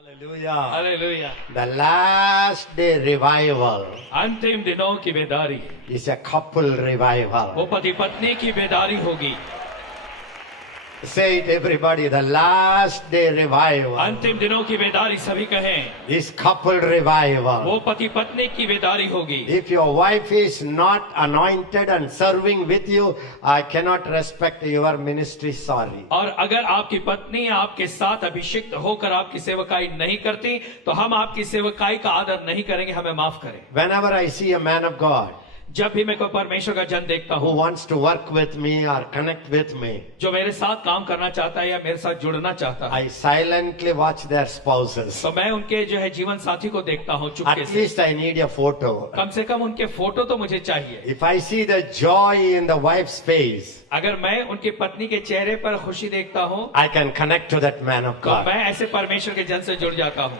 Hallelujah. Hallelujah. The last day revival अंतिम दिनों की बेदारी is a couple revival. वो पति पत्नी की बेदारी होगी। Say it everybody, the last day revival अंतिम दिनों की बेदारी सभी कहें। is couple revival. वो पति पत्नी की बेदारी होगी। If your wife is not anointed and serving with you, I cannot respect your ministry, sorry. और अगर आपकी पत्नी आपके साथ अभिषिक्त होकर आपकी सेवकाई नहीं करती तो हम आपकी सेवकाई का आदर नहीं करेंगे, हमें माफ करें। Whenever I see a man of God जब भी मैं कोई परमेश्वर का जन देखता who हूँ wants to work with me or connect with me, जो मेरे साथ काम करना चाहता है या मेरे साथ जुड़ना चाहता है, I silently watch their spouses. तो मैं उनके जो है जीवन साथी को देखता हूँ चुपके At से। least I need a photo. कम से कम उनके फोटो तो मुझे चाहिए। If I see the joy in the wife's face, अगर मैं उनकी पत्नी के चेहरे पर खुशी देखता हूँ I can connect to that man of तो God. मैं ऐसे परमेश्वर के जन से जुड़ जाता हूँ।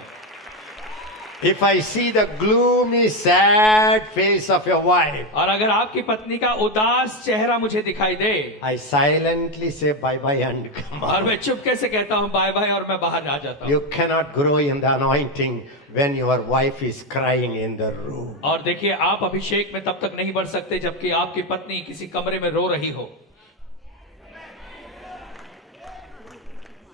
If I see the gloomy, sad face of your wife, और अगर आपकी पत्नी का उदास चेहरा मुझे दिखाई दे I silently say bye-bye and come और on. मैं चुपके से कहता हूँ बाय बाय और मैं बाहर आ जाता हूँ। You cannot grow in the anointing when your wife is crying in the room. और देखिए, आप अभिषेक में तब तक नहीं बढ़ सकते जबकि आपकी पत्नी किसी कमरे में रो रही हो।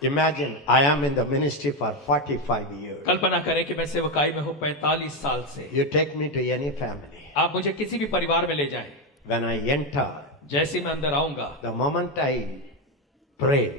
Imagine, I am in the ministry for 45 years. कल्पना करें कि मैं सेवकाई में हूँ 45 साल से। You take me to any family. आप मुझे किसी भी परिवार में ले जाएं, When I enter, जैसे मैं अंदर आऊंगा, the moment I pray,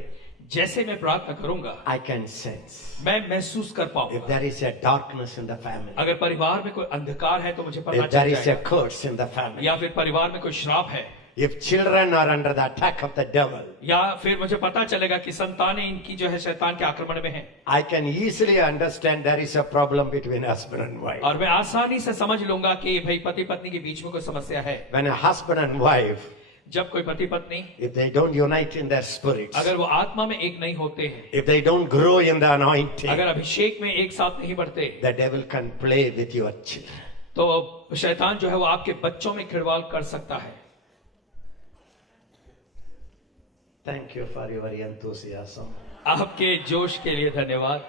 जैसे मैं प्रार्थना करूंगा, I can sense. मैं महसूस कर If पाऊंगा। there is a darkness in the family, अगर परिवार में कोई अंधकार है तो मुझे पता if there चल is a जाएगा, curse in the family, या फिर परिवार में कोई श्राप है, if children are under the attack of the devil, या फिर मुझे पता चलेगा कि संतानें इनकी जो है शैतान के आक्रमण में हैं, I can easily understand there is a problem between husband and wife. और मैं आसानी से समझ लूंगा कि भाई पति पत्नी के बीच में कोई समस्या है। When a husband and wife, जब कोई पति पत्नी if they don't unite in their spirits, अगर वो आत्मा में एक नहीं होते हैं, if they don't grow in the anointing, अगर अभिषेक में एक साथ नहीं बढ़ते, the devil can play with your children. तो शैतान जो है वो आपके बच्चों में खिलवाड़ कर सकता है। Thank you for your enthusiasm. आपके जोश के लिए धन्यवाद।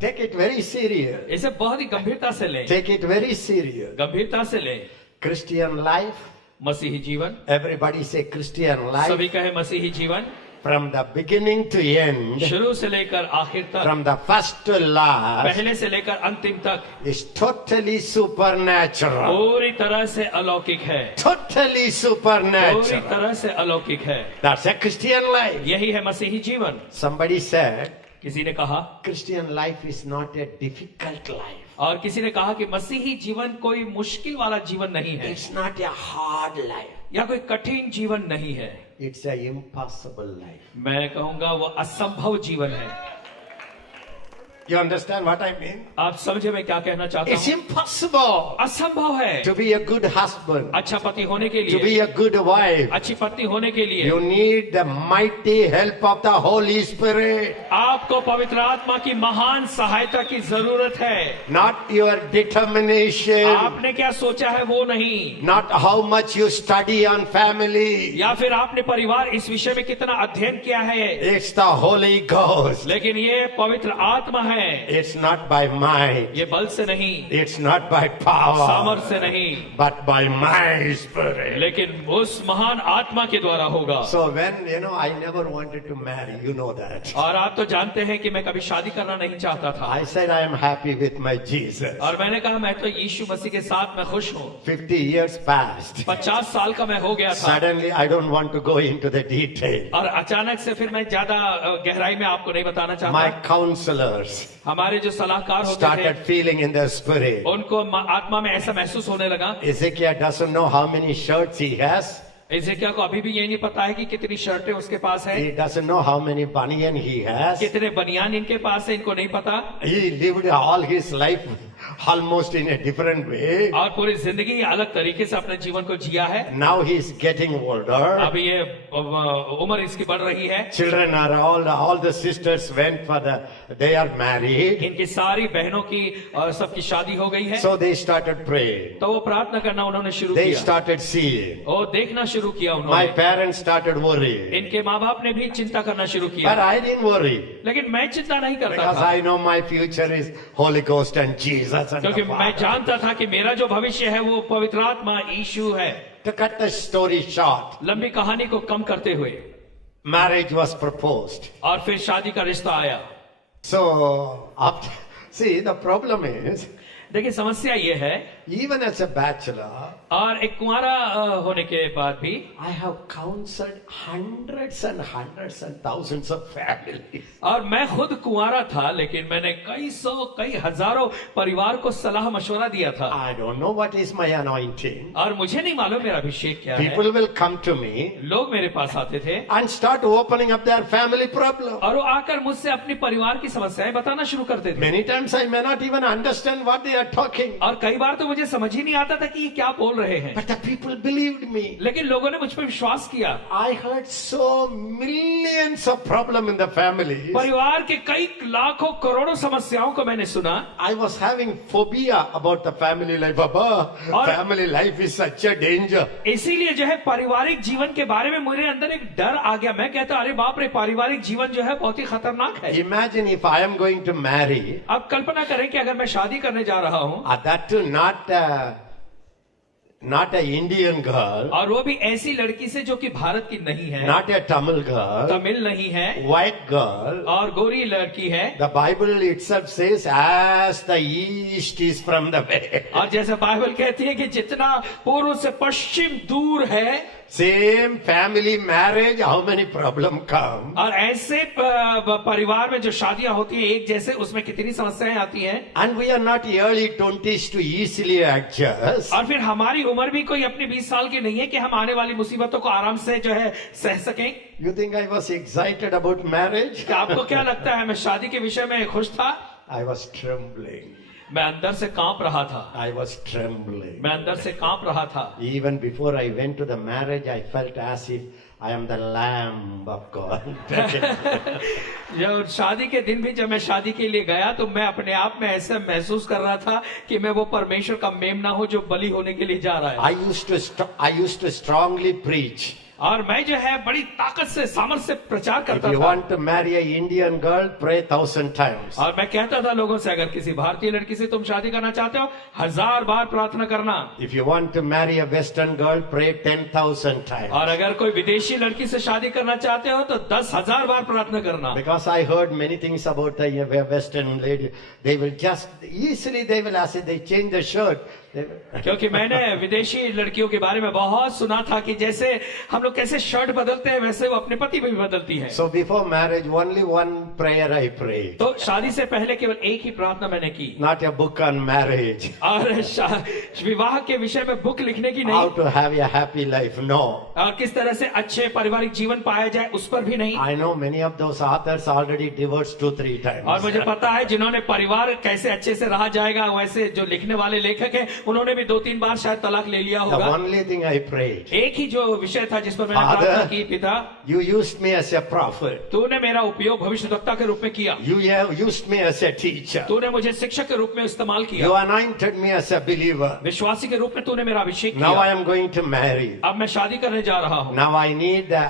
Take it very serious. इसे बहुत ही गंभीरता से लें, Take it very serious. गंभीरता से लें। Christian life, मसीही जीवन, everybody say Christian life, सभी कहे मसीही जीवन, from the beginning to end, शुरू से लेकर आखिर तक, from the first to last, पहले से लेकर अंतिम तक is totally supernatural. पूरी तरह से अलौकिक है। Totally पूरी supernatural. तरह से अलौकिक है। That's a Christian life. यही है मसीही जीवन। Somebody said, किसी ने कहा, Christian life is not a difficult life. और किसी ने कहा कि मसीही जीवन कोई मुश्किल वाला जीवन नहीं है, It's not a hard life. या कोई कठिन जीवन नहीं है। It's an impossible life. मैं कहूंगा वो असंभव जीवन है। You understand what I mean? आप समझे मैं क्या कहना चाहता It's हूँ? impossible असंभव है to be a good husband, अच्छा पति होने के to लिए, be a good wife. अच्छी पत्नी होने के लिए You need the mighty help of the Holy Spirit, आपको पवित्र आत्मा की महान सहायता की जरूरत है। not your determination, आपने क्या सोचा है वो नहीं, not how much you study on family. या फिर आपने परिवार इस विषय में कितना अध्ययन किया है, It's the Holy Ghost. लेकिन ये पवित्र आत्मा है। It's not by might, ये बल से नहीं, it's not by power, सामर्थ्य से नहीं, but by my Spirit. लेकिन उस महान आत्मा के द्वारा होगा। So when, I never wanted to marry, you know that. और आप तो जानते हैं कि मैं कभी शादी करना नहीं चाहता था, I said I am happy with my Jesus. और मैंने कहा मैं तो यीशु मसीह के साथ मैं खुश हूँ। 50 years passed. 50 साल का मैं हो गया था, Suddenly, I don't want to go into the detail. और अचानक से फिर मैं ज्यादा गहराई में आपको नहीं बताना चाहता। My counselors हमारे जो सलाहकार होते started थे, feeling in their spirit. उनको आत्मा में ऐसा महसूस होने लगा। Ezekiel doesn't know how many shirts he has. एजेकिया को अभी भी ये नहीं पता है कि कितनी शर्टें उसके पास है, He doesn't know how many banyan he has. कितने बनियान इनके पास है, इनको नहीं पता। He lived all his life almost in a different way. और पूरी जिंदगी अलग तरीके से अपने जीवन को जिया है। Now he is getting older. अब ये उम्र इसकी बढ़ रही है। Children are all the sisters went for they are married. इनकी सारी बहनों की और सबकी शादी हो गई है। So they started praying. तो वो प्रार्थना करना उन्होंने शुरू They किया। started seeing. और देखना शुरू किया My उन्होंने। parents started worrying. इनके माँ बाप ने भी चिंता करना शुरू But किया, I didn't worry. लेकिन मैं चिंता नहीं करता Because था, I know my future is Holy Ghost and Jesus and क्योंकि the मैं Father. जानता था कि मेरा जो भविष्य है वो पवित्र आत्मा यीशु है। To cut the story short, लंबी कहानी को कम करते हुए marriage was proposed. और फिर शादी का रिश्ता आया। So, after, see, the problem is, देखिए समस्या ये है, even as a bachelor, और एक कुंवारा होने के बाद भी I have counseled hundreds and hundreds and thousands of families. और मैं खुद कुंवारा था, लेकिन मैंने कई सौ कई हजारों परिवार को सलाह मशवरा दिया था। I don't know what is my anointing. और मुझे नहीं मालूम मेरा अभिषेक क्या है। People will come to me लोग मेरे पास आते थे and start opening up their family problem. और वो आकर मुझसे अपनी परिवार की समस्याएं बताना शुरू करते थे। Many times I may not even understand what they are talking. और कई बार तो मुझे समझ ही नहीं आता था कि ये क्या बोल रहे हैं, But the people believed me. लेकिन लोगों ने मुझ पर विश्वास किया। I heard so millions of problem in the family. परिवार के कई लाखों करोड़ों समस्याओं को मैंने सुना। I was having phobia about the family life. Abba, और- family life is such a danger. इसीलिए जो है पारिवारिक जीवन के बारे में मेरे अंदर एक डर आ गया। मैं कहता अरे बाप रे, पारिवारिक जीवन जो है बहुत ही खतरनाक है। Imagine if I am going to marry, अब कल्पना करें कि अगर मैं शादी करने जा रहा हूँ that too not a Indian girl, और वो भी ऐसी लड़की से जो कि भारत की नहीं है, not a Tamil girl, Tamil नहीं है white girl. और गोरी लड़की है। The Bible itself says, as the east is from the west. और जैसे बाइबल कहती है कि जितना पूर्व से पश्चिम दूर है, Same family marriage, how many problem come? और ऐसे परिवार में जो शादियां होती है एक जैसे, उसमें कितनी समस्याएं आती हैं। And we are not early 20s to easily adjust. और फिर हमारी उम्र भी कोई अपनी 20 साल की नहीं है कि हम आने वाली मुसीबतों को आराम से जो है सह सकें। You think I was excited about marriage? क्या आपको क्या लगता है मैं शादी के विषय में खुश था? I was trembling. मैं अंदर से कांप रहा था। I was trembling. मैं अंदर से कांप रहा था। Even before I went to the marriage, I felt as if I am the lamb of God. जब शादी के दिन भी जब मैं शादी के लिए गया तो मैं अपने आप में ऐसा महसूस कर रहा था कि मैं वो परमेश्वर का मेमना हूं जो बलि होने के लिए जा रहा है। I used to strongly preach. और मैं जो है बड़ी ताकत से सामर्थ से प्रचार If करता you था। want to marry an Indian girl, pray 1,000 times. और मैं कहता था लोगों से, अगर किसी भारतीय लड़की से तुम शादी करना चाहते हो 1000 बार प्रार्थना करना। If you want to marry a Western girl, pray 10,000 times. और अगर कोई विदेशी लड़की से शादी करना चाहते हो तो 10,000 बार प्रार्थना करना। Because I heard many things about the Western lady. They will just easily they will ask it. They change the shirt. क्योंकि मैंने विदेशी लड़कियों के बारे में बहुत सुना था कि जैसे हम लोग कैसे शर्ट बदलते हैं वैसे वो अपने पति पे भी बदलती है। So before marriage, only one prayer I prayed. तो शादी से पहले केवल एक ही प्रार्थना मैंने की। Not a book on marriage. और विवाह के विषय में बुक लिखने की How नहीं, to have a happy life. No. और किस तरह से अच्छे पारिवारिक जीवन पाया जाए उस पर भी नहीं। I know many of those authors already divorced 2-3 times. और मुझे पता है जिन्होंने परिवार कैसे अच्छे से रहा जाएगा, वैसे जो लिखने वाले लेखक हैं उन्होंने भी 2-3 बार शायद तलाक ले लिया The होगा। only thing I prayed, एक ही जो विषय था जिस पर मैंने Father, प्रार्थना की, पिता you used me as a prophet. तूने मेरा उपयोग भविष्यद्वक्ता के रूप में किया, You have used me as a teacher. तूने मुझे शिक्षक के रूप में इस्तेमाल You किया, anointed me as a believer. विश्वासी के रूप में तूने मेरा अभिषेक Now I किया। am going to marry. अब मैं शादी करने जा रहा हूँ। Now I need the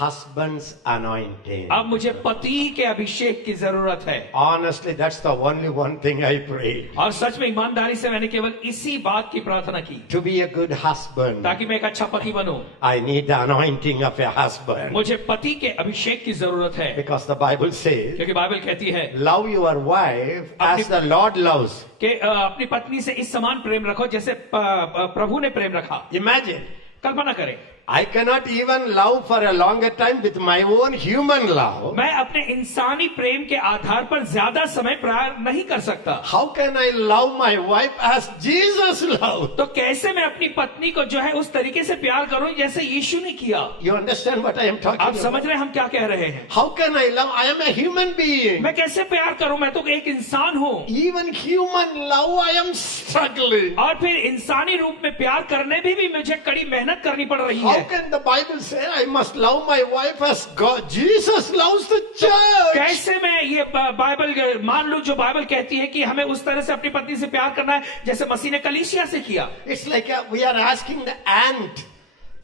husband's anointing. अब मुझे पति के अभिषेक की जरूरत है। Honestly, that's the only one thing I prayed. और सच में ईमानदारी से मैंने केवल इसी बात की प्रार्थना की, To be a good husband, ताकि मैं एक अच्छा पति बनूं। I need the anointing of a husband. मुझे पति के अभिषेक की जरूरत है, Because the Bible says, क्योंकि बाइबल कहती है love your wife as the Lord loves. कि अपनी पत्नी से इस समान प्रेम रखो जैसे प्रभु ने प्रेम रखा। Imagine, कल्पना करें, I cannot even love for a longer time with my own human love. मैं अपने इंसानी प्रेम के आधार पर ज्यादा समय प्यार नहीं कर सकता। How can I love my wife as Jesus loved? तो कैसे मैं अपनी पत्नी को जो है उस तरीके से प्यार करूं जैसे यीशु ने किया। You understand what I am talking आप about? समझ रहे हैं हम क्या कह रहे हैं? How can I love? I am a human being. मैं कैसे प्यार करूं, मैं तो एक इंसान हूं। Even human love, I am struggling. और फिर इंसानी रूप में प्यार करने भी मुझे कड़ी मेहनत करनी पड़ रही How है। can the Bible say I must love my wife as God? Jesus loves the church. कैसे मैं ये बाइबल मान लूं जो बाइबल कहती है कि हमें उस तरह से अपनी पत्नी से प्यार करना है जैसे मसीह ने कलीसिया से किया। It's like we are asking the ant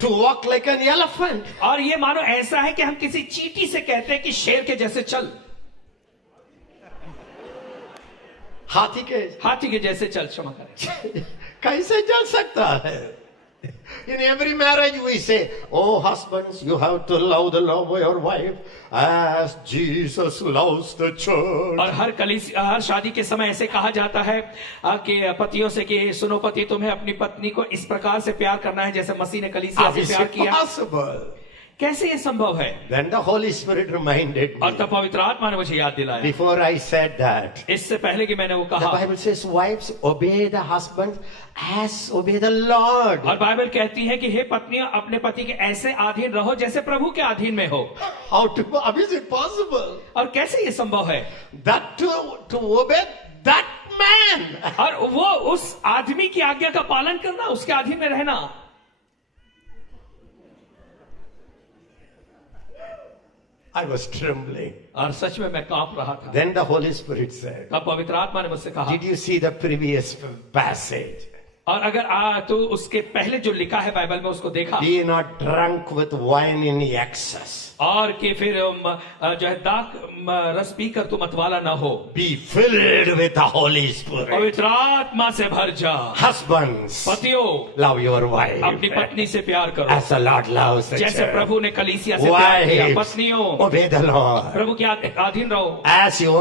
to walk like an elephant. और ये मानो ऐसा है कि हम किसी चींटी से कहते हैं कि शेर के जैसे चल, हाथी के जैसे चल। क्षमा करें। कैसे चल सकता है? In every marriage we say, oh husbands, you have to love the love of your wife as Jesus loves the church. और हर शादी के समय ऐसे कहा जाता है कि पतियों से कि सुनो पति, तुम्हें अपनी पत्नी को इस प्रकार से प्यार करना है जैसे मसीह ने कलीसिया से Is प्यार it किया। possible? कैसे ये संभव है? Then the Holy Spirit reminded और me. तब पवित्र आत्मा ने मुझे याद दिलाया। Before I said that, इससे पहले कि मैंने वो the कहा, Bible says, wives, obey the husband as obey the Lord. और बाइबल कहती है कि हे पत्नियां अपने पति के ऐसे अधीन रहो जैसे प्रभु के अधीन में हो। How is it possible? और कैसे ये संभव है? That to obey that man. और वो उस आदमी की आज्ञा का पालन करना, उसके अधीन में रहना। I was trembling. और सच में मैं कांप रहा था। Then the Holy Spirit said, तब पवित्र आत्मा ने मुझसे कहा, did you see the previous passage? और अगर तो उसके पहले जो लिखा है बाइबल में उसको देखा, Be not drunk with wine in excess. और कि फिर जो है दाख रस पीकर तुम मतवाला ना हो। Be filled with the Holy Spirit. पवित्र आत्मा से भर जा। Husbands, पतियों, love your wife अपनी पत्नी से प्यार करो as the Lord loves the जैसे church. प्रभु ने कलीसिया से प्यार किया। Wives, पत्नियों, obey the Lord प्रभु के अधीन रहो as you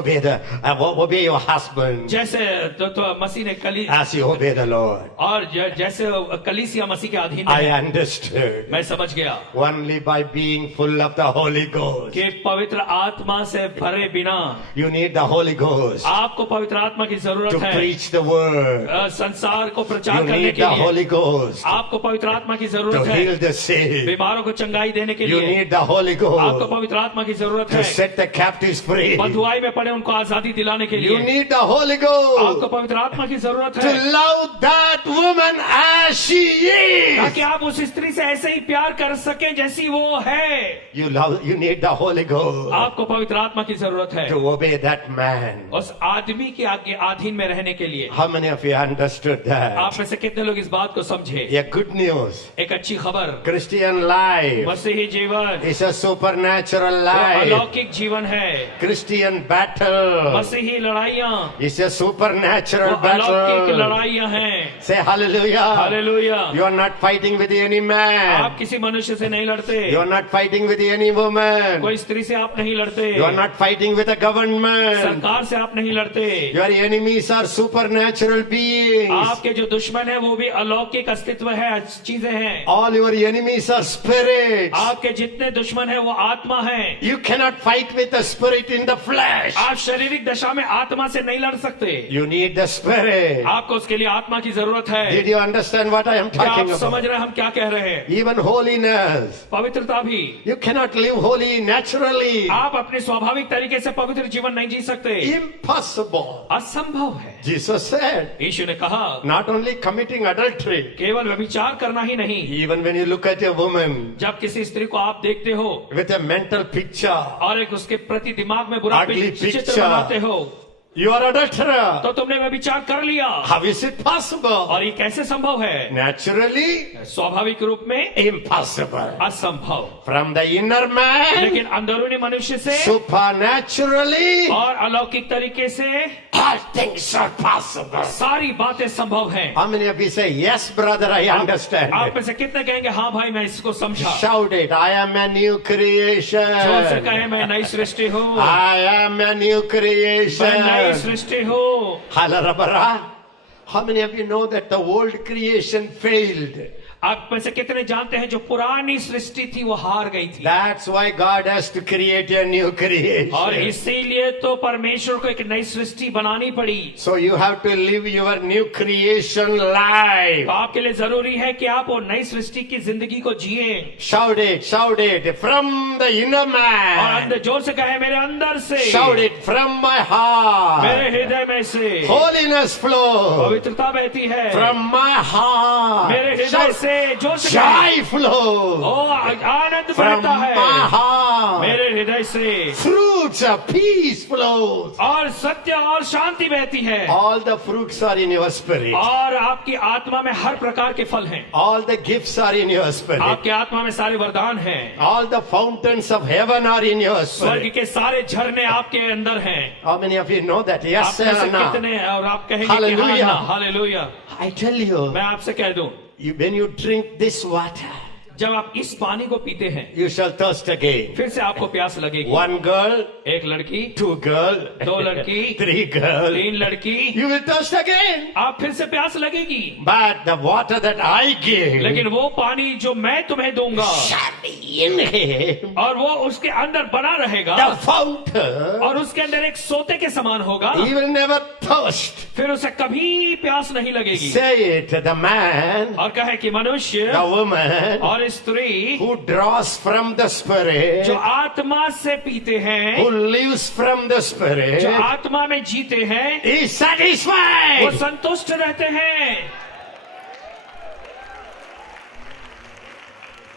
obey your husband, जैसे तो मसीह ने as you obey the Lord. और जैसे कलीसिया मसीह के अधीन I है। understood मैं समझ गया only by being full of the Holy Ghost. कि पवित्र आत्मा से भरे बिना You need the Holy Ghost आपको पवित्र आत्मा की जरूरत to है। preach the word. संसार को प्रचार You करने need के the लिए Holy Ghost आपको पवित्र आत्मा की to जरूरत heal है। the sick. बीमारों को चंगाई देने के You लिए need the Holy आपको Ghost पवित्र आत्मा की जरूरत to है। set the captives free. बंधुआई में पड़े उनको आजादी दिलाने के You लिए need the Holy आपको Ghost पवित्र आत्मा की जरूरत to है love that woman as she is. ताकि आप उस स्त्री से ऐसे ही प्यार कर सकें जैसी वो है। You need the Holy Ghost आपको पवित्र आत्मा की जरूरत है to obey that man. उस आदमी के आगे अधीन में रहने के लिए। How many of you understood that? आप में से कितने लोग इस बात को समझे? Yeah, good news. एक अच्छी खबर, Christian life मसीही जीवन is a supernatural वो life. अलौकिक जीवन है। Christian battle मसीही लड़ाइयाँ is a supernatural वो अलौकिक battle. लड़ाइयाँ हैं। Say hallelujah. Hallelujah. You are not fighting with any man. आप किसी मनुष्य से नहीं लड़ते, You are not fighting with any woman. कोई स्त्री से आप नहीं लड़ते, You are not fighting with a government. सरकार से आप नहीं लड़ते। Your enemies are supernatural beings. आपके जो दुश्मन है वो भी अलौकिक अस्तित्व है, चीजें हैं। All your enemies are spirits. आपके जितने दुश्मन है वो आत्मा है। You cannot fight with the spirit in the flesh. आप शारीरिक दशा में आत्मा से नहीं लड़ सकते, You need the spirit. आपको उसके लिए आत्मा की जरूरत है। Did you understand what I am क्या talking आप समझ about? रहे हैं हम क्या कह रहे हैं? Even holiness. पवित्रता भी, You cannot live holy naturally. आप अपने स्वाभाविक तरीके से पवित्र जीवन नहीं जी सकते, Impossible. असंभव है। Jesus said, यीशु ने कहा not only committing adultery, केवल व्यभिचार करना ही नहीं, even when you look at a woman जब किसी स्त्री को आप देखते हो with a mental picture, और एक उसके प्रति दिमाग में बुरा Ugly चित्र picture. बनाते हो you are adulterer. तो तुमने व्यभिचार कर लिया। How is it possible? और ये कैसे संभव है? Naturally, स्वाभाविक रूप में impossible. असंभव, From the inner man, लेकिन अंदरूनी मनुष्य से supernaturally, और अलौकिक तरीके से all things are possible. सारी बातें संभव हैं। How many of you say, yes, brother, I understand आप it? में से कितने कहेंगे हाँ भाई मैं इसको समझा? Shout it. I am a new creation. जोर से कहे मैं नई सृष्टि हूँ, I am a new मैं creation. नई सृष्टि हूँ। Halarabara. How many of you know that the old creation failed? आप में से कितने जानते हैं जो पुरानी सृष्टि थी वो हार गई थी, That's why God has to create a new और creation. इसीलिए तो परमेश्वर को एक नई सृष्टि बनानी पड़ी। So you have to live your new creation life. तो आपके लिए जरूरी है कि आप वो नई सृष्टि की जिंदगी को जिए, Shout it from the inner और man. अंदर जोर से कहे मेरे अंदर से, Shout it from my heart. मेरे हृदय में से Holiness flow पवित्रता बहती है, from my heart. मेरे हृदय Shout, से जोर से कहे, joy flow O Anand from बहता है my heart. मेरे हृदय से, Fruits of peace flows. और सत्य और शांति बहती है, All the fruits are in your spirit. और आपकी आत्मा में हर प्रकार के फल हैं, All the gifts are in your spirit. आपके आत्मा में सारे वरदान हैं, All the fountains of heaven are in your स्वर्ग spirit. के सारे झरने आपके अंदर हैं। How many of you know that? आप Yes में से or no? कितने हैं और आप कहेंगे कि Hallelujah. हाँ, हालेलुया। I tell you, मैं आपसे कह दूं, when you drink this water, जब आप इस पानी को पीते हैं you shall thirst again. फिर से आपको प्यास लगेगी। One girl, एक लड़की, two girl, दो लड़की, three girl. तीन लड़की, You will thirst again. आप फिर से प्यास लगेगी। But the water that I give लेकिन वो पानी जो मैं तुम्हें दूंगा shall be in him. और वो उसके अंदर बना रहेगा, The fountain. और उसके अंदर एक सोते के समान होगा, He will never thirst. फिर उसे कभी प्यास नहीं लगेगी। Say it, the man, और कहे कि मनुष्य the woman और स्त्री who draws from the spirit, जो आत्मा से पीते हैं, who lives from the spirit, जो आत्मा में जीते हैं, is वो satisfied. संतुष्ट रहते हैं।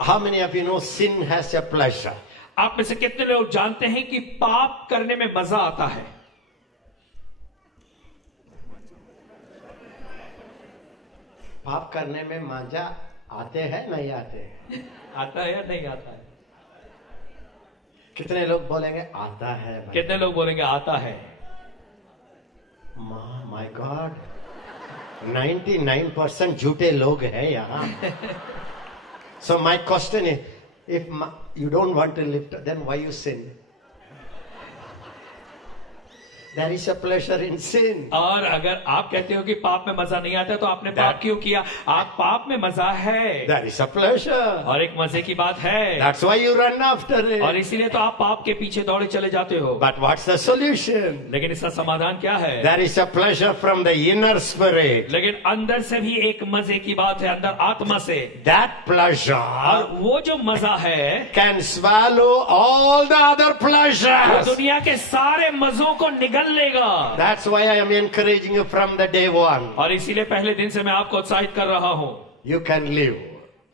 How many of you know sin has a pleasure? आप में से कितने लोग जानते हैं कि पाप करने में मजा आता है? पाप करने में मजा आते हैं नहीं आते हैं? आता है या नहीं आता है? कितने लोग बोलेंगे आता है भाई? कितने लोग बोलेंगे आता है? माय गॉड, 99% झूठे लोग हैं यहाँ. So my question is, if you don't want to live, then why you sin? There is a pleasure in sin. और अगर आप कहते हो कि पाप में मजा नहीं आता तो आपने पाप क्यों किया? आप पाप में मजा है, There is a pleasure. और एक मजे की बात है, That's why you run after और it. इसीलिए तो आप पाप के पीछे दौड़े चले जाते हो। But what's the solution? लेकिन इसका समाधान क्या है? There is a pleasure from the inner spirit. लेकिन अंदर से भी एक मजे की बात है, अंदर आत्मा से, That और pleasure वो जो मजा है can swallow all the other वो pleasures. दुनिया के सारे मजों को निगल लेगा। That's why I am encouraging you from the day one. और इसीलिए पहले दिन से मैं आपको उत्साहित कर रहा हूँ, You can live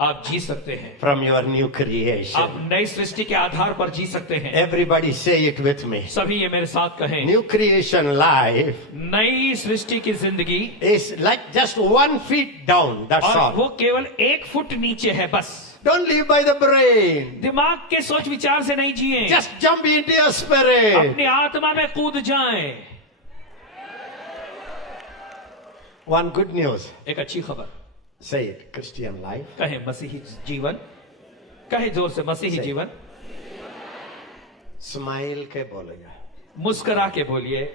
आप जी सकते हैं, from your new आप creation. नई सृष्टि के आधार पर जी सकते हैं। Everybody say it with me. सभी ये मेरे साथ कहें, New creation life नई सृष्टि की जिंदगी, is like just 1 feet down. That's और all. वो केवल 1 फुट नीचे है बस। Don't live by the brain. दिमाग के सोच विचार से नहीं जिए, Just jump into your spirit. अपनी आत्मा में कूद जाएं। One good news. एक अच्छी खबर, Say it. Christian life. कहे मसीही जीवन, कहे जोर से मसीही सही। जीवन, Smile के बोलेगा. मुस्कुरा के बोलिए,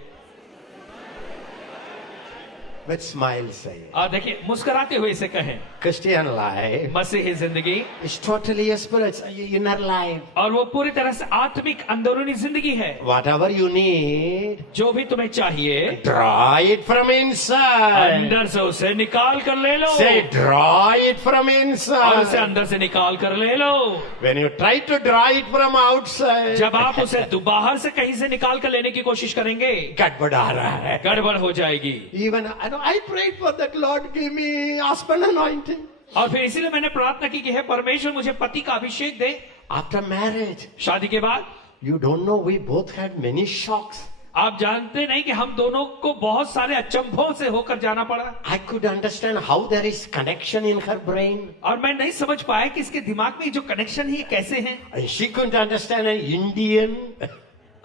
With smile say it. और देखिए मुस्कुराते हुए इसे कहें, Christian life मसीही जिंदगी, is totally a spirit, inner life. और वो पूरी तरह से आत्मिक अंदरूनी जिंदगी है। Whatever you need, जो भी तुम्हें चाहिए draw it from inside. अंदर से उसे निकाल कर ले लो, Say, draw it from और उसे inside. अंदर से निकाल कर ले लो। When you try to draw it from outside, जब आप उसे बाहर से कहीं से निकाल कर लेने की कोशिश करेंगे, गड़बड़ आ रहा है. गड़बड़ हो जाएगी। Even I prayed for that. Lord, give me husband anointing. और फिर इसीलिए मैंने प्रार्थना की कि हे परमेश्वर मुझे पति का अभिषेक दे। After marriage, शादी के बाद you don't know, we both had many shocks. आप जानते नहीं कि हम दोनों को बहुत सारे अचंभों से होकर जाना पड़ा, I could understand how there is connection in her brain. और मैं नहीं समझ पाया कि इसके दिमाग में जो कनेक्शन है ये कैसे है। And she couldn't understand an Indian.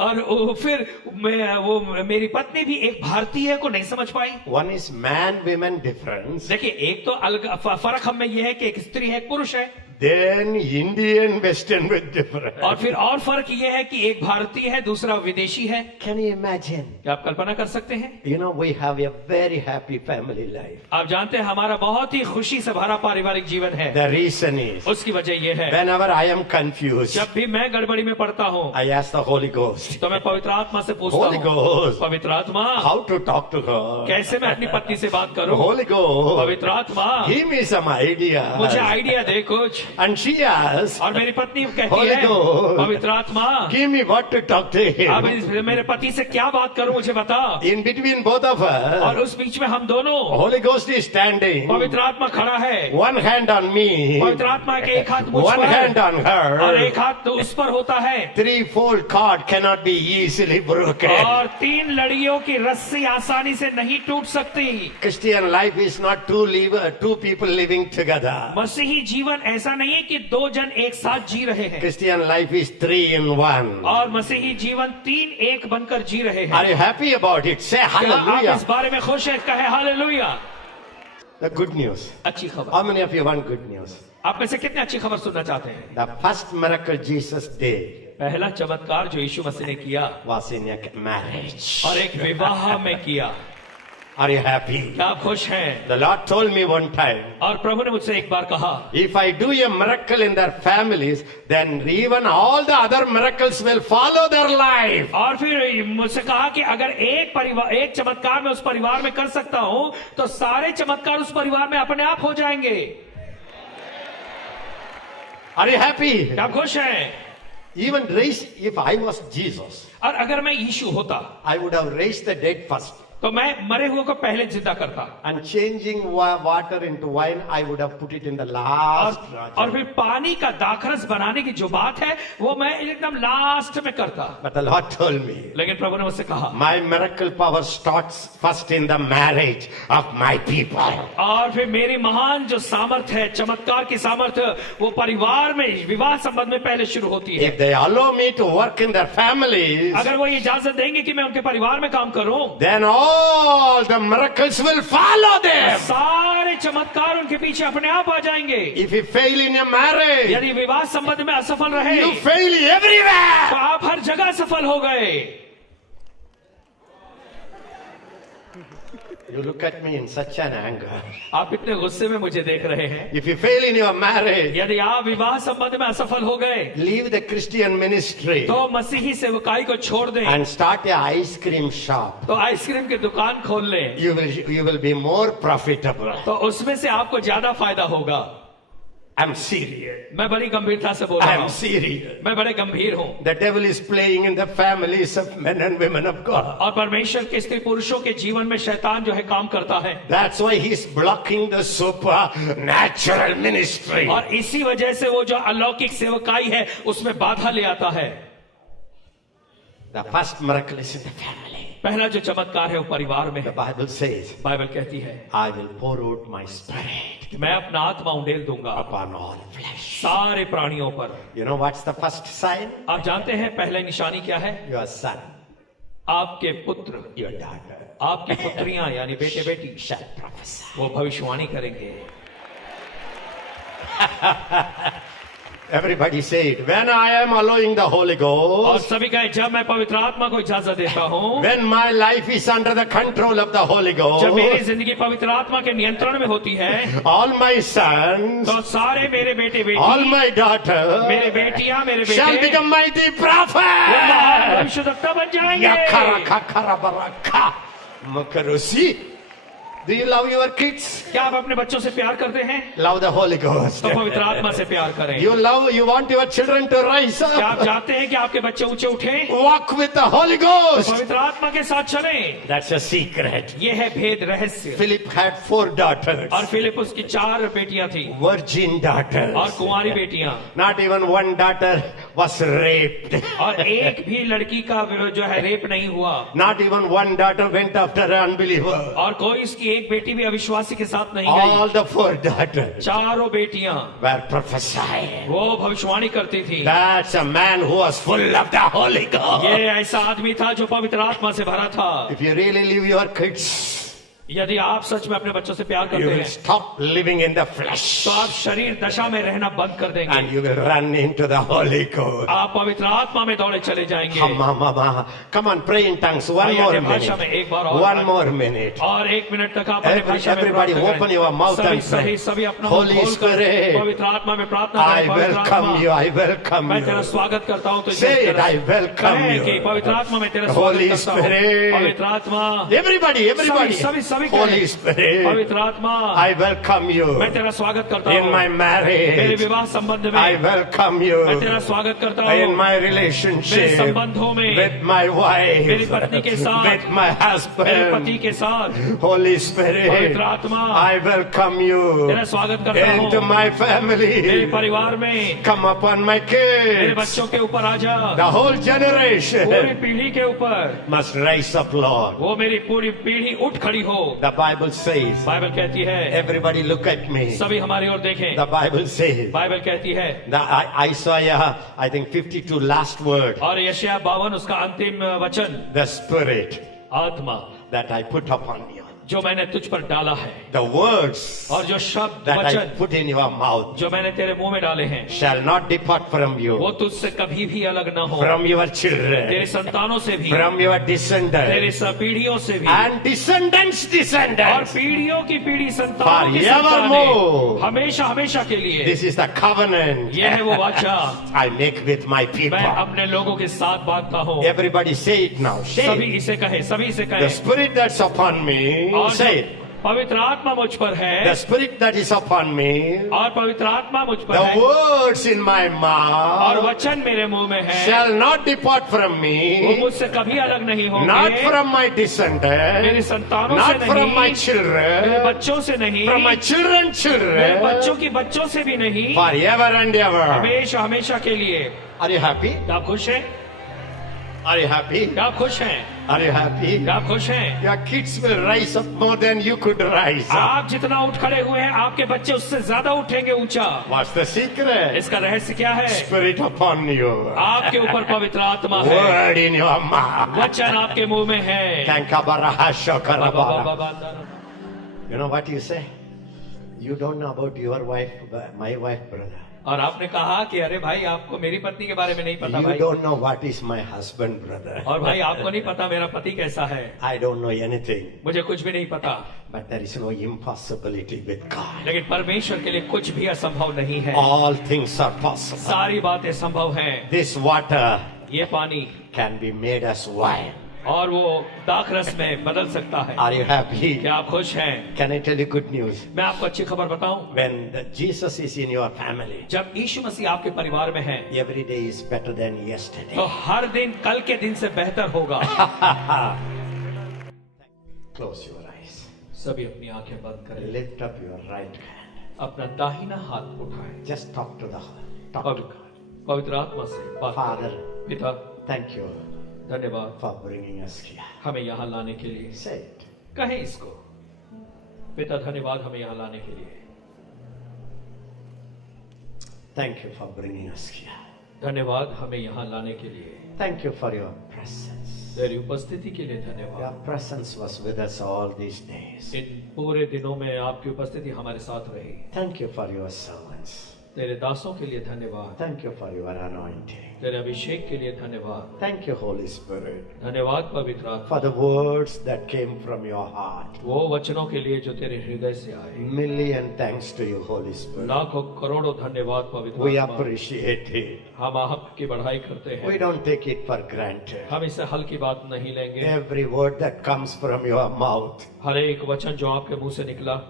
और फिर वो मेरी पत्नी भी एक भारतीय को नहीं समझ पाई। One is man-women difference. देखिए एक तो अलग फर्क हम में ये है कि एक स्त्री है, एक पुरुष है। then Indian Western with different. और फिर और फर्क ये है कि एक भारतीय है, दूसरा विदेशी है। Can you imagine? क्या आप कल्पना कर सकते हैं? You know, we have a very happy family life. आप जानते हैं हमारा बहुत ही खुशी से भरा पारिवारिक जीवन है। The reason is, उसकी वजह ये है, whenever I am confused, जब भी मैं गड़बड़ी में पड़ता हूँ I ask the Holy Ghost, तो मैं पवित्र आत्मा से पूछता Holy हूँ, Ghost, पवित्र आत्मा how to talk to her. कैसे मैं अपनी पत्नी से बात करूं? Holy Ghost, पवित्र आत्मा give me some idea. मुझे आइडिया दे कुछ। And she asks, और मेरी पत्नी कहती Holy है, Ghost, पवित्र आत्मा give me what to talk to अब him. मेरे पति से क्या बात करूं, मुझे बता। In between both of us, और उस बीच में हम दोनों, Holy Ghost is standing. पवित्र आत्मा खड़ा है, One hand on me, पवित्र आत्मा के एक हाथ मुझ one hand पर on her. और एक हाथ तो उस पर होता है। Threefold cord cannot be easily broken. और 3 लड़ियों की रस्सी आसानी से नहीं टूट सकती। Christian life is not two people living together. मसीही जीवन ऐसा नहीं है कि 2 जन एक साथ जी रहे हैं, Christian life is 3 in 1. और मसीही जीवन 3 एक बनकर जी रहे हैं। Are you happy about it? Say क्या आप hallelujah. इस बारे में खुश है? कहे हालेलुया। The good news. अच्छी खबर। How many of you want good news? आप में से कितने अच्छी खबर सुनना चाहते हैं? The first miracle Jesus did पहला चमत्कार जो यीशु मसीह ने किया was in a marriage. और एक विवाह में किया। Are you happy? क्या आप खुश हैं? The Lord told me one time, और प्रभु ने मुझसे एक बार कहा, if I do a miracle in their families, then even all the other miracles will follow their life. और फिर मुझसे कहा कि अगर एक चमत्कार मैं उस परिवार में कर सकता हूं तो सारे चमत्कार उस परिवार में अपने आप हो जाएंगे। Are you happy? क्या आप खुश हैं? Even raise, if I was Jesus, और अगर मैं यीशु होता I would have raised the dead first. तो मैं मरे हुए को पहले जिंदा करता, And changing water into wine, I would have put it in the last. और फिर पानी का दाखरस बनाने की जो बात है वो मैं एकदम लास्ट में करता। But the Lord told me, लेकिन प्रभु ने मुझसे कहा, my miracle power starts first in the marriage of my people. और फिर मेरी महान जो सामर्थ है, चमत्कार की सामर्थ, वो परिवार में विवाह संबंध में पहले शुरू होती है। If they allow me to work in their families, अगर वो ये इजाजत देंगे कि मैं उनके परिवार में काम करूं, then all the miracles will follow them. सारे चमत्कार उनके पीछे अपने आप आ जाएंगे। If you fail in your marriage, यदि विवाह संबंध में असफल रहे you fail everywhere. तो आप हर जगह सफल हो गए। You look at me in such an anger. आप इतने गुस्से में मुझे देख रहे हैं। If you fail in your marriage, यदि आप विवाह संबंध में असफल हो गए leave the Christian ministry तो मसीही सेवकाई को छोड़ दें, and start a ice cream shop. तो आइसक्रीम की दुकान खोल लें, You will be more profitable. तो उसमें से आपको ज्यादा फायदा होगा। I'm serious. मैं बड़ी गंभीरता से बोल रहा I'm हूँ, serious. मैं बड़े गंभीर हूँ। The devil is playing in the families of men and women of God. और परमेश्वर के स्त्री पुरुषों के जीवन में शैतान जो है काम करता है, That's why he's blocking the supernatural ministry. और इसी वजह से वो जो अलौकिक सेवकाई है उसमें बाधा ले आता है। The first miracle is in the family. पहला जो चमत्कार है वो परिवार में The है। Bible says, बाइबल कहती है, I will pour out my spirit मैं अपना आत्मा उंडेल दूंगा upon all flesh. सारे प्राणियों पर। You know what's the first sign? आप जानते हैं पहले निशानी क्या है? Your son, आपके पुत्र, your daughter आपकी पुत्रियां यानी बेटे बेटी shall prophesy. वो भविष्यवाणी करेंगे। Everybody say it. When I am allowing the Holy और Ghost, सभी कहे, जब मैं पवित्र आत्मा को इजाजत देता हूँ, when my life is under the control of the Holy जब मेरी Ghost, जिंदगी पवित्र आत्मा के नियंत्रण में होती है, all my sons, तो सारे मेरे बेटे all बेटी, my daughters मेरे बेटियां, मेरे shall बेटे become mighty वो महान prophets. भविष्यद्वक्ता बन जाएंगे। Yakarakakarabaraká. Makarusi. Do you love your kids? क्या आप अपने बच्चों से प्यार करते हैं? Love the Holy Ghost. तो पवित्र आत्मा से प्यार करें। You want your children to rise क्या आप up. चाहते हैं कि आपके बच्चे ऊंचे उठें? Walk with the Holy Ghost. पवित्र आत्मा के साथ चलें। That's a secret. ये है भेद रहस्य। Philip had 4 daughters. और फिलिपुस की 4 बेटियां थी Virgin daughters. और कुंवारी बेटियां, Not even one daughter was raped. और एक भी लड़की का जो है रेप नहीं हुआ, Not even one daughter went after an unbeliever. और कोई इसकी एक बेटी भी अविश्वासी के साथ नहीं गई। All the 4 daughters 4 बेटियां were prophesying. वो भविष्यवाणी करती थी। That's a man who was full of the Holy Ghost. ये ऐसा आदमी था जो पवित्र आत्मा से भरा था। If you really leave your kids यदि आप सच में अपने बच्चों से प्यार you करते will हैं stop living in the flesh तो आप शरीर दशा में रहना बंद कर देंगे and you will run into the Holy Ghost. आप पवित्र आत्मा में दौड़े चले जाएंगे Come on, pray in tongues. One भाई, more अन्य भाषा में minute. एक बार और One more minute. और 1 मिनट तक आप अपने भाषा में Everybody प्रार्थना open करें। your mouth सभी and pray. सभी अपना मुंह Holy खोलकर Spirit, पवित्र आत्मा में प्रार्थना I करें। पवित्र welcome आत्मा, you. I welcome मैं तेरा you. स्वागत करता हूँ। तो Say it, I welcome कहें कि you. पवित्र आत्मा में तेरा Holy स्वागत करता हूँ। Spirit. पवित्र आत्मा, Everybody. सभी Holy कहें, Spirit, पवित्र आत्मा, I welcome you. मैं तेरा स्वागत करता In my हूँ। मेरे marriage, विवाह संबंध में I welcome you. मैं तेरा स्वागत करता हूँ। In my मेरे relationship संबंधों में, with my wife, मेरी पत्नी के साथ, with my मेरे पति husband, के साथ, Holy Spirit, पवित्र आत्मा, I welcome you तेरा स्वागत करता हूँ। into my मेरे family. परिवार में, Come upon my मेरे kids. बच्चों के ऊपर आ जा। The whole पूरी generation पीढ़ी के ऊपर must rise up, Lord. वो मेरी पूरी पीढ़ी उठ खड़ी हो। The Bible says, बाइबल कहती है, everybody look at me. सभी हमारी ओर देखें। The Bible says, बाइबल कहती है, Isaiah, I think 52 last word, और यशायाह 52 उसका अंतिम वचन, the Spirit आत्मा that I put upon you. जो मैंने तुझ पर डाला है, The words और जो शब्द that I वचन put in your mouth जो मैंने तेरे मुंह में डाले हैं, shall not depart from वो you, तुझसे कभी भी अलग न हो। from your तेरे children, संतानों से भी, from your तेरे descendants, सब पीढ़ियों से भी, and descendants, और descendants. पीढ़ियों की पीढ़ी संतानों की Forevermore. संतानें, हमेशा हमेशा के लिए। This is the covenant यह है वो वाचा I make with my people. मैं अपने लोगों के साथ बांधता हूँ। Everybody say it now. Say सभी it. इसे कहे, सभी इसे The कहे। Spirit that's upon me, और say जो it. पवित्र आत्मा मुझ पर The है, Spirit that is upon me, और पवित्र आत्मा मुझ पर the है, words in my और mouth वचन मेरे मुंह में है, shall not depart from वो me, मुझसे कभी अलग नहीं not होंगे। from my मेरे descendants, संतानों not से from my नहीं, मेरे children, बच्चों से नहीं, from my मेरे children, बच्चों की बच्चों से भी नहीं, forever and ever. हमेशा हमेशा के लिए। Are you happy? क्या आप खुश हैं? Are you happy? क्या आप खुश हैं? Are you happy? क्या आप खुश हैं? Your kids will rise up more than you could rise up. आप जितना उठ खड़े हुए हैं, आपके बच्चे उससे ज्यादा उठेंगे ऊंचा। What's the secret? इसका रहस्य क्या है? Spirit upon you. आपके ऊपर पवित्र आत्मा है, Word in your mouth. वचन आपके मुंह में है। You know what you say? You don't know about your wife, my wife, brother. और आपने कहा कि अरे भाई आपको मेरी पत्नी के बारे में नहीं पता You भाई, don't know what is my husband, brother. और भाई आपको नहीं पता मेरा पति कैसा है। I don't know anything. मुझे कुछ भी नहीं पता, But there is no impossibility with God. लेकिन परमेश्वर के लिए कुछ भी असंभव नहीं है। All things are possible. सारी बातें संभव हैं। This water ये पानी can be made as wine. और वो दाखरस में बदल सकता है। Are you happy? क्या आप खुश हैं? Can I tell you good news? मैं आपको अच्छी खबर बताऊं, When Jesus is in your family, जब यीशु मसीह आपके परिवार में है, every day is better than yesterday. तो हर दिन कल के दिन से बेहतर होगा। Close your eyes. सभी अपनी आंखें बंद करें, Lift up your right hand. अपना दाहिना हाथ उठाएं, Just talk to God. पवित्र आत्मा से बात Father, करें। पिता, thank you धन्यवाद for bringing us here. हमें यहाँ लाने के लिए। Say it. कहें इसको, पिता धन्यवाद हमें यहाँ लाने के लिए। Thank you for bringing us here. धन्यवाद हमें यहाँ लाने के लिए। Thank you for your presence. तेरी उपस्थिति के लिए Your धन्यवाद। presence was with us all these days. इन पूरे दिनों में आपकी उपस्थिति हमारे साथ रही। Thank you for your servants. तेरे दासों के लिए धन्यवाद, Thank you for your anointing. तेरे अभिषेक के लिए धन्यवाद। Thank you, Holy Spirit, धन्यवाद पवित्र आत्मा, for the words that came from your heart. वो वचनों के लिए जो तेरे हृदय से आए। Million thanks to you, Holy Spirit. लाखों करोड़ों धन्यवाद पवित्र We आत्मा। appreciate it. हम आपकी बढ़ाई करते We हैं, don't take it for granted. हम इसे हल्की बात नहीं लेंगे। Every word that comes from your mouth हर एक वचन जो आपके मुंह से निकला,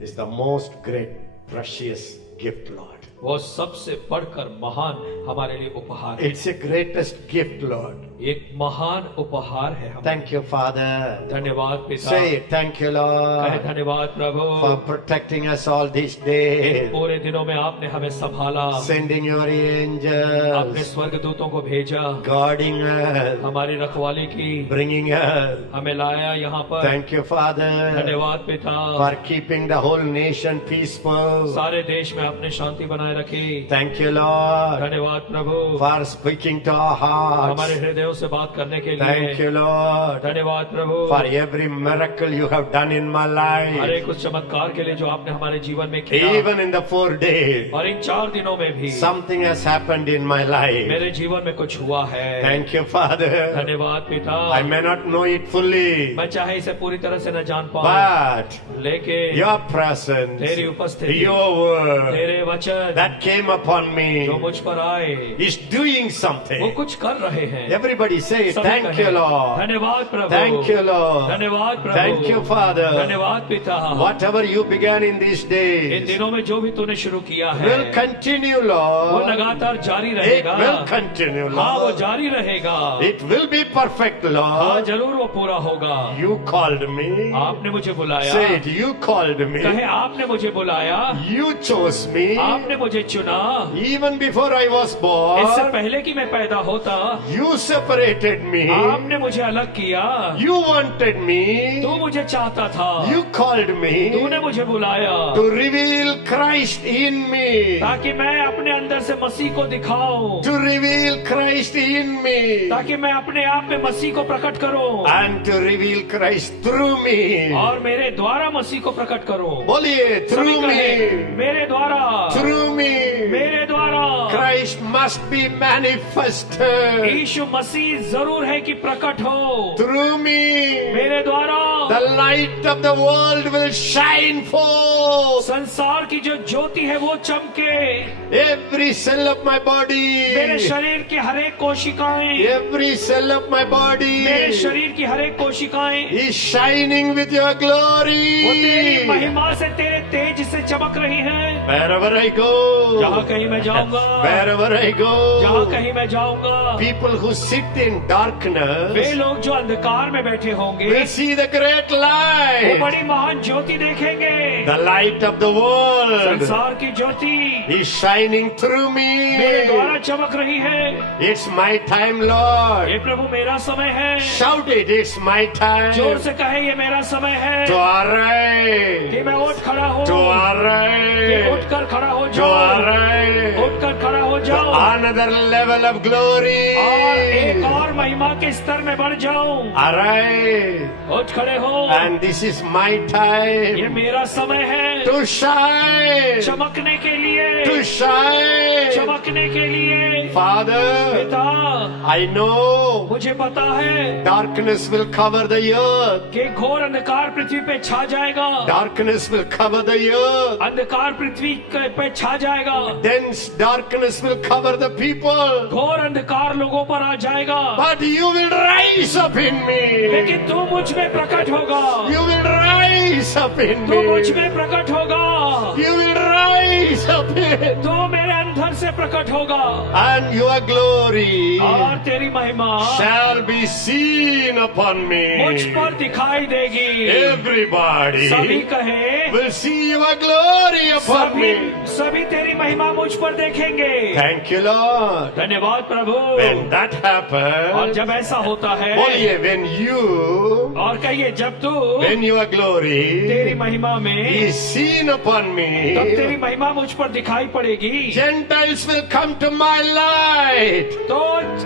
is the most great, precious gift, Lord. वो सबसे बढ़कर महान हमारे लिए उपहार है। It's the greatest gift, Lord. एक महान उपहार है हमारे। Thank you, Father. धन्यवाद पिता, Say it. Thank you, कहे Lord, धन्यवाद प्रभु, for protecting us all these in days, पूरे दिनों में आपने हमें संभाला, sending your अपने angels, स्वर्गदूतों को भेजा, guarding us, हमारी रखवाली की, bringing us. हमें लाया यहाँ पर। Thank you, Father, धन्यवाद पिता, for keeping the whole nation peaceful. सारे देश में आपने शांति बनाए बनाए रखे। Thank you, Lord, धन्यवाद प्रभु, for speaking to our hearts. हमारे हृदयों से बात करने के Thank लिए। you, Lord, धन्यवाद प्रभु, for every miracle you have done in my her life. एक उस चमत्कार के लिए जो आपने हमारे जीवन में किया। Even in the 4 days, और इन 4 दिनों में भी something has happened in my life. मेरे जीवन में कुछ हुआ है। Thank you, Father. धन्यवाद पिता। I may not know it fully, मैं चाहे इसे पूरी तरह से न जान पाऊं, but लेकिन your presence, तेरी उपस्थिति, your word तेरे वचन that came upon जो me मुझ पर आए, is doing वो something. कुछ कर रहे हैं। Everybody say, सभी thank कहें, you, Lord. धन्यवाद प्रभु, Thank you, Lord. धन्यवाद प्रभु, Thank you, Father. धन्यवाद पिता। Whatever you began in these in days दिनों में जो भी तूने शुरू किया है will continue, वो Lord. लगातार जारी It रहेगा। will continue, हाँ, वो Lord. जारी रहेगा। It will be perfect, हाँ, Lord. जरूर वो पूरा होगा। You called me. आपने मुझे बुलाया। Say it. You called me. कहे आपने मुझे बुलाया, You chose me. आपने मुझे चुना। Even before I was इससे born, पहले कि मैं पैदा होता, you separated me. आपने मुझे अलग किया। You wanted me. तू मुझे चाहता था, You called me तूने मुझे बुलाया to reveal Christ in me. ताकि मैं अपने अंदर से मसीह को दिखाऊं, To reveal Christ in me. ताकि मैं अपने आप में मसीह को प्रकट करूं And to reveal Christ through me. और मेरे द्वारा मसीह को प्रकट करूं। बोलिए, सभी through कहे, me. मेरे द्वारा, Through me. मेरे द्वारा Christ must be manifested. यीशु मसीह जरूर है कि प्रकट हो। Through me. मेरे द्वारा The light of the world will shine forth. संसार की जो ज्योति है वो चमके। Every cell of my मेरे body. शरीर की हर एक कोशिकाएं, Every cell of my body मेरे शरीर की हर एक कोशिकाएं is shining with your वो तेरी glory. महिमा से, तेरे तेज से चमक रही हैं। Wherever I go, जहाँ कहीं मैं जाऊंगा, wherever I जहाँ go, कहीं मैं जाऊंगा, people who sit in way darkness लोग जो अंधकार में बैठे होंगे will see the great वो light. बड़ी महान ज्योति देखेंगे। The light of the world संसार की ज्योति is shining through मेरे द्वारा me. चमक रही है। It's my time, Lord. ये प्रभु मेरा समय है। Shout it, it's my जोर time से कहे ये मेरा समय है to arise, कि मैं उठ खड़ा हो, to कि arise, उठकर खड़ा हो to जाओ, arise. उठकर खड़ा हो To जाओ another level of glory. और एक और महिमा के स्तर में बढ़ जाऊं। Arise. उठ खड़े हो, And this is my ये time मेरा समय है to shine. चमकने के लिए, To shine. चमकने के लिए। Father, पिता, I know मुझे पता है darkness will cover the earth. कि घोर अंधकार पृथ्वी पे छा जाएगा। Darkness will cover the earth. अंधकार पृथ्वी पे छा जाएगा। Dense darkness will cover the people. घोर अंधकार लोगों पर आ जाएगा। But you will rise up in me. लेकिन तू मुझ में प्रकट होगा, You will rise up in तू मुझ me. में प्रकट होगा, You will rise up in. तू मेरे अंदर से प्रकट होगा And your glory और तेरी महिमा shall be seen upon मुझ me. पर दिखाई देगी। Everybody सभी कहे, will see your glory upon सभी me. सभी तेरी महिमा मुझ पर देखेंगे। Thank you, Lord. धन्यवाद प्रभु। When that और happens, जब ऐसा होता है, बोलिए, when you, और कहिए जब तू when your glory तेरी महिमा में, is seen upon तब तेरी me, महिमा मुझ पर दिखाई पड़ेगी। Gentiles will come to my light. तो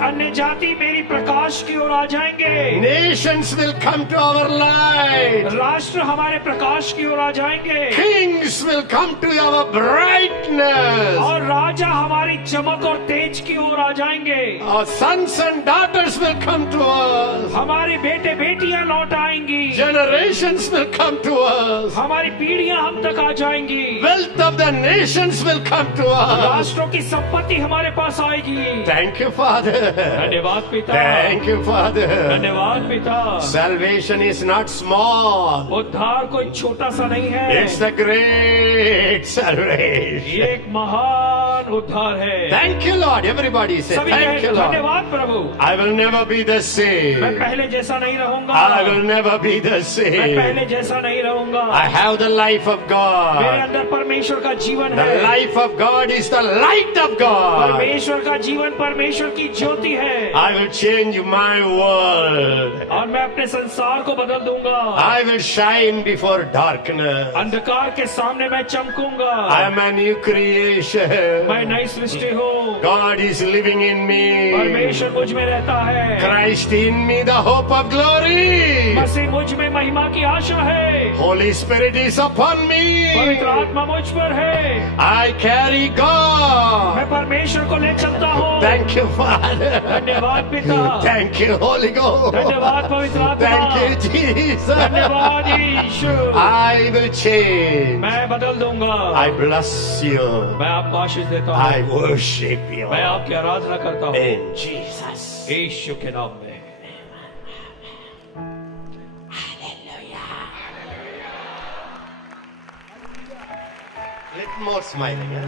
अन्य जाति मेरी प्रकाश की ओर आ जाएंगे, Nations will come to our light. राष्ट्र हमारे प्रकाश की ओर आ जाएंगे Kings will come to our brightness. और राजा हमारी चमक और तेज की ओर आ जाएंगे। Our sons and daughters will come to us. हमारे बेटे बेटियां लौट आएंगी, Generations will come to us. हमारी पीढ़ियां हम तक आ जाएंगी, Wealth of the nations will come to us. राष्ट्रों की संपत्ति हमारे पास आएगी। Thank you, Father. धन्यवाद पिता, Thank you, Father. धन्यवाद पिता। Salvation is not small. उद्धार कोई छोटा सा नहीं है, It's the great salvation. ये एक महान महान उद्धार है। Thank you, Lord. Everybody say, सभी thank कहें, you, Lord. धन्यवाद प्रभु। I will never be the मैं same. पहले जैसा नहीं रहूंगा। I will never be the मैं same. पहले जैसा नहीं रहूंगा। I have the life of मेरे God. अंदर परमेश्वर का जीवन The है। life of God is the light of God. परमेश्वर का जीवन परमेश्वर की ज्योति है। I will change my world. और मैं अपने संसार को बदल दूंगा। I will shine before darkness. अंधकार के सामने मैं चमकूंगा। I am a new creation. मैं नई सृष्टि हूँ। God is living in me. परमेश्वर मुझ में रहता है। Christ in me, the hope of glory. मसीह मुझ में महिमा की आशा है। Holy Spirit is upon me. पवित्र आत्मा मुझ पर है। I carry God. मैं परमेश्वर को ले चलता हूँ। Thank you, Father. धन्यवाद पिता। Thank you, Holy Ghost. धन्यवाद पवित्र आत्मा। Thank you, Jesus. धन्यवाद यीशु। I will change. मैं बदल दूंगा। I bless you. मैं आपको आशीष देता हूँ। I worship you. मैं आपकी आराधना करता हूँ In Jesus. यीशु के नाम में। Little more smiling. Huh?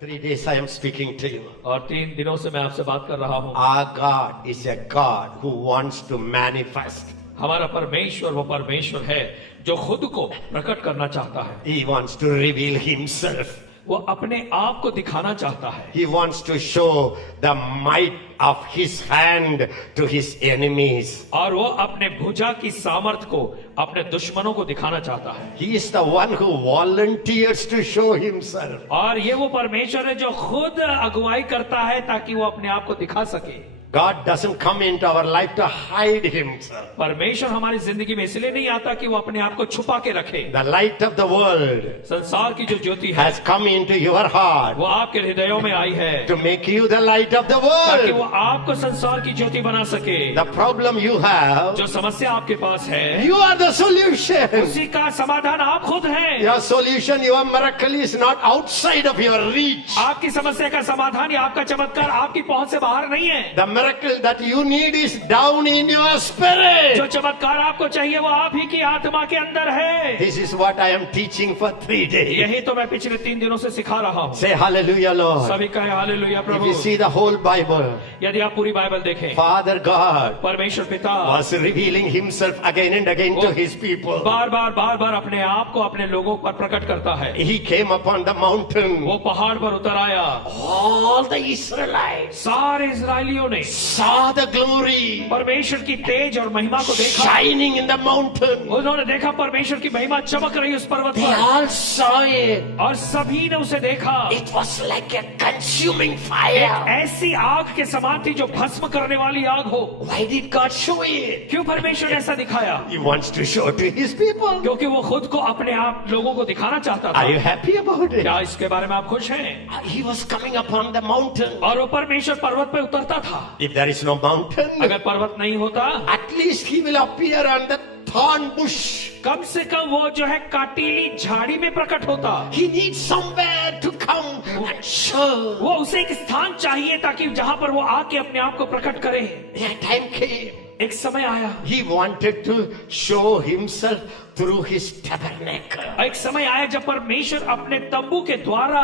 3 days I am speaking to you. और 3 दिनों से मैं आपसे बात कर रहा हूँ। Our God is a God who wants to manifest. हमारा परमेश्वर वो परमेश्वर है जो खुद को प्रकट करना चाहता है। He wants to reveal himself. वो अपने आप को दिखाना चाहता है। He wants to show the might of his hand to his enemies. और वो अपने भुजा की सामर्थ को अपने दुश्मनों को दिखाना चाहता है। He is the one who volunteers to show himself. और ये वो परमेश्वर है जो खुद अगुवाई करता है ताकि वो अपने आप को दिखा सके। God doesn't come into our life to hide himself. परमेश्वर हमारी जिंदगी में इसलिए नहीं आता कि वो अपने आप को छुपा के रखे। The light of the world संसार की जो ज्योति है has come into your heart वो आपके हृदयों में आई है to make you the light of the ताकि वो world. आपको संसार की ज्योति बना सके। The problem you have, जो समस्या आपके पास है you are the solution. उसी का समाधान आप खुद हैं। Your solution, your miracle is not outside of your reach. आपकी समस्या का समाधान या आपका चमत्कार आपकी पहुंच से बाहर नहीं है। The miracle that you need is down in your spirit. जो चमत्कार आपको चाहिए वो आप ही की आत्मा के अंदर है। This is what I am teaching for 3 days. यही तो मैं पिछले 3 दिनों से सिखा रहा हूँ। Say hallelujah, Lord. सभी कहे hallelujah If Prabhu. you see the whole Bible, यदि आप पूरी बाइबल देखें Father God परमेश्वर पिता was revealing himself again and again to his people. बार बार अपने आप को अपने लोगों पर प्रकट करता है। He came upon the mountain. वो पहाड़ पर उतर आया। All the Israelites सारे इजरायलियों ने saw the glory परमेश्वर की तेज और महिमा को देखा। shining in the mountain. उन्होंने देखा परमेश्वर की महिमा चमक रही उस पर्वत They पर all saw it. और सभी ने उसे देखा। It was like a consuming fire. ऐसी आग के समान थी जो भस्म करने वाली आग हो। Why did God show it? क्यों परमेश्वर ने ऐसा दिखाया? He wants to show to his people. क्योंकि वो खुद को अपने आप लोगों को दिखाना चाहता Are you था। happy about it? क्या इसके बारे में आप खुश हैं? He was coming upon the mountain. और वो परमेश्वर पर्वत पे उतरता था। If there is no mountain, अगर पर्वत नहीं होता at least he will appear on the thorn bush. कम से कम वो जो है काटीली झाड़ी में प्रकट होता। He needs somewhere to come and show. वो उसे एक स्थान चाहिए ताकि जहां पर वो आके अपने आप को प्रकट करे। A time came. एक समय आया He wanted to show himself through his tabernacle. एक समय आया जब परमेश्वर अपने तंबू के द्वारा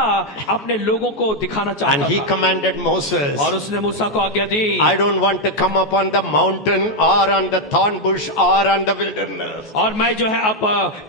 अपने लोगों को दिखाना And चाहता he था। commanded Moses, और उसने मूसा को आज्ञा दी I don't want to come upon the mountain or on the thorn bush or on the wilderness. और मैं जो है अब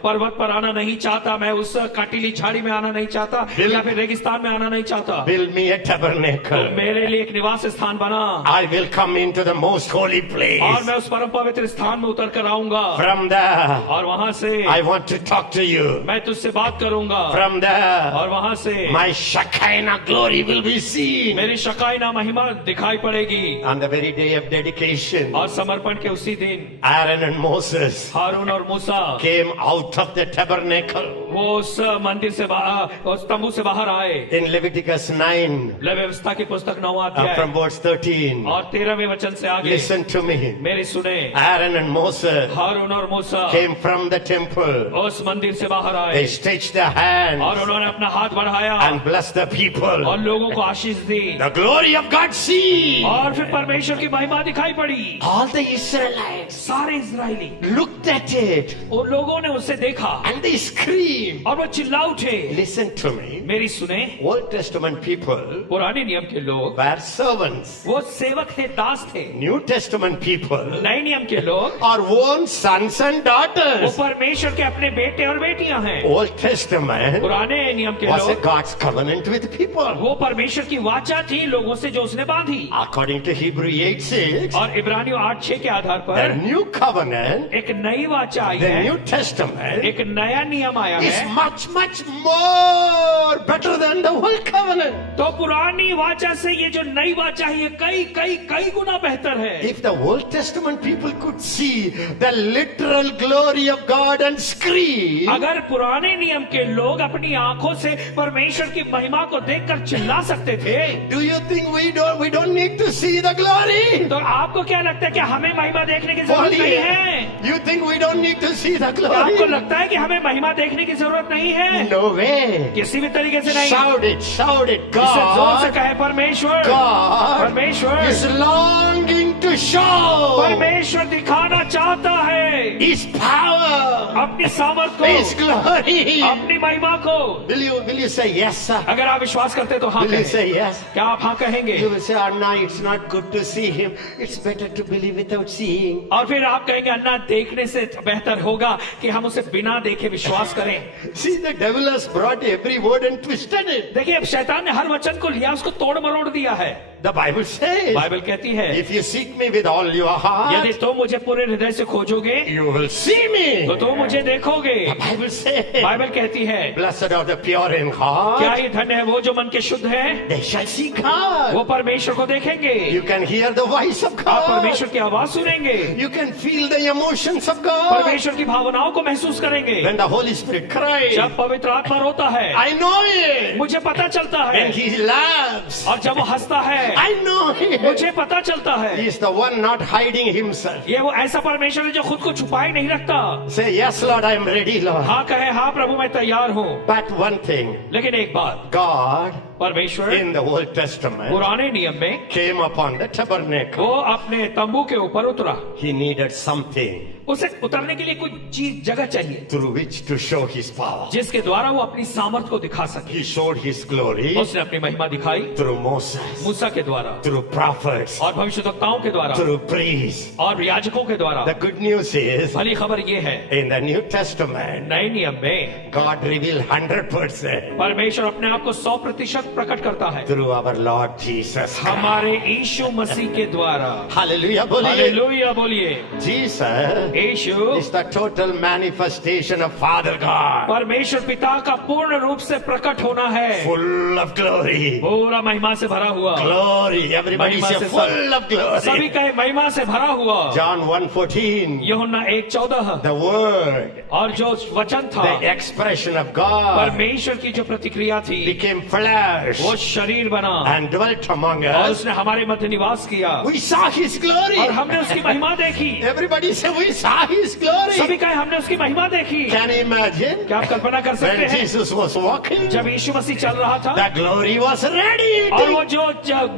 पर्वत पर आना नहीं चाहता। मैं उस काटीली झाड़ी में आना नहीं चाहता या फिर रेगिस्तान में आना नहीं चाहता। Build me a tabernacle. मेरे लिए एक निवास स्थान बना I will come into the most holy place. और मैं उस परम पवित्र स्थान में उतर कर आऊंगा। From there, और वहां से I want to talk to you. मैं तुझसे बात करूंगा। From there, और वहां से my Shekinah glory will be seen. मेरी शकाइना महिमा दिखाई पड़ेगी। On the very day of dedication, और समर्पण के उसी दिन Aaron and Moses हारून और मूसा came out of the tabernacle. वो उस मंदिर से बाहर उस तंबू से बाहर आए। In Leviticus 9, व्यवस्था की पुस्तक 9वां अध्याय from verse 13, और 13वें वचन से आगे listen to me. मेरी सुने। Aaron and Moses हारून और मूसा came from the temple. उस मंदिर से बाहर आए They stretched their hands और उन्होंने अपना हाथ बढ़ाया and blessed the people. और लोगों को आशीष दी। The glory of God seen. और फिर परमेश्वर की महिमा दिखाई पड़ी। All the Israelites सारे इजरायली looked at it उन लोगों ने उसे देखा and they screamed. scream. और वो चिल्ला उठे। Listen to me. मेरी सुने, Old Testament people पुराने नियम के लोग were servants. वो सेवक थे, दास थे। New Testament people नए नियम के लोग are own sons and वो daughters. परमेश्वर के अपने बेटे और बेटियां हैं। Old Testament पुराने नियम के was a लोग God's covenant with people. वो परमेश्वर की वाचा थी लोगों से जो उसने बांधी। According to Hebrew 8:6, और इब्रानियों 8:6 के आधार the पर new covenant, एक नई वाचा आई the है, New Testament एक नया नियम आया is है। much, much more better than the old covenant. तो पुरानी वाचा से ये जो नई वाचा है ये कई कई कई गुना बेहतर है। If the Old Testament people could see the literal glory of God and scream, अगर पुराने नियम के लोग अपनी आंखों से परमेश्वर की महिमा को देखकर चिल्ला सकते थे, do you think we don't need to see the glory? तो आपको क्या लगता है कि हमें महिमा देखने की जरूरत Only नहीं है? you think we don't need to see the क्या आपको glory? लगता है कि हमें महिमा देखने की जरूरत नहीं है? No way. किसी भी तरीके से नहीं। Shout it, shout it. इसे जोर से God, कहे, परमेश्वर God परमेश्वर is longing to show परमेश्वर दिखाना चाहता है His power, अपनी सामर्थ His को, glory. अपनी महिमा को। Will you say yes, sir? अगर आप विश्वास करते तो हाँ Will you कहें। say yes? क्या आप हाँ कहेंगे? You will say, Anna, it's not good to see him. It's better to believe without seeing. और फिर आप कहेंगे अन्ना देखने से बेहतर होगा कि हम उसे बिना देखे विश्वास करें। See, the devil has brought every word and twisted it. देखिए अब शैतान ने हर वचन को लिया, उसको तोड़ मरोड़ दिया है। The Bible says, बाइबल कहती है if you seek me with all your यदि heart, तुम मुझे पूरे हृदय से खोजोगे you will see me. तो तुम मुझे देखोगे। The Bible says, बाइबल कहती है blessed are the pure in क्या heart. ही धन्य है वो जो मन के शुद्ध है, They shall see God. वो परमेश्वर को देखेंगे। You can hear the voice of आप God. परमेश्वर की आवाज सुनेंगे, You can feel the emotions of God. परमेश्वर की भावनाओं को महसूस करेंगे। When the Holy Spirit cries, जब पवित्र आत्मा रोता है I know it. मुझे पता चलता है, When He laughs, और जब वो हंसता है I know it. मुझे पता चलता है। He is the one not hiding Himself. ये वो ऐसा परमेश्वर है जो खुद को छुपाए नहीं रखता। Say, yes, Lord, I am ready, Lord. हाँ कहे, हाँ प्रभु मैं तैयार हूँ। But one thing, लेकिन एक बात, God परमेश्वर in the Old Testament पुराने नियम में came upon the वो tabernacle. अपने तंबू के ऊपर उतरा। He needed something उसे उतरने के लिए कोई चीज जगह चाहिए through which to show His power. जिसके द्वारा वो अपनी सामर्थ को दिखा सके। He showed His glory उसने अपनी महिमा दिखाई through Moses, मूसा के द्वारा through prophets, और भविष्यवक्ताओं के द्वारा through priests. और याजकों के द्वारा। The good news is, भली खबर ये है in the New Testament, नए नियम में God revealed 100% परमेश्वर अपने आप को 100% प्रकट करता है through our Lord Jesus Christ. हमारे यीशु मसीह के द्वारा। Hallelujah, बोलिए. हालेलुया बोलिए। Jesus Yeshu is the total manifestation of Father God, परमेश्वर पिता का पूर्ण रूप से प्रकट होना है, full of glory. पूरा महिमा से भरा हुआ। Glory, everybody महिमा say से full of सभी glory. कहे महिमा से भरा हुआ। John 1:14, यूहन्ना 1:14 the word, और जो वचन था the expression of God परमेश्वर की जो प्रतिक्रिया थी became flesh वो शरीर बना and dwelt among और us. उसने हमारे मध्य निवास किया We saw His glory. और हमने उसकी महिमा देखी। Everybody say we saw His glory. सभी कहे हमने उसकी महिमा देखी। Can you imagine? क्या आप कल्पना कर सकते When हैं Jesus was walking, जब यीशु मसीह चल रहा था the glory was ready. और वो जो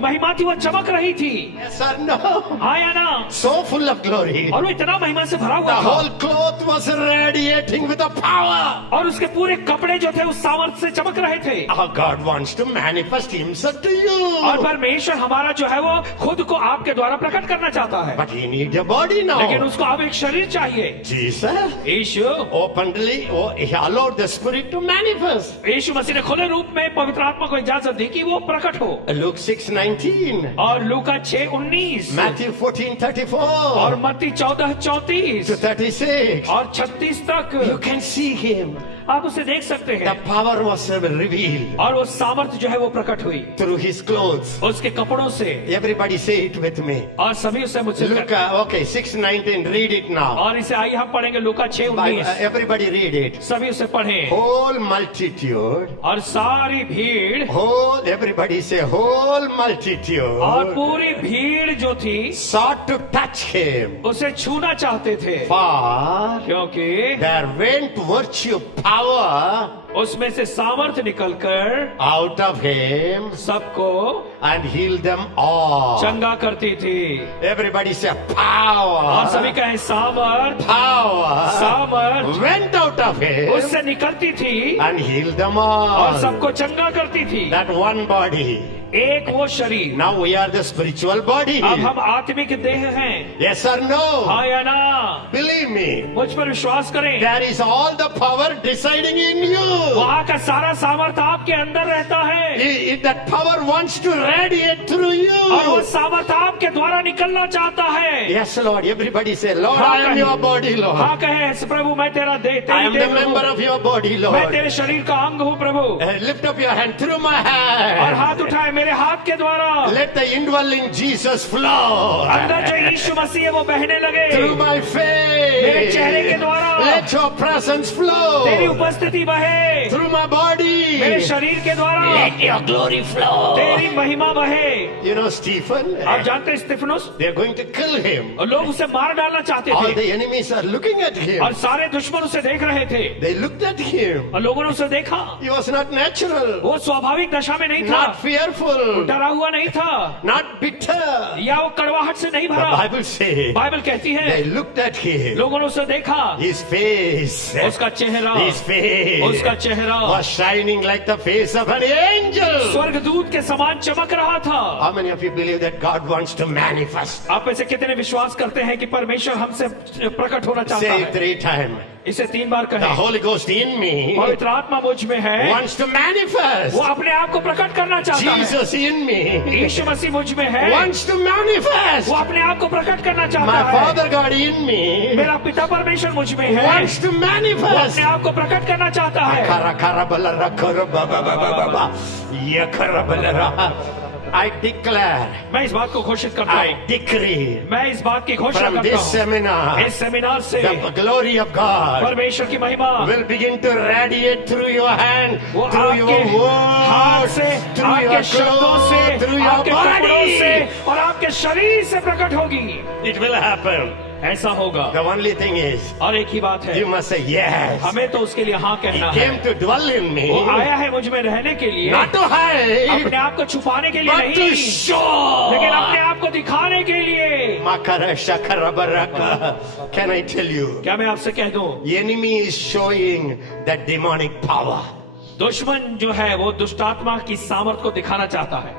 महिमा थी वो चमक रही थी। Yes or no? हाँ या ना? So full of glory. और वो इतना महिमा से भरा The हुआ था whole cloth was radiating with the power. और उसके पूरे कपड़े जो थे उस सामर्थ से चमक रहे थे। Our God wants to manifest Himself to और you. परमेश्वर हमारा जो है वो खुद को आपके द्वारा प्रकट करना चाहता है, But He needs a body लेकिन now. उसको अब एक शरीर चाहिए। Jesus Yeshu openly He allowed the Spirit to manifest. यीशु मसीह ने खुले रूप में पवित्र आत्मा को इजाजत दी कि वो प्रकट हो। Luke 6:19, और लूका 6:19 Matthew 14:34 और मत्ती 14:34 to 36. और 36 तक You can see Him. आप उसे देख सकते The हैं। power was revealed और वो सामर्थ जो है वो प्रकट हुई through His clothes. उसके कपड़ों से। Everybody say it with me. और सभी उसे मुझसे Luke, okay, 6:19. Read it now. और इसे आइए हम पढ़ेंगे लूका Bible, 6:19। everybody read it. सभी उसे पढ़ें। Whole multitude. और सारी भीड़ Whole, everybody say whole और multitude पूरी भीड़ जो थी sought to touch Him. उसे छूना चाहते थे, For क्योंकि there went virtue, power power उसमें से सामर्थ निकलकर out of him सबको and healed them all. चंगा करती थी। Everybody say और power. सभी कहें सामर्थ Power सामर्थ went out of him उससे निकलती थी and healed them और all. सबको चंगा करती थी। That one body. एक वो शरीर। Now we are the spiritual body. अब हम आत्मिक देह हैं। Yes or no? हाँ या ना? Believe me. मुझ पर विश्वास करें। There is all the power residing in you. वहाँ का सारा सामर्थ आपके अंदर रहता है। That power wants to radiate through और वो you. सामर्थ आपके द्वारा निकलना चाहता है। Yes, Lord. Everybody say, Lord, हाँ I am कहें। your body, Lord. हाँ कहे प्रभु मैं तेरा देह I am तेरी the देह member हूँ। of your body, मैं Lord. तेरे शरीर का अंग हूँ प्रभु। Lift up your hand through my और hand. हाथ उठाए मेरे हाथ के द्वारा Let the indwelling Jesus flow अंदर जो यीशु मसीह है वो बहने लगे। through my मेरे चेहरे के face. द्वारा Let your presence flow तेरी उपस्थिति बहे। through my body. मेरे शरीर के द्वारा Let your glory flow. तेरी महिमा बहे। You know, Stephen, आप जानते हैं स्तिफनुस they're going to kill him. और लोग उसे मार डालना चाहते All थे the enemies are looking at him. और सारे दुश्मन उसे देख रहे थे They looked at him. और लोगों ने उसे देखा। He was not natural, वो स्वाभाविक दशा में नहीं था, not fearful, डरा हुआ नहीं था not bitter. या वो कड़वाहट से नहीं The भरा। Bible says बाइबल कहती है they looked at him. लोगों ने उसे देखा। His face, उसका चेहरा his face उसका चेहरा was shining like the face of an angel. स्वर्गदूत के समान चमक रहा था। How many of you believe that God wants to manifest? आप में से कितने विश्वास करते हैं कि परमेश्वर हमसे प्रकट होना चाहता Say it है? 3 times. इसे 3 बार The कहें। Holy Ghost in me पवित्र आत्मा मुझ में है, wants to manifest. वो अपने आप को प्रकट करना चाहता है। Jesus in me यीशु मसीह मुझ में है, wants to manifest. वो अपने आप को प्रकट करना My चाहता है। Father God in me मेरा पिता परमेश्वर मुझ में है, wants to वो manifest. अपने आप को प्रकट करना चाहता है। Kara kara bala ra kara ba ba ba ba ba ba. Ya kara bala ra. I declare, मैं इस बात को घोषित करता I हूँ, decree मैं इस बात की घोषणा from करता this हूँ, seminar, इस सेमिनार से the glory of God परमेश्वर की महिमा will begin to radiate through your hand, वो through your आपके हाथ words, से, through your आपके शब्दों से, clothes, through your आपके कपड़ों से body. और आपके शरीर से प्रकट होगी। It will happen. ऐसा होगा। The only thing is, और एक ही बात है, you must say yes. हमें तो उसके लिए हाँ He कहना है। came to dwell in me, वो आया है मुझ में रहने के लिए, not to hide, अपने आप को छुपाने के लिए but to नहीं, show. लेकिन अपने आप को दिखाने के लिए। Makara shakara baraka. Can I tell you? क्या मैं आपसे कह दूं, The enemy is showing that demonic power. दुश्मन जो है वो दुष्टात्मा की सामर्थ को दिखाना चाहता है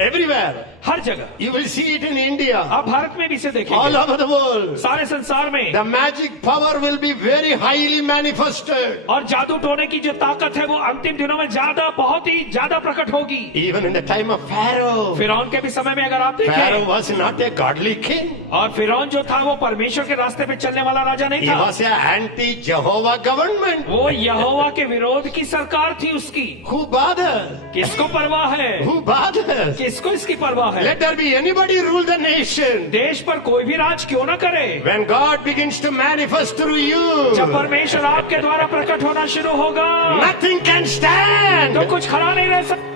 Everywhere. हर जगह। You will see it in India. आप भारत में भी इसे All देखेंगे, over the world. सारे संसार में। The magic power will be very highly manifested. और जादू टोने की जो ताकत है वो अंतिम दिनों में ज्यादा, बहुत ही ज्यादा प्रकट होगी। Even in the time of Pharaoh. फिरौन के भी समय में अगर आप Pharaoh देखें, was not a godly king. और फिरौन जो था वो परमेश्वर के रास्ते पे चलने वाला राजा नहीं He था, was an anti-Jehovah government. वो यहोवा के विरोध की सरकार थी उसकी। Who bothers? किसको परवाह है? Who bothers? किसको इसकी परवाह है? Let there be anybody rule the nation. देश पर कोई भी राज क्यों ना करे, When God begins to manifest through जब you, परमेश्वर आपके द्वारा प्रकट होना शुरू होगा nothing can stand. तो कुछ खड़ा नहीं रह सकता।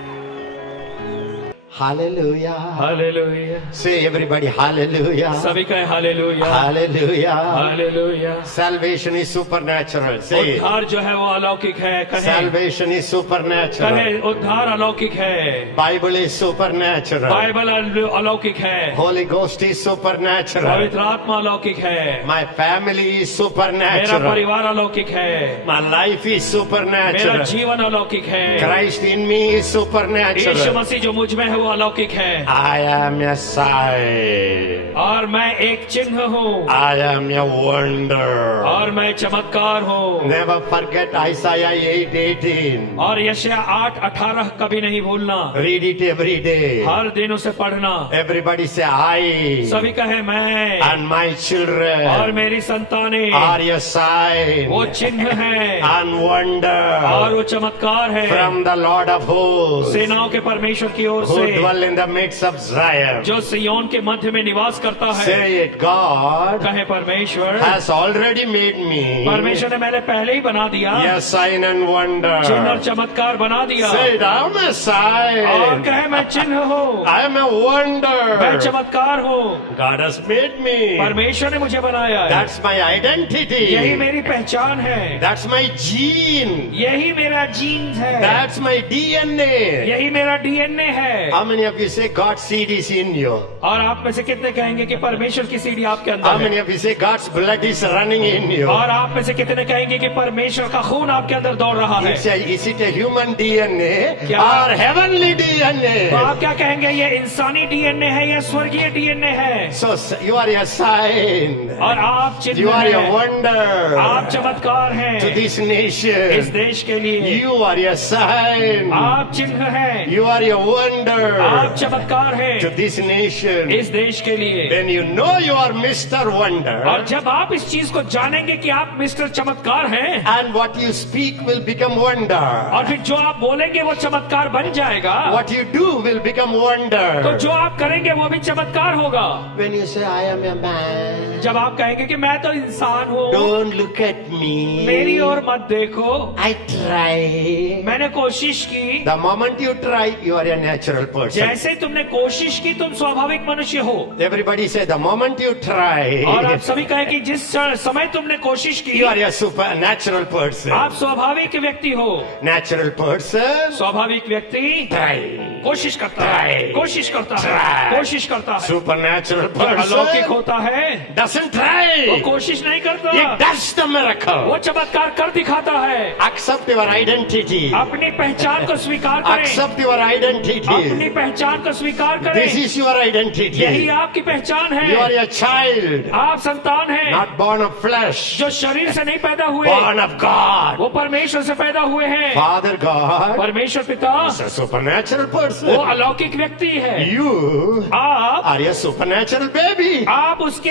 Hallelujah. Hallelujah. Say everybody, hallelujah. सभी कहे hallelujah, Hallelujah. Hallelujah. Salvation is supernatural. Say, उद्धार जो है वो अलौकिक है। कहे salvation is supernatural. कहे उद्धार अलौकिक है, Bible is supernatural. बाइबल अलौकिक है, Holy Ghost is supernatural. पवित्र आत्मा अलौकिक है, My family is मेरा supernatural. परिवार अलौकिक है, My life is मेरा supernatural. जीवन अलौकिक है, Christ in me is Yeshu supernatural. मसीह जो मुझ में है वो अलौकिक है, I am a sign. और मैं एक चिन्ह हूँ, I am a wonder. और मैं चमत्कार हूँ। Never forget Isaiah 8:18. और यशायाह 8:18 कभी नहीं भूलना, Read it every day. हर दिन उसे पढ़ना। Everybody say, I सभी कहे मैं and my और children मेरी संतानें are a sign वो चिन्ह है and और wonder वो चमत्कार है from the Lord of hosts, सेनाओं के परमेश्वर की ओर who से, dwell in the midst of Zion. जो सिय्योन के मध्य में निवास करता है। Say it, God कहे परमेश्वर has already made me परमेश्वर ने मैंने पहले ही बना दिया a sign and wonder. चिन्ह और चमत्कार बना दिया। Say it, I'm a और sign. कहे मैं चिन्ह हूँ, I am a मैं wonder. चमत्कार हूँ, God has made me. परमेश्वर ने मुझे बनाया है। That's my identity. यही मेरी पहचान है, That's my gene. यही मेरा जीन्स है, That's my DNA. यही मेरा डीएनए है। How many of you say God's seed is in you? और आप में से कितने कहेंगे कि परमेश्वर की सीढ़ी आपके How अंदर many है? of you say God's blood is running in you? और आप में से कितने कहेंगे कि परमेश्वर का खून आपके अंदर दौड़ रहा है? Is it a human DNA क्या? or heavenly तो DNA? आप क्या कहेंगे, ये इंसानी डीएनए है या स्वर्गीय डीएनए है? So you are a sign. और आप You चिन्ह are a हैं, wonder आप चमत्कार हैं to this इस nation. देश के लिए। You are a sign. आप चिन्ह हैं, You are a आप wonder चमत्कार हैं to this nation. इस देश के लिए। When you know you are Mr. और Wonder, जब आप इस चीज को जानेंगे कि आप मिस्टर चमत्कार हैं, and what you speak will become wonder. और फिर जो आप बोलेंगे वो चमत्कार बन जाएगा, What you do will become तो wonder. जो आप करेंगे वो भी चमत्कार होगा। When you say, I am a man, जब आप कहेंगे कि मैं तो इंसान हूँ, don't look at me. मेरी ओर मत देखो, I try. मैंने कोशिश की। The moment you try, you are a natural person. जैसे ही तुमने कोशिश की तुम स्वाभाविक मनुष्य हो। Everybody say, the moment you और आप try, सभी कहें कि जिस समय तुमने कोशिश की you are a supernatural person. आप स्वाभाविक व्यक्ति हो। Natural person, स्वाभाविक व्यक्ति try. कोशिश करता है, कोशिश करता है, Try. कोशिश करता है। Supernatural और अलौकिक person होता है, doesn't वो try. कोशिश नहीं करता, It does the वो miracle. चमत्कार कर दिखाता है। Accept your identity. अपनी पहचान को स्वीकार करें, Accept your अपनी identity. पहचान को स्वीकार This करें। is your identity. यही आपकी पहचान You are है। a child, आप संतान हैं, not born of flesh, जो शरीर से नहीं पैदा हुए, born of God. वो परमेश्वर से पैदा हुए हैं। Father God परमेश्वर पिता is a supernatural वो person. अलौकिक व्यक्ति है। You आप are a supernatural baby. आप उसके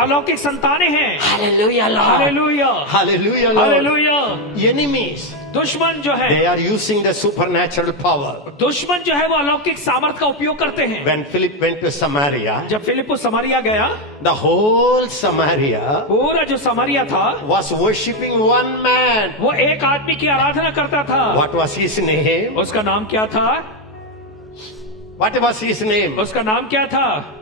अलौकिक संतानें हैं। Hallelujah, Lord. Hallelujah, Hallelujah, Lord. Hallelujah. Enemies, दुश्मन जो है, they are using the supernatural power. दुश्मन जो है वो अलौकिक सामर्थ का उपयोग करते हैं। When Philip went to Samaria, जब फिलिप्पुस समारिया गया, the whole Samaria पूरा जो समारिया था was worshipping one man. वो एक आदमी की आराधना करता था। What was his name? उसका नाम क्या था? What was his name? उसका नाम क्या था?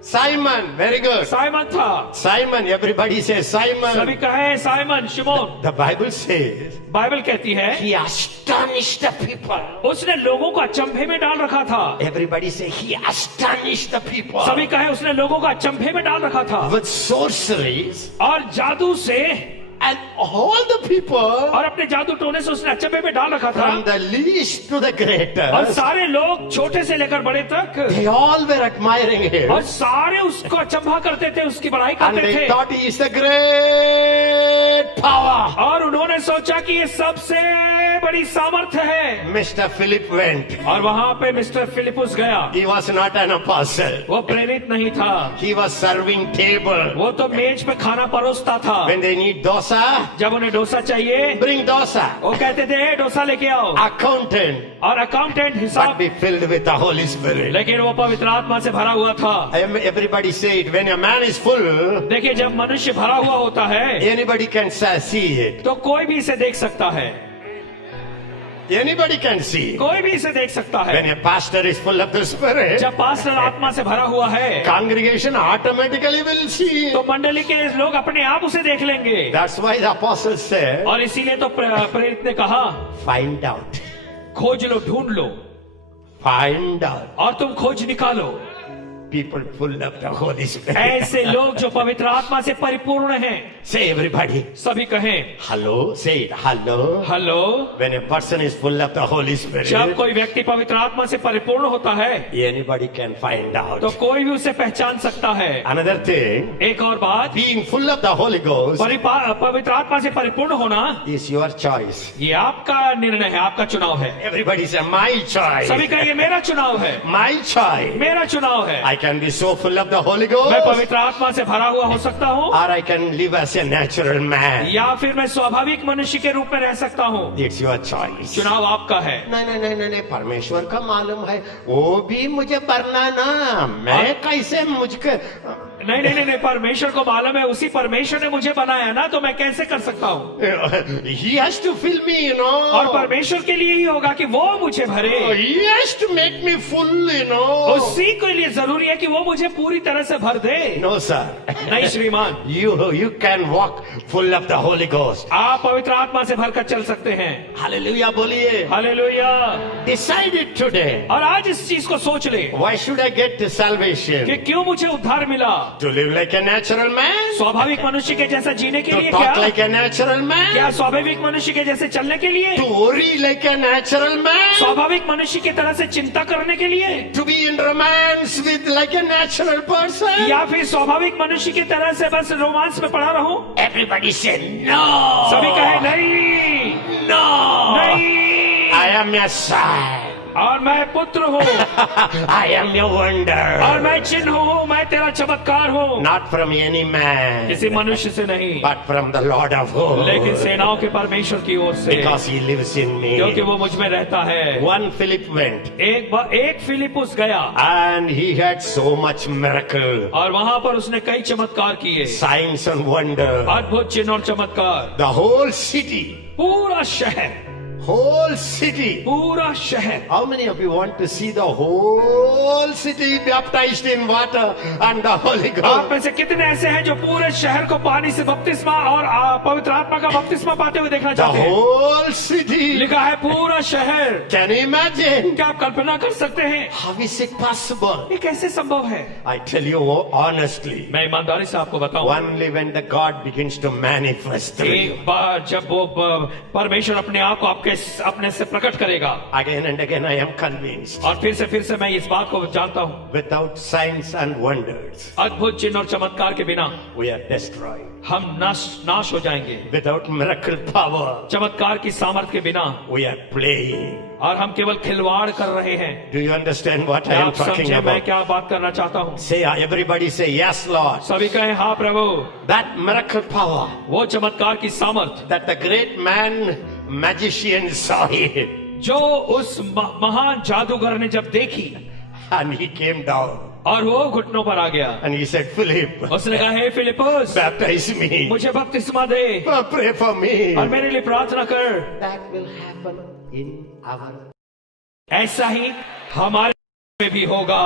Simon. Very good. साइमन था। Simon. Everybody says सभी Simon. कहे Simon, Shimon. The Bible says Bible कहती है he astonished the people. उसने लोगों को अचंभे में डाल रखा था। Everybody say he astonished the people सभी कहे उसने लोगों को अचंभे में डाल रखा था with sorceries, और जादू से, and all the people और अपने जादू टोने से उसने अचंभे में डाल रखा था। from the least to the और greatest, सारे लोग छोटे से लेकर बड़े तक, they all were admiring him, और सारे उसको अचंभा करते थे, उसकी बड़ाई and करते they थे। thought he is the great power. और उन्होंने सोचा कि ये सबसे बड़ी सामर्थ्य है। Mr. Philip went. और वहां पे मिस्टर फिलिपुस गया। He was not an apostle. वो प्रेरित नहीं था, He was serving table. वो तो मेज पे खाना परोसता था। When they need dosa, जब उन्हें डोसा चाहिए, bring dosa. वो कहते थे डोसा लेके आओ। Accountant, और अकाउंटेंट but हिसाब, be filled with the Holy Spirit. लेकिन वो पवित्र आत्मा से भरा हुआ था। Everybody say it. When a man is full, देखिए जब मनुष्य भरा हुआ होता है anybody can see it. तो कोई भी इसे देख सकता है, Anybody can see it. कोई भी इसे देख सकता When है। a pastor is full of the Spirit, जब पास्टर आत्मा से भरा हुआ है congregation automatically will see तो it. मंडली के लोग अपने आप उसे देख लेंगे। That's why the apostles said, और इसीलिए तो प्रेरित ने कहा, find out. खोज लो, ढूंढ लो, Find out. और तुम खोज निकालो। People full of the Holy Spirit. ऐसे लोग जो पवित्र आत्मा से परिपूर्ण हैं। Say everybody. सभी कहें Hello. Say it. Hello. Hello. When a person is full of the Holy Spirit, जब कोई व्यक्ति पवित्र आत्मा से परिपूर्ण होता है anybody can find out. तो कोई भी उसे पहचान सकता है। Another thing, एक और बात, being full of the Holy Ghost पवित्र आत्मा से परिपूर्ण होना is your choice. ये आपका निर्णय है, आपका चुनाव है। Everybody say, my choice. सभी कहिए मेरा चुनाव है, My choice. मेरा चुनाव है। I can be so full of the Holy मैं Ghost, पवित्र आत्मा से भरा हुआ हो सकता हूँ, or I can live as a natural man. या फिर मैं स्वाभाविक मनुष्य के रूप में रह सकता हूँ। It's your choice. चुनाव आपका है। नहीं, परमेश्वर का मालूम है, वो भी मुझे भरना ना, मैं कैसे मुझको नहीं, परमेश्वर को मालूम है, उसी परमेश्वर ने मुझे बनाया ना, तो मैं कैसे कर सकता हूँ? He has to fill me, you know. और परमेश्वर के लिए ही होगा कि वो मुझे भरे। He has to make me full, you know. उसी के लिए जरूरी है कि वो मुझे पूरी तरह से भर दे। No, sir. नहीं श्रीमान, You can walk full of the Holy Ghost. आप पवित्र आत्मा से भरकर चल सकते हैं। Hallelujah, बोलिए. हालेलुया। Decide it today. और आज इस चीज को सोच ले Why should I get the salvation? कि क्यों मुझे उद्धार मिला। To live like a natural man? स्वाभाविक मनुष्य के जैसा जीने के To लिए talk क्या? like a natural man? क्या स्वाभाविक मनुष्य के जैसे चलने के लिए? To worry like a natural man? स्वाभाविक मनुष्य की तरह से चिंता करने के लिए? To be in romance with like a natural person? या फिर स्वाभाविक मनुष्य की तरह से बस रोमांस में पड़ा रहूं? Everybody say no. सभी कहे नहीं, No. नहीं। I am your son. और मैं पुत्र हूँ, I am your wonder. और मैं चिन्ह हूँ, मैं तेरा चमत्कार हूँ। Not from any man, किसी मनुष्य से नहीं, but from the Lord of लेकिन hosts. सेनाओं के परमेश्वर की ओर से, Because he lives in me. क्योंकि वो मुझ में रहता है। One Philip went एक फिलिपुस गया and he had so much miracle, और वहां पर उसने कई चमत्कार किए, signs and wonder. अद्भुत चिन्ह और चमत्कार। The whole city, पूरा शहर, whole city. पूरा शहर। How many of you want to see the whole city baptized in water and the Holy आप Ghost? में से कितने ऐसे हैं जो पूरे शहर को पानी से बपतिस्मा और पवित्र आत्मा का बपतिस्मा पाते हुए देखना The चाहते हैं? whole city. लिखा है पूरा शहर। Can you imagine? क्या आप कल्पना कर सकते हैं? How is it possible? ये कैसे संभव है? I tell you honestly, मैं ईमानदारी से आपको बताऊं, only when the God begins to manifest through you. एक बार जब वो परमेश्वर अपने आप को अपने से प्रकट करेगा, Again and again I am convinced. और फिर से मैं इस बात को जानता हूँ, Without signs and wonders, अद्भुत चिन्ह और चमत्कार के बिना we are destroyed. हम नाश हो जाएंगे। Without miracle power, चमत्कार की सामर्थ्य के बिना we are playing. और हम केवल खिलवाड़ कर रहे हैं। Do you understand what I क्या am आप talking समझे मैं about? क्या बात करना चाहता हूँ? Say, everybody say, yes, Lord. सभी कहें हाँ प्रभु। That miracle power वो चमत्कार की सामर्थ that the great man magician saw it, जो उस महान जादूगर ने जब देखी and he came down और वो घुटनों पर आ गया, and he said, Philip, उसने कहा हे फिलिपुस, baptize me. मुझे बपतिस्मा दे Pray for me. और मेरे लिए प्रार्थना कर। That will happen in our. ऐसा ही हमारे में भी होगा।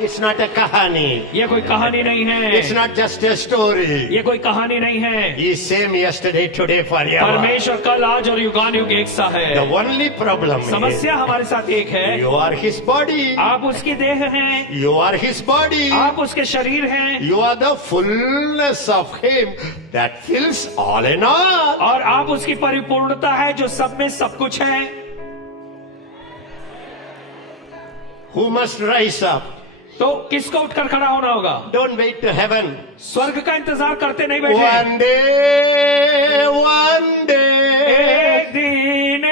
It's not a kahani. ये कोई कहानी नहीं है, It's not just a story. ये कोई कहानी नहीं है। He is same yesterday, today, forever. परमेश्वर कल आज और युगानुयुग एक सा है। The only problem is समस्या हमारे साथ एक है, you are his body. आप उसकी देह हैं, You are his body. आप उसके शरीर हैं, You are the fullness of him that fills all in all. और आप उसकी परिपूर्णता है जो सब में सब कुछ है। Who must rise up? तो किसको उठकर खड़ा होना होगा? Don't wait to heaven. स्वर्ग का इंतजार करते नहीं बैठे। One day, one day.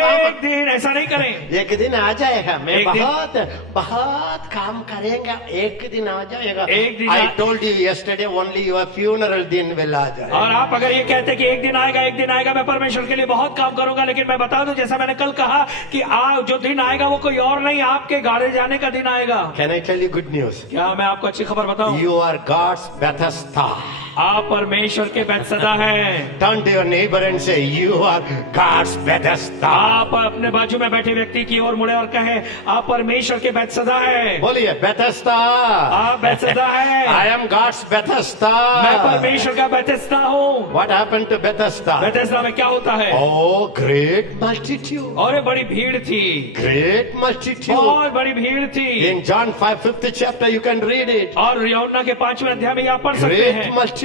एक दिन ऐसा नहीं करें। एक दिन आ जाएगा, मैं एक दिन- बहुत काम करेंगे, एक दिन आ जाएगा। एक दिन I told you yesterday, only your funeral दिन will आ जाएगा। और आप अगर ये कहते कि एक दिन आएगा, मैं परमेश्वर के लिए बहुत काम करूंगा, लेकिन मैं बता दूं, जैसा मैंने कल कहा कि जो दिन आएगा वो कोई और नहीं, आपके गाड़े जाने का दिन आएगा। Can I tell you good news? क्या मैं आपको अच्छी खबर बताऊं? You are God's Bethesda. आप परमेश्वर के बैतसदा हैं। Turn to your neighbor and say, you are God's Bethesda. आप अपने बाजू में बैठे व्यक्ति की ओर मुड़े और कहें, आप परमेश्वर के बैतसदा हैं। बोलिए Bethesda. आप बैतसदा हैं। I am God's Bethesda. मैं परमेश्वर का बैतसदा हूँ। What happened to Bethesda? बैतसदा में क्या होता है? Oh, great multitude. और ये बड़ी भीड़ थी, Great multitude. बहुत बड़ी भीड़ थी। In John 5, 5th chapter, you can read it. और यूहन्ना के 5वें अध्याय में आप पढ़ सकते Great हैं, multitude.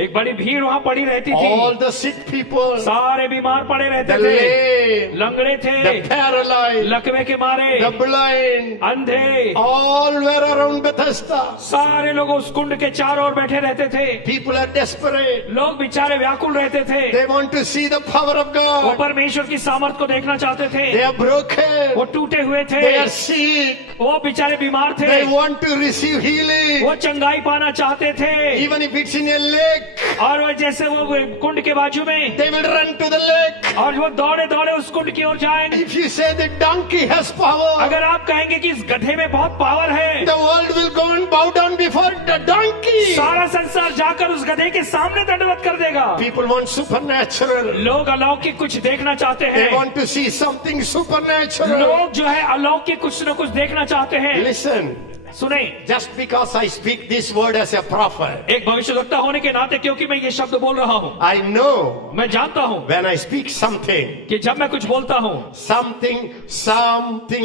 एक बड़ी भीड़ वहाँ पड़ी रहती All थी। the sick people, सारे बीमार पड़े रहते the थे, lame, लंगड़े the थे, paralyzed, लकवे के मारे, the blind, अंधे, all were around Bethesda. सारे लोग उस कुंड के चारों ओर बैठे रहते थे। People are desperate. लोग बेचारे व्याकुल रहते थे, They want to see the power of वो God. परमेश्वर की सामर्थ को देखना चाहते They थे, are broken. वो टूटे हुए थे, They are sick. वो बेचारे बीमार थे, They want to receive healing. वो चंगाई पाना चाहते थे, Even if it's in a lake, और वो जैसे वो कुंड के बाजू में, they will run to the lake. और वो दौड़े दौड़े उस कुंड की ओर जाएंगे। If you say the donkey has power, अगर आप कहेंगे कि इस गधे में बहुत पावर है, the world will go and bow down before the donkey. सारा संसार जाकर उस गधे के सामने दंडवत कर देगा। People want supernatural. लोग अलौकिक कुछ देखना चाहते They हैं, want to see something supernatural. लोग जो है अलौकिक कुछ न कुछ देखना चाहते हैं। Listen, सुने, just because I speak this word as a prophet, एक भविष्यवक्ता होने के नाते क्योंकि मैं ये शब्द बोल रहा हूँ, I know मैं जानता हूँ when I speak something, कि जब मैं कुछ बोलता हूँ, something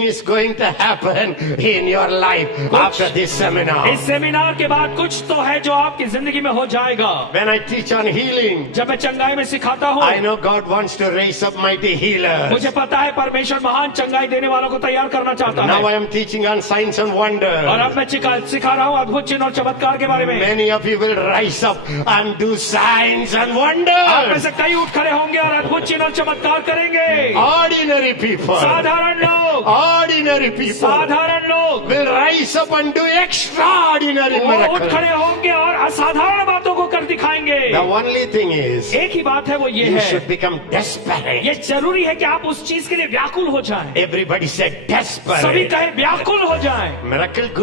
is going to happen in your life after this seminar. इस सेमिनार के बाद कुछ तो है जो आपकी जिंदगी में हो जाएगा। When I teach on healing, जब मैं चंगाई में सिखाता हूँ, I know God wants to raise up mighty healers. मुझे पता है परमेश्वर महान चंगाई देने वालों को तैयार करना चाहता Now I है। am teaching on signs and wonders. और अब मैं सिखा रहा हूँ अद्भुत चिन्ह और चमत्कार के बारे में। Many of you will rise up and do signs and आप में wonders. से कई उठ खड़े होंगे और अद्भुत चिन्ह और चमत्कार करेंगे। Ordinary people, साधारण लोग, ordinary people साधारण लोग will rise up and do extraordinary वो उठ miracles. खड़े होंगे और असाधारण बातों को कर दिखाएंगे। The only thing is, एक ही बात है, वो ये you है, should become desperate. ये जरूरी है कि आप उस चीज के लिए व्याकुल हो जाएं। Everybody said सभी desperate. कहे व्याकुल हो जाएं। Miracle good.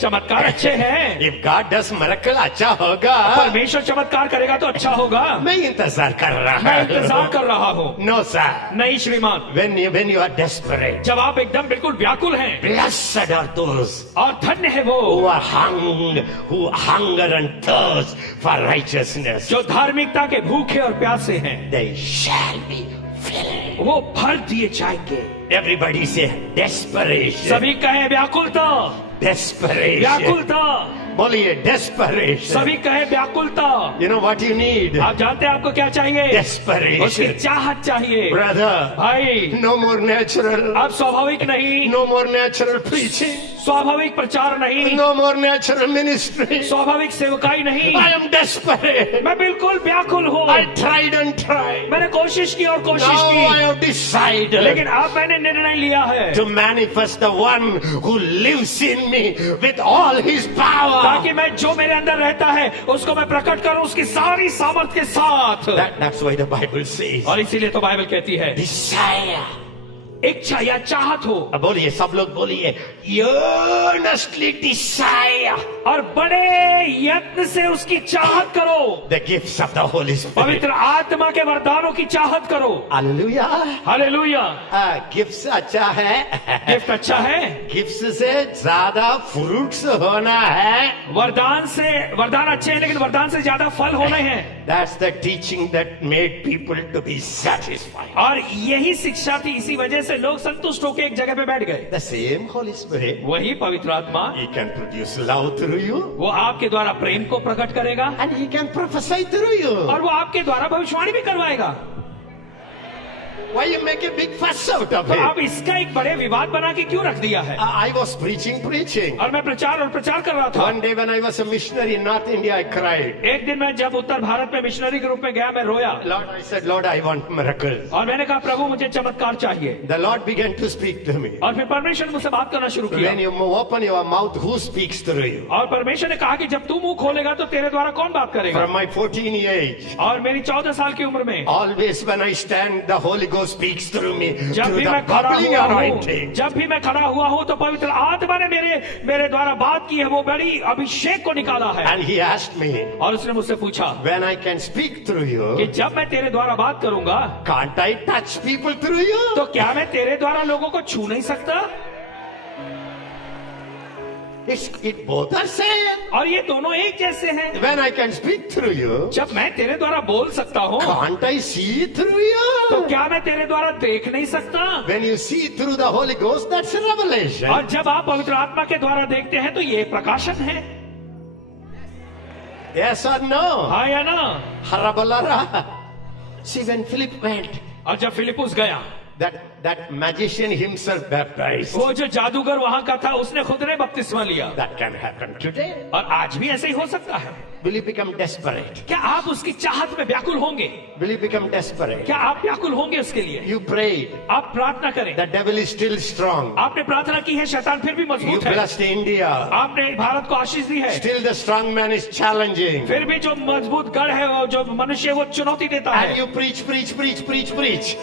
चमत्कार अच्छे हैं, If God does miracle, अच्छा होगा। परमेश्वर चमत्कार करेगा तो अच्छा होगा। मैं इंतजार कर रहा मैं इंतजार कर रहा हूँ। No sir. नहीं श्रीमान, When you are desperate, जब आप एकदम बिल्कुल व्याकुल हैं, blessed are those और धन्य है वो who hunger and thirst for righteousness. जो धार्मिकता के भूखे और प्यासे हैं, They shall be filled. वो भर दिए जाएंगे। Everybody say desperation. सभी कहे व्याकुलता, Desperation. व्याकुलता, बोलिए desperation. सभी कहे व्याकुलता। You know what you need? आप जानते हैं आपको क्या चाहिए? उसकी Desperation. चाहत चाहिए। Brother, भाई, no more natural. आप स्वाभाविक नहीं, No more natural preaching. स्वाभाविक प्रचार नहीं, No more natural ministry. स्वाभाविक सेवकाई नहीं। I am desperate. मैं बिल्कुल व्याकुल हूँ। I tried and tried. मैंने कोशिश की और कोशिश Now I की, have decided लेकिन अब मैंने निर्णय लिया है to manifest the one who lives in me with all his power. ताकि मैं जो मेरे अंदर रहता है उसको मैं प्रकट करूं उसकी सारी सामर्थ्य के साथ। That's why the Bible says, और इसीलिए तो बाइबल कहती है, desire. इच्छा या चाहत हो, अब बोलिए, सब लोग बोलिए, earnestly desire और बड़े यत्न से उसकी चाहत करो। the gifts of the Holy Spirit. पवित्र आत्मा के वरदानों की चाहत करो। Hallelujah. हालेलुया। गिफ्ट्स अच्छा है। गिफ्ट अच्छा है, गिफ्ट्स से ज्यादा फ्रूट्स होना है। वरदान अच्छे हैं, लेकिन वरदान से ज्यादा फल होने हैं। That's the teaching that made people to be satisfied. और यही शिक्षा थी, इसी वजह से लोग संतुष्ट होकर एक जगह पे बैठ गए। The same Holy Spirit, वही पवित्र आत्मा, He can produce love through you, वो आपके द्वारा प्रेम को प्रकट करेगा and He can prophesy through you. और वो आपके द्वारा भविष्यवाणी भी करवाएगा। Why you make a big fuss out of तो it? आप इसका एक बड़े विवाद बना के क्यों रख दिया है? I was preaching. और मैं प्रचार कर रहा था। One day when I was a missionary in North India, I cried. एक दिन मैं जब उत्तर भारत में मिशनरी के रूप में गया, मैं रोया Lord, I said, Lord, I want miracles. और मैंने कहा, प्रभु मुझे चमत्कार चाहिए। The Lord began to speak to me. और फिर परमेश्वर मुझसे बात करना शुरू किया। When you open your mouth, who speaks through you? और परमेश्वर ने कहा कि जब तू मुंह खोलेगा तो तेरे द्वारा कौन बात करेगा? From my 14 age, और मेरी 14 साल की उम्र में always when I stand, the Holy Ghost speaks through me जब through भी the मैं खड़ा bubbling हुआ हूँ, anointing. जब भी मैं खड़ा हुआ हूँ तो पवित्र आत्मा ने मेरे द्वारा बात की है, वो बड़ी अभिषेक को निकाला है। And He asked me, और उसने मुझसे पूछा when I can speak through कि you, जब मैं तेरे द्वारा बात करूंगा can't I touch people through you? तो क्या मैं तेरे द्वारा लोगों को छू नहीं सकता? It both are same. और ये दोनों एक जैसे हैं। When I can speak through you, जब मैं तेरे द्वारा बोल सकता हूँ can't I see through तो you? क्या मैं तेरे द्वारा देख नहीं सकता? When you see through the Holy Ghost, that's a revelation. और जब आप पवित्र आत्मा के द्वारा देखते हैं तो ये प्रकाशन है। Yes or no? हाँ या ना? Harabalara. See, when Philip went, और जब फिलिपुस गया, that that magician himself baptized. वो जो जादूगर वहां का था उसने खुद ने बपतिस्मा लिया। That can happen today. और आज भी ऐसे ही हो सकता है। Will you become desperate? क्या आप उसकी चाहत में व्याकुल होंगे? Will you become desperate? क्या आप व्याकुल होंगे उसके लिए? You prayed. आप प्रार्थना करें। The devil is still strong. आपने प्रार्थना की है, शैतान फिर भी You मजबूत है। blessed India. आपने भारत को आशीष दी है। Still the strong man is challenging. फिर भी जो मजबूत गढ़ है, वो जो मनुष्य है, वो चुनौती देता And है। you preach.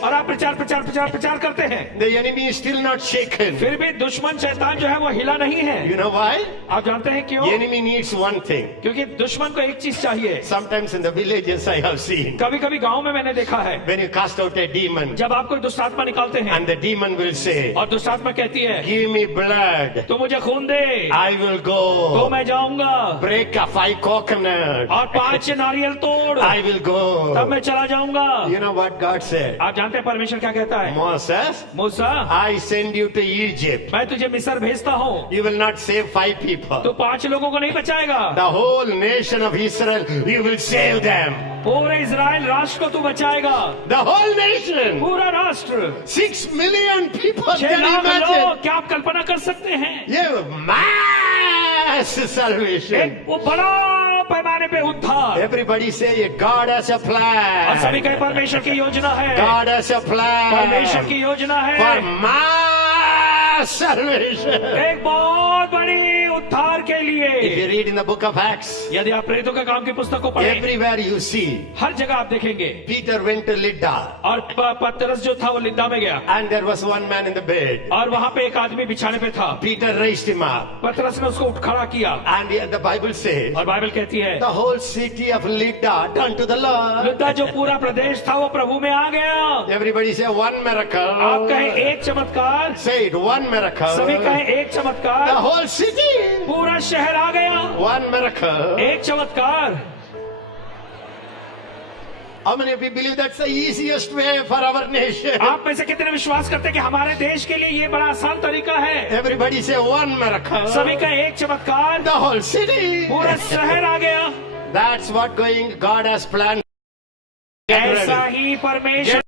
और आप प्रचार करते हैं। The enemy is still not shaken. फिर भी दुश्मन शैतान जो है वो हिला नहीं है। You know why? आप जानते हैं क्यों? The enemy needs one thing. क्योंकि दुश्मन को एक चीज चाहिए। Sometimes in the villages I have seen. कभी कभी गाँव में मैंने देखा है, When you cast out a demon जब आप कोई दुष्टात्मा निकालते हैं and the demon will say, और दुष्टात्मा कहती है, give me blood. तो मुझे खून दे, I will तो go. मैं जाऊंगा। Break a 5 coconut. और 5 नारियल तोड़, I will तब go. मैं चला जाऊंगा। You know what God said? आप जानते हैं परमेश्वर क्या कहता है? Moses, Musa, I send you to Egypt. मैं तुझे मिस्र भेजता हूँ, You will not save 5 तो people. 5 लोगों को नहीं बचाएगा। The whole nation of Israel, you will save them. पूरे इजराइल राष्ट्र को तू बचाएगा। The whole nation. पूरा राष्ट्र, 6 million people. 6 Can you lakh imagine? लोग, क्या आप कल्पना कर सकते हैं? Yeah, mass salvation. एक वो बड़ा पैमाने पे उद्धार। Everybody say God has a और सभी plan. कहे परमेश्वर की योजना है। God has a परमेश्वर plan की योजना for है mass salvation. एक बहुत बड़ी उद्धार के If you लिए। read in the book of Acts, यदि आप प्रेरितों के काम की पुस्तक को पढ़ें, everywhere you see, हर जगह आप देखेंगे। Peter went to Lydda और पतरस जो था वो लिद्दा में गया, and there was one man in the bed. और वहां पे एक आदमी बिछाने पे था। Peter raised him up, पतरस ने उसको उठ खड़ा किया, and the Bible says और बाइबल कहती है the whole city of Lydda turned to the Lord. लिद्दा जो पूरा प्रदेश था वो प्रभु में आ गया। Everybody say one आप miracle. कहें एक चमत्कार, Say it, one miracle. सभी कहें एक The चमत्कार। whole city. पूरा शहर आ गया, One miracle. एक चमत्कार। How many of you believe that's the easiest way for our nation? आप में से कितने विश्वास करते हैं कि हमारे देश के लिए ये बड़ा आसान तरीका है? Everybody say one miracle. सभी का एक चमत्कार, The whole city. पूरा शहर आ गया। That's what God has planned. Get ऐसा ready. ही परमेश्वर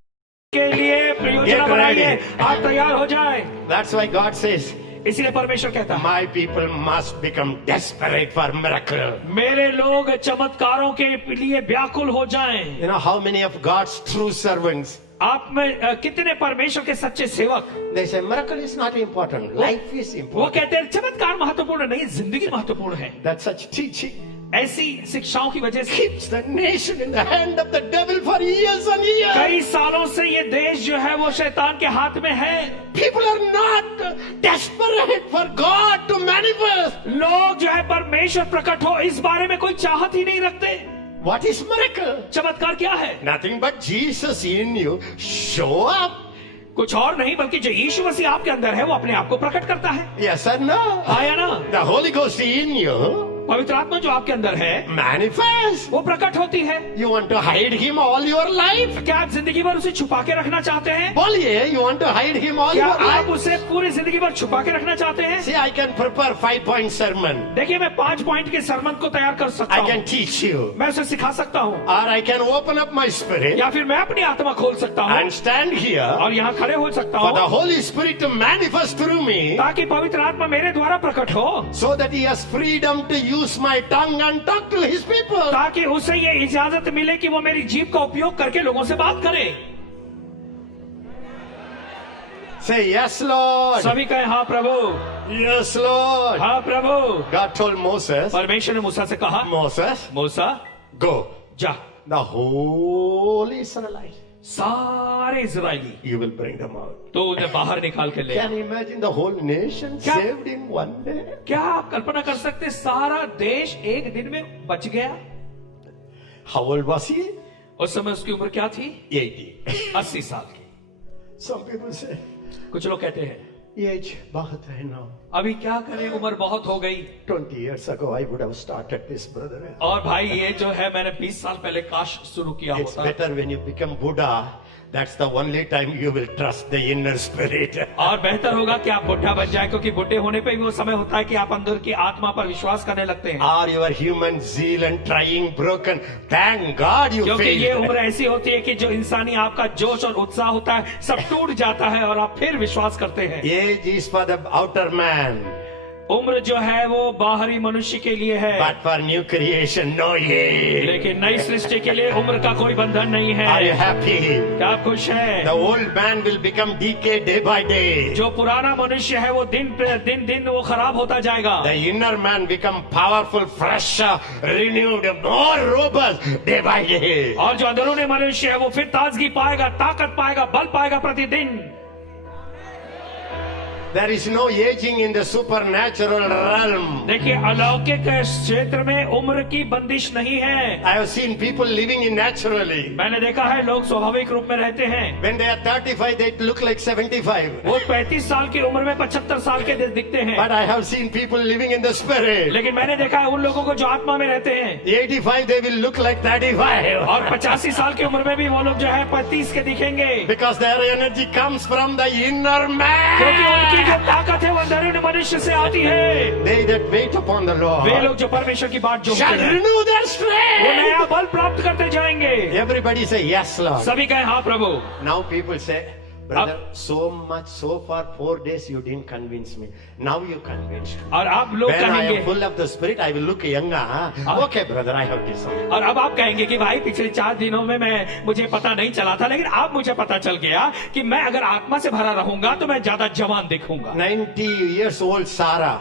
के लिए योजना Get बनाई है। ready. आप तैयार हो जाए। That's why God says, इसलिए परमेश्वर कहता है, my people must become desperate for miracle. मेरे लोग चमत्कारों के लिए व्याकुल हो जाएं। You know how many of God's true servants, आप में कितने परमेश्वर के सच्चे सेवक, they say miracle is not important. Life is वो important. कहते हैं चमत्कार महत्वपूर्ण नहीं, जिंदगी महत्वपूर्ण है। That such teaching ऐसी शिक्षाओं की वजह से keeps the nation in the hand of the devil for years and years. कई सालों से ये देश जो है वो शैतान के हाथ में है। People are not desperate for God to manifest. लोग जो है परमेश्वर प्रकट हो इस बारे में कोई चाहत ही नहीं रखते। What is miracle? चमत्कार क्या है? Nothing but Jesus in you show up. कुछ और नहीं बल्कि जो यीशु मसीह आपके अंदर है वो अपने आप को प्रकट करता है। Yes or no? हाँ या ना? The Holy Ghost in you पवित्र आत्मा जो आपके अंदर है manifest. वो प्रकट होती है। You want to hide him all your life? क्या आप जिंदगी भर उसे छुपा के रखना चाहते हैं? बोलिए, you want to hide him all क्या your आप life? उसे पूरी जिंदगी भर छुपा के रखना चाहते हैं? See, I can prepare 5-point sermon. देखिए मैं 5 पॉइंट के सरमन को तैयार कर सकता I हूँ, can teach you. मैं उसे सिखा सकता हूँ, Or I can open up my spirit या फिर मैं अपनी आत्मा खोल सकता हूँ and stand here और यहाँ खड़े हो सकता for the हूँ Holy Spirit to manifest through me, ताकि पवित्र आत्मा मेरे द्वारा प्रकट हो, so that he has freedom to use my tongue and talk to his people. ताकि उसे ये इजाजत मिले कि वो मेरी जीभ का उपयोग करके लोगों से बात करे। Say yes, Lord. सभी कहे हाँ प्रभु, Yes, Lord. हाँ प्रभु। God told Moses, परमेश्वर ने मूसा से कहा, Moses, मूसा go. जा, The whole Israelites, सारे Israeli you will bring them out. तो उन्हें बाहर निकाल के ले। Can you imagine the whole nation क्या- saved in one day? क्या आप कल्पना कर सकते सारा देश एक दिन में बच गया? How old was he? उस समय उसकी उम्र क्या थी? 80. 80 साल की। Some people say, कुछ लोग कहते हैं age बहुत है now. अभी क्या करें, उम्र बहुत हो गई। 20 years ago, I would have started this, brother. और भाई ये जो है मैंने 20 साल पहले काश शुरू किया It's होता। better when you become Buddha That's the only time you will trust the inner spirit. और बेहतर होगा कि आप बुढ़ा बन जाए, क्योंकि बुढ़े होने पे भी वो समय होता है कि आप अंदर की आत्मा पर विश्वास करने लगते हैं। Or your human zeal and trying broken. Thank God you क्योंकि ये failed. उम्र ऐसी होती है कि जो इंसानी आपका जोश और उत्साह होता है सब टूट जाता है और आप फिर विश्वास करते हैं। Age is for the outer man, उम्र जो है वो बाहरी मनुष्य के लिए है, but for new creation, no age. लेकिन नई सृष्टि के लिए उम्र का कोई बंधन नहीं है। Are you happy? क्या आप खुश हैं? The old man will become decay day by day. जो पुराना मनुष्य है वो दिन वो खराब होता जाएगा। The inner man become powerful, fresh, renewed, more robust day by day. और जो अंदरूनी मनुष्य है वो फिर ताजगी पाएगा, ताकत पाएगा, बल पाएगा प्रतिदिन। There is no aging in the supernatural realm. देखिए अलौकिक क्षेत्र में उम्र की बंदिश नहीं है। I have seen people living in naturally. मैंने देखा है लोग स्वाभाविक रूप में रहते हैं। When they are 35, they look like 75. वो 35 साल की उम्र में 75 साल के दिखते हैं। But I have seen people living in the spirit. लेकिन मैंने देखा है उन लोगों को जो आत्मा में रहते हैं 85, they will look like 35. और 85 साल की उम्र में भी वो लोग जो है 35 के दिखेंगे, Because their energy comes from the inner क्योंकि उनकी man. जो ताकत है वो अंदरूनी मनुष्य से आती है। They that wait upon the way Lord लोग जो परमेश्वर की बात जो shall renew their वो strength. नया बल प्राप्त करते जाएंगे। Everybody say yes, Lord. सभी कहे हाँ प्रभु। Now people say, brother, so much, so far 4 days you didn't convince me. Now you convinced me. और आप लोग When I कहेंगे, am full of the spirit, I will look younger. Huh? Okay, brother, I have this. और अब आप कहेंगे कि भाई पिछले 4 दिनों में मुझे पता नहीं चला था, लेकिन अब मुझे पता चल गया कि मैं अगर आत्मा से भरा रहूंगा तो मैं ज्यादा जवान दिखूंगा। 90 years old Sarah.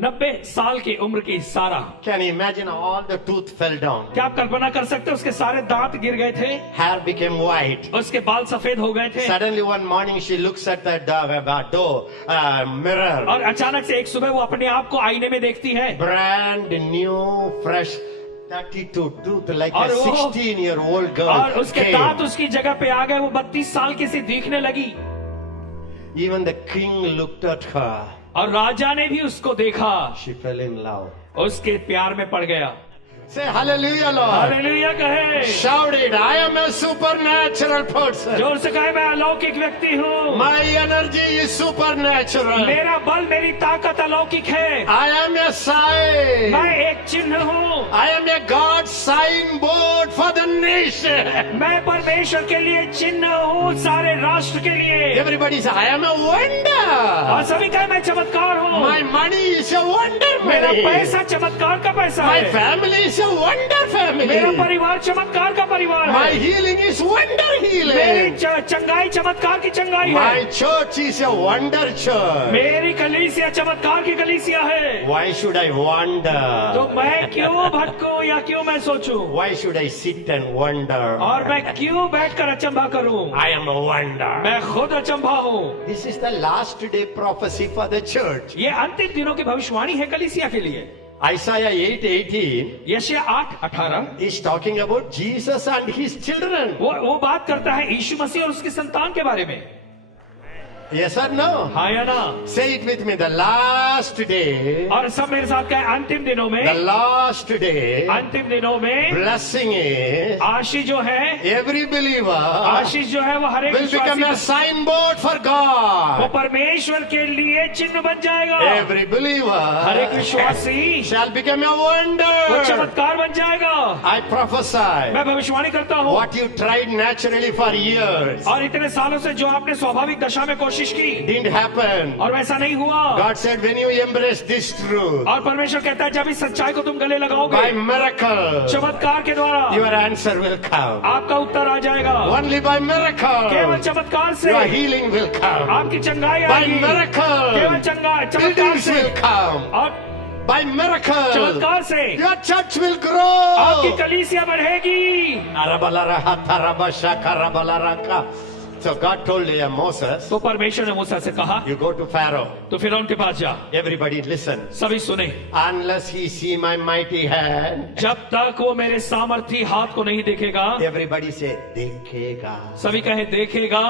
90 साल की उम्र की सारा, Can you imagine all the tooth fell down? क्या आप कल्पना कर सकते हैं उसके सारे दांत गिर गए थे, Hair became white. उसके बाल सफेद हो गए थे। Suddenly one morning she looks at the door, mirror. और अचानक से एक सुबह वो अपने आप को आईने में देखती है, Brand new, fresh 32 tooth like और a वो- 16-year-old girl. और उसके came. दांत उसकी जगह पे आ गए, वो 32 साल की सी दिखने लगी। Even the king looked at her. और राजा ने भी उसको देखा, She fell in love. उसके प्यार में पड़ गया। Say hallelujah, Lord. हालेलुया कहे, Shout it. I am a supernatural person. जोर से कहे मैं अलौकिक व्यक्ति हूँ, My energy is supernatural. मेरा बल मेरी ताकत अलौकिक है, I am a sign. मैं एक चिन्ह हूँ, I am a God signboard for the nation. मैं परमेश्वर के लिए चिन्ह हूँ, सारे राष्ट्र के लिए। Everybody say, I am a और wonder. सभी कहे मैं चमत्कार हूँ, My money is a wonder मेरा money. पैसा चमत्कार का पैसा My है, family is a wonder family. मेरा परिवार चमत्कार का परिवार My है, healing is wonder मेरी healing. चंगाई चमत्कार की चंगाई My है, church is a wonder church. मेरी कलीसिया चमत्कार की कलीसिया है। Why should I wonder? तो मैं क्यों भटकूं या क्यों मैं सोचूं, Why should I sit and wonder? और मैं क्यों बैठकर अचंभा करूं, I am a wonder. मैं खुद अचंभा हूं। This is the last day prophecy for the church. ये अंतिम दिनों की भविष्यवाणी है कलीसिया के लिए। Isaiah 8:18 यशायाह 8:18 is talking about Jesus and his children. वो बात करता है यीशु मसीह और उसकी संतान के बारे में। Yes or no? हाँ या ना? Say it with me. The last day. और सब मेरे साथ कहे अंतिम दिनों The में, last day. अंतिम दिनों में Blessing is आशीष जो है, every believer आशीष जो है वो हर एक will become a विश्वासी, signboard for वो God. परमेश्वर के लिए चिन्ह बन जाएगा। Every हर एक believer विश्वासी shall become a वो wonder. चमत्कार बन जाएगा। I prophesy. मैं भविष्यवाणी करता हूँ, What you tried naturally for years और इतने सालों से जो आपने स्वाभाविक दशा में कोशिश की didn't happen. और वैसा नहीं हुआ, God said, when you embrace this truth और परमेश्वर कहता है जब इस सच्चाई को तुम गले लगाओगे by miracle, चमत्कार के द्वारा your answer will come. आपका उत्तर आ जाएगा। Only by केवल miracle, चमत्कार से your healing will come. आपकी चंगाई By आएगी, miracle, केवल चमत्कार buildings से, will come. और By miracle, चमत्कार से your church will आपकी grow. कलीसिया बढ़ेगी। So God told Moses, तो परमेश्वर ने मूसा से कहा you go to Pharaoh. तो फिर उनके पास जा, Everybody listen. सभी सुने, Unless he see my mighty hand. जब तक वो मेरे सामर्थी हाथ को नहीं देखेगा, Everybody say, देखेगा. सभी कहे देखेगा,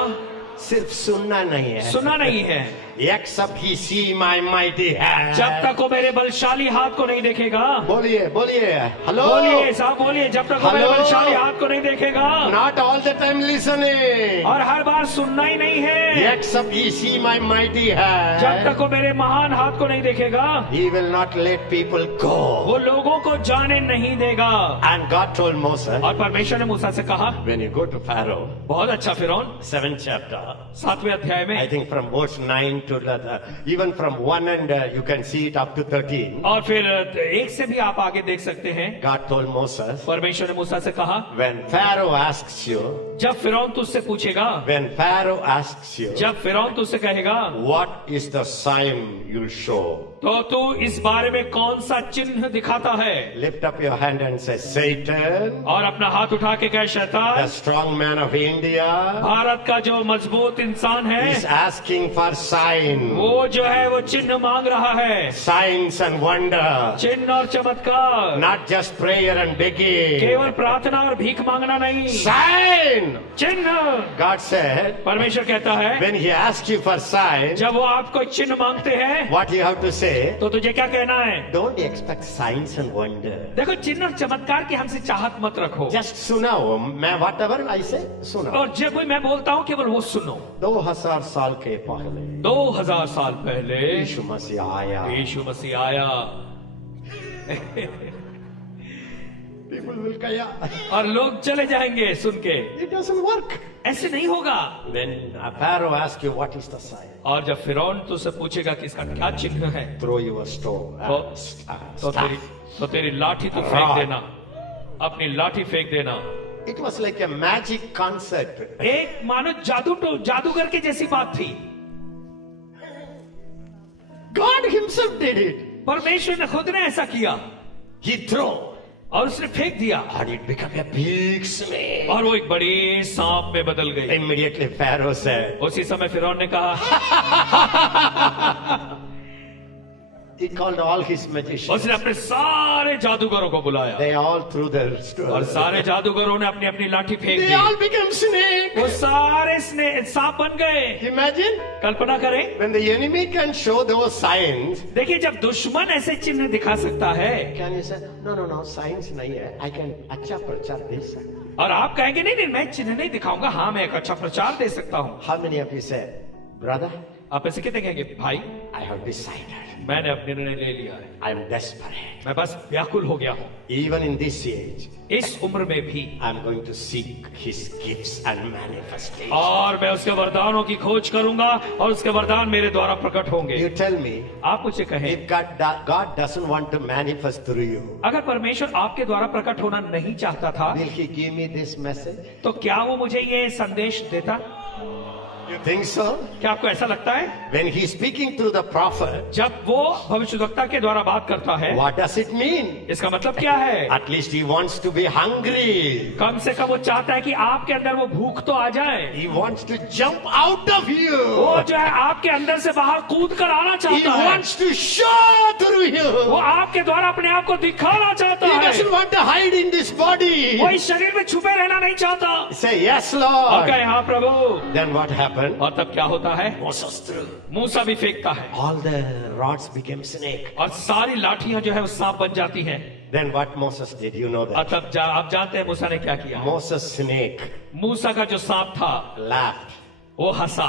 सिर्फ सुनना नहीं है. सुना नहीं है, except he see my mighty hand. जब तक वो मेरे बलशाली हाथ को नहीं देखेगा। बोलिए बोलिए, हेलो बोलिए साहब, बोलिए, जब तक वो मेरे Hello? बलशाली हाथ को नहीं देखेगा। Not all the time listening. और हर बार सुनना ही नहीं है। Except he see my mighty जब hand. तक वो मेरे महान हाथ को नहीं देखेगा, He will not let people go. वो लोगों को जाने नहीं देगा। And God told Moses, और परमेश्वर ने मूसा से कहा, when you go to Pharaoh, बहुत अच्छा फिरौन, 7th chapter, 7वें अध्याय I में, think from verse 9 to even from 1 and you can see it up to 13. और फिर 1 से भी आप आगे देख सकते हैं। God told Moses, परमेश्वर ने मूसा से कहा, when Pharaoh asks you, जब फिरौन तुझसे पूछेगा, when Pharaoh asks you, जब फिरौन तुझसे कहेगा, what is the sign you'll show? तो तू इस बारे में कौन सा चिन्ह दिखाता है? Lift up your hand and say, Satan, और अपना हाथ उठा के कहे, the शैतान, strong man of India, Bharat का जो मजबूत इंसान है, is asking for sign, वो जो है वो चिन्ह मांग रहा है। signs and wonder, चिन्ह और चमत्कार, not just prayer and begging. केवल प्रार्थना और भीख मांगना नहीं, Sign! चिन्ह। God said, परमेश्वर कहता है, when he asks you for sign, जब वो आपको चिन्ह मांगते हैं, what you have to say, तो तुझे क्या कहना है? don't expect signs and wonder. देखो, चिन्ह और चमत्कार की हमसे चाहत मत रखो। Just सुनाओ, मैं whatever I say, सुनाओ। और जब कोई मैं बोलता हूँ केवल वो सुनो। 2000 साल के पहले 2000 साल पहले यीशु मसीह आया। यीशु मसीह आया। People will कहा, और लोग चले जाएंगे सुन के। it doesn't work. ऐसे नहीं होगा। When Pharaoh asks you what is the sign, और जब फिरौन तुझसे पूछेगा कि इसका क्या चिन्ह है, throw your stone. तो तेरी लाठी तू फेंक देना, अपनी लाठी फेंक देना। It was like a magic concept. एक मानो जादूगर के जैसी बात थी। God himself did it. परमेश्वर ने खुद ने ऐसा किया, He threw, और उसने फेंक दिया, and it became a big snake. और वो एक बड़ी सांप में बदल गई। Immediately Pharaoh said, उसी समय फिरौन ने कहा, he called all his magicians. उसने अपने सारे जादूगरों को बुलाया, They all threw their और stone. सारे जादूगरों ने अपनी अपनी लाठी फेंक They the. all became snake. वो सारे सांप बन गए। Imagine कल्पना करें, when the enemy can show those signs. देखिए, जब दुश्मन ऐसे चिन्ह दिखा सकता है, Can you say, no, signs नहीं है. I can अच्छा प्रचार दे सकता. और आप कहेंगे नहीं, मैं चिन्ह नहीं दिखाऊंगा, हाँ मैं एक अच्छा प्रचार दे सकता हूँ। How many of you say, brother, आप ऐसे कितने कहेंगे, भाई I have decided. मैंने अपने निर्णय ले लिया है, I am desperate. मैं बस व्याकुल हो गया हूँ। Even in this age, इस उम्र में भी, I am going to seek his gifts and manifestations. और मैं उसके वरदानों की खोज करूंगा, और उसके वरदान मेरे द्वारा प्रकट होंगे। You tell me, आप मुझे कहें, if God doesn't want to manifest through you, अगर परमेश्वर आपके द्वारा प्रकट होना नहीं चाहता था, will he give me this message? तो क्या वो मुझे ये संदेश देता? You think so? क्या आपको ऐसा लगता है? When he's speaking through the prophet, जब वो भविष्यद्वक्ता के द्वारा बात करता है, what does it mean? इसका मतलब क्या है? At least he wants to be hungry. कम से कम वो चाहता है कि आपके अंदर वो भूख तो आ जाए। He wants to jump out of you. वो जो है आपके अंदर से बाहर कूद कर आना He चाहता है। wants to show through वो you. आपके द्वारा अपने आप को दिखाना चाहता He है। doesn't want to hide in this body. वो इस शरीर में छुपे रहना नहीं चाहता। Say yes, और Lord. कहे, हाँ प्रभु। Then what happened? और तब क्या होता है? Moses threw. मूसा भी फेंकता है, All the rods became snake. और सारी लाठियां जो है वो सांप बन जाती हैं। Then what Moses did, you know और that? तब आप जानते हैं मूसा ने क्या किया? Moses snake मूसा का जो सांप था, laughed. वो हंसा।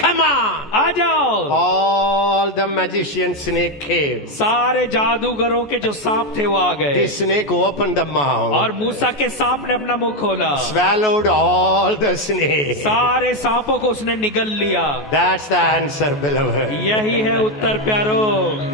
Come on! आ जाओ। All the magician snake came. सारे जादूगरों के जो सांप थे वो आ The गए, snake opened the mouth, और मूसा के सांप ने अपना मुंह खोला, swallowed all the snakes. सारे सांपों को उसने निगल लिया। That's the answer, beloved. यही है उत्तर प्यारो।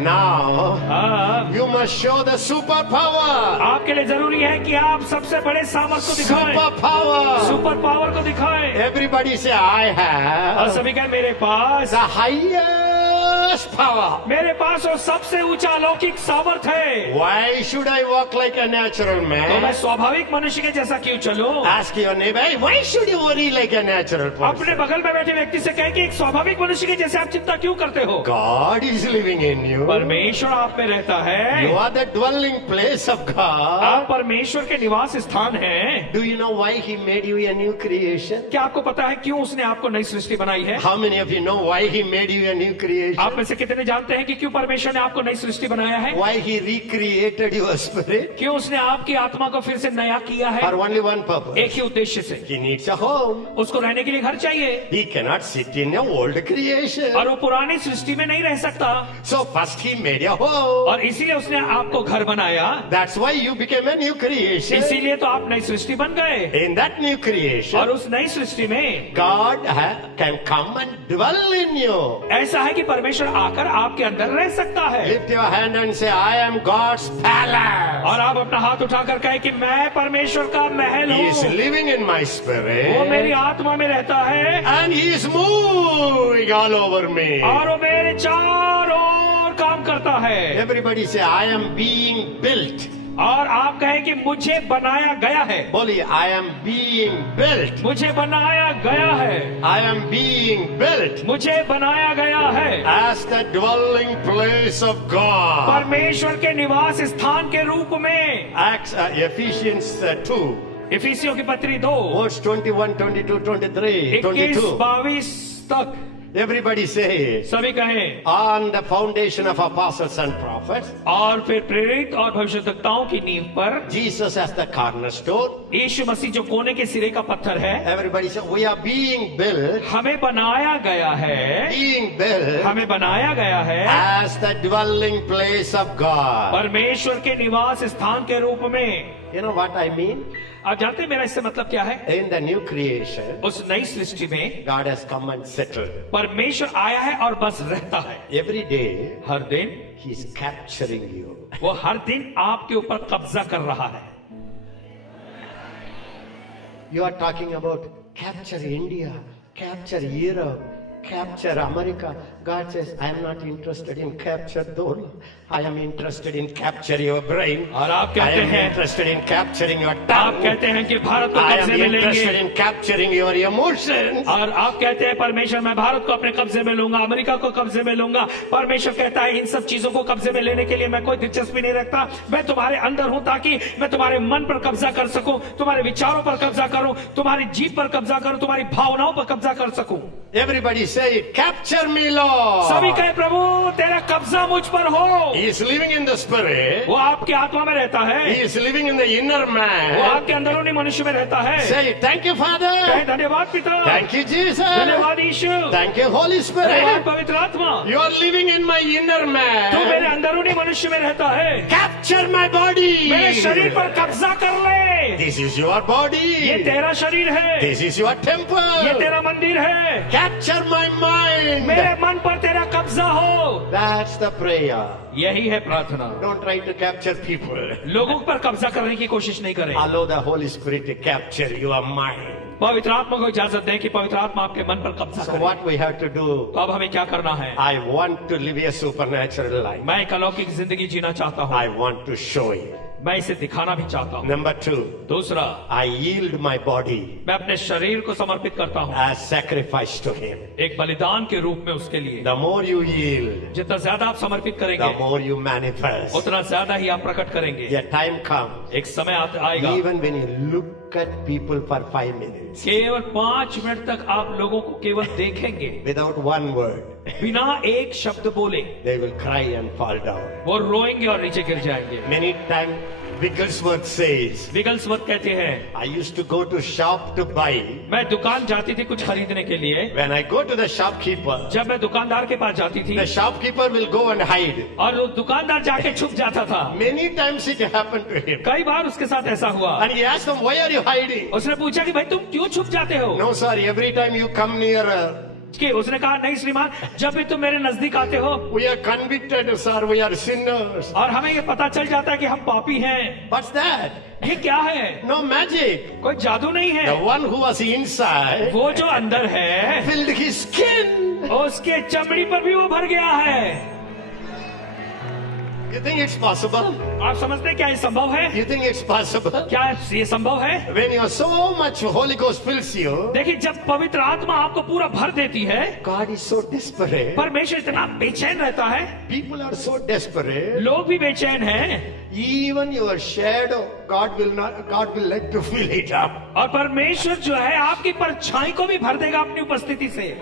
Now, हाँ, you must show the superpower. आपके लिए जरूरी है कि आप सबसे बड़े सामर्थ को दिखाएं, Superpower. सुपर पावर को दिखाएं। Everybody say, I और have सभी कहें, मेरे पास the highest highest power. मेरे पास वो सबसे ऊंचा अलौकिक सामर्थ है। Why should I walk like a natural तो मैं man? स्वाभाविक मनुष्य के जैसा क्यों चलूं? Ask your neighbor, "Hey, why should you worry like a natural अपने person?" बगल में बैठे व्यक्ति से कहे कि एक स्वाभाविक मनुष्य के जैसे आप चिंता क्यों करते हो? God is living in you. परमेश्वर आप में रहता है। You are the dwelling place of आप God. परमेश्वर के निवास स्थान हैं। Do you know why He made you a new creation? क्या आपको पता है क्यों उसने आपको नई सृष्टि बनाई है? How many of you know why He made you a new creation? आप में से कितने जानते हैं कि क्यों परमेश्वर ने आपको नई सृष्टि बनाया है? Why He recreated your spirit? क्यों उसने आपकी आत्मा को फिर से नया किया है? For only one purpose. एक ही उद्देश्य से। He needs a home. उसको रहने के लिए घर चाहिए He cannot sit in a old creation. और वो पुरानी सृष्टि में नहीं रह सकता, So first He made a home. और इसीलिए उसने आपको घर बनाया। That's why you became a new creation. इसीलिए तो आप नई सृष्टि बन गए। In that new creation, और उस नई सृष्टि में God can come and dwell in you. ऐसा है कि परमेश्वर आकर आपके अंदर रह सकता है। Lift your hand and say, I am God's palace. और आप अपना हाथ उठाकर कहे कि मैं परमेश्वर का महल He is हूँ। living in my वो spirit. मेरी आत्मा में रहता है And He is moving all over me. और वो मेरे चारों ओर काम करता है। Everybody say, I am being built. और आप कहें कि मुझे बनाया गया है। बोलिए, I am being built. मुझे बनाया गया है। I am being built मुझे बनाया गया है as the dwelling place of God. परमेश्वर के निवास स्थान के रूप में। Acts, Ephesians 2, इफिसियों की पत्री 2 verse 21, 22, 23, 21, 22. 22 तक Everybody say, सभी कहें। on the foundation of apostles and prophets, और फिर प्रेरित और भविष्यद्वक्ताओं की नींव पर Jesus as the cornerstone. यीशु मसीह जो कोने के सिरे का पत्थर है। Everybody say, we are being built, हमें बनाया गया है, being built हमें बनाया गया है as the dwelling place of God. परमेश्वर के निवास स्थान के रूप में। You know what I mean? आप जानते हैं मेरा इससे मतलब क्या है? In the new creation, उस नई सृष्टि में God has come and settled. परमेश्वर आया है और बस रहता है। Every day, हर दिन He is capturing you. वो हर दिन आपके ऊपर कब्जा कर रहा है। You are talking about capture India, capture Europe, capture America. God says, I am not interested in capture those. I am interested in capture your brain. और आप I कहते am हैं, interested in capturing your आप tongue. कहते हैं कि भारत को I am कब्जे में interested लेंगे। in capturing your emotions. और आप कहते हैं परमेश्वर मैं भारत को अपने कब्जे में लूंगा, अमेरिका को कब्जे में लूंगा। परमेश्वर कहता है इन सब चीजों को कब्जे में लेने के लिए मैं कोई दिलचस्पी नहीं रखता। मैं तुम्हारे अंदर हूं ताकि मैं तुम्हारे मन पर कब्जा कर सकूं, तुम्हारे विचारों पर कब्जा करूं, तुम्हारी जीभ पर कब्जा करूं, तुम्हारी भावनाओं पर कब्जा कर सकूं। Everybody say it. Capture me, Lord. सभी कहे प्रभु तेरा कब्जा मुझ पर हो। He is living in the spirit. वो आपकी आत्मा में रहता He है, is living in the inner वो man. आपके अंदरूनी मनुष्य में रहता है। Say it. Thank you, Father. कहे धन्यवाद पिता, Thank you, Jesus. धन्यवाद यीशु, Thank you, Holy धन्यवाद Spirit. पवित्र आत्मा। You are living in my inner तू मेरे man. अंदरूनी मनुष्य में रहता है। Capture my body. मेरे शरीर पर कब्जा कर ले। This is your ये body. तेरा शरीर है, This is your ये temple. तेरा मंदिर है। Capture my मेरे mind. मन पर तेरा कब्जा हो। That's the prayer. यही है प्रार्थना। Don't try to capture people. लोगों पर कब्जा करने की कोशिश नहीं करें। Allow the Holy Spirit to capture your mind. पवित्र आत्मा को इजाजत दें कि पवित्र आत्मा आपके मन पर कब्जा So करे। what we have to do? तो अब हमें क्या करना है? I want to live a supernatural life. मैं एक अलौकिक जिंदगी जीना चाहता हूँ। I want to show it. मैं इसे दिखाना भी चाहता हूँ। Number 2, दूसरा, I yield my body मैं अपने शरीर को समर्पित करता हूँ as sacrifice to Him. एक बलिदान के रूप में उसके लिए। The more you yield, जितना ज्यादा आप समर्पित the करेंगे more you manifest. उतना ज्यादा ही आप प्रकट करेंगे। A time comes, एक समय आएगा even when you look at people for 5 minutes, केवल 5 मिनट तक आप लोगों को केवल देखेंगे without one word, बिना एक शब्द बोले, they will cry and fall down. वो रोएंगे और नीचे गिर जाएंगे। Many times, Wigglesworth says, Wigglesworth कहते हैं, I used to go to shop to buy. मैं दुकान जाती थी कुछ खरीदने के लिए। When I go to the shopkeeper, जब मैं दुकानदार के पास जाती थी the shopkeeper will go and hide. और वो दुकानदार जाके छुप जाता था। Many times it happened to him. कई बार उसके साथ ऐसा हुआ। And he asked them, why are you hiding? उसने पूछा कि भाई तुम क्यों छुप जाते हो? No, sir, every time you come near, कि उसने कहा नहीं श्रीमान, जब भी तुम मेरे नजदीक आते हो we are convicted, sir, we are sinners. और हमें ये पता चल जाता है कि हम पापी हैं। What's that? ये क्या है? No magic. कोई जादू नहीं The है। one who was inside वो जो अंदर है filled his skin. उसके चमड़ी पर भी वो भर गया है। You think it's possible? आप समझते हैं क्या ये संभव है? You think it's possible? क्या ये संभव है? When you are so much Holy Ghost fills you, देखिए, जब पवित्र आत्मा आपको पूरा भर देती है, God is so desperate. परमेश्वर इतना बेचैन रहता है, People are so desperate. लोग भी बेचैन हैं, Even your shadow, God will let you fill it up. और परमेश्वर जो है आपकी परछाई को भी भर देगा अपनी उपस्थिति से।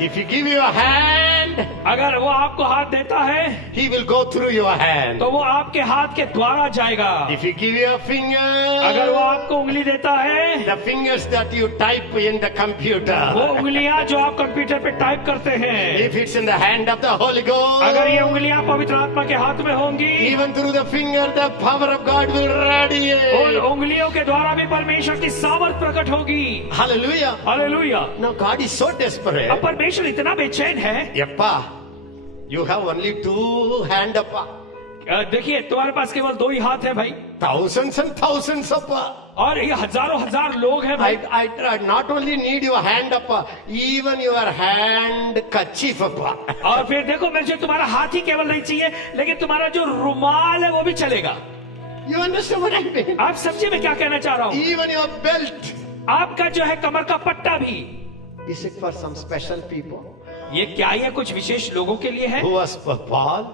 If you give your hand, अगर वो आपको हाथ देता है, He will go through your hand. तो वो आपके हाथ के द्वारा जाएगा। If you give your finger, अगर वो आपको उंगली देता है, the fingers that you type in the वो computer, उंगलियां जो आप कंप्यूटर पे टाइप करते हैं, if it's in the hand of the Holy Ghost, अगर ये उंगलियां पवित्र आत्मा के हाथ में होंगी, even through the finger, the power of God will उन radiate. उंगलियों के द्वारा भी परमेश्वर की सामर्थ प्रकट होगी। Hallelujah. Hallelujah. Now God is so desperate. अब परमेश्वर इतना बेचैन है। Yappa, you have only 2 hands, Appa. देखिए, तुम्हारे पास केवल 2 ही हाथ है भाई, Thousands and thousands, Appa. और ये हजारों हजार लोग हैं भाई। I not only need your hand, Appa, even your hand kerchief, Appa. और फिर देखो, मुझे तुम्हारा हाथ ही केवल नहीं चाहिए, लेकिन तुम्हारा जो रुमाल है वो भी चलेगा। You understand what I mean? आप समझे मैं क्या कहना चाह रहा हूँ? Even your belt. आपका जो है कमर का पट्टा भी। Is it for some special people? ये क्या ये कुछ विशेष लोगों के लिए है? Who was Paul?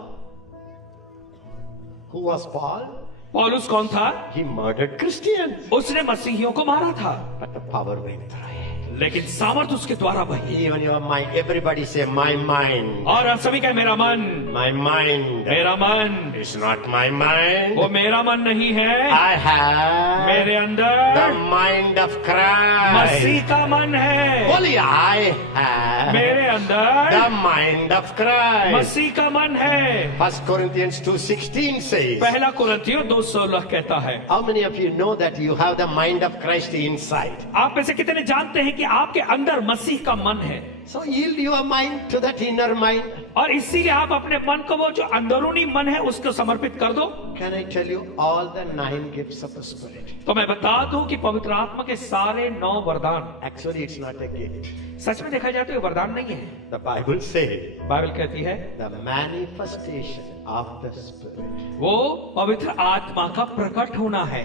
Who was Paul? पौलुस कौन था? He murdered Christians. उसने मसीहियों को मारा था, But the power went through him. लेकिन सामर्थ उसके द्वारा बही। Even your mind, everybody say, my mind. और आप सभी का मेरा मन, My mind. मेरा मन, It's not my mind. वो मेरा मन नहीं है, I have मेरे the अंदर mind of Christ. मसीह का मन है। Only I have मेरे अंदर the mind of Christ. मसीह का मन है। 1 Corinthians 2:16 says, पहला कुरिन्थियों 2:16 कहता है। how many of you know that you have the mind of Christ inside? आप में से कितने जानते हैं कि आपके अंदर मसीह का मन है? So yield your mind to that inner mind. और इसीलिए आप अपने मन को, वो जो अंदरूनी मन है, उसको समर्पित कर दो। Can I tell you all the 9 gifts of the Spirit? तो मैं बता दूं कि पवित्र आत्मा के सारे 9 वरदान, Actually, it's not a gift. सच में देखा जाए तो ये वरदान नहीं है। The Bible says बाइबल कहती है the manifestation of the Spirit. वो पवित्र आत्मा का प्रकट होना है।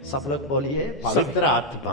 सब लोग बोलिए, पवित्र आत्मा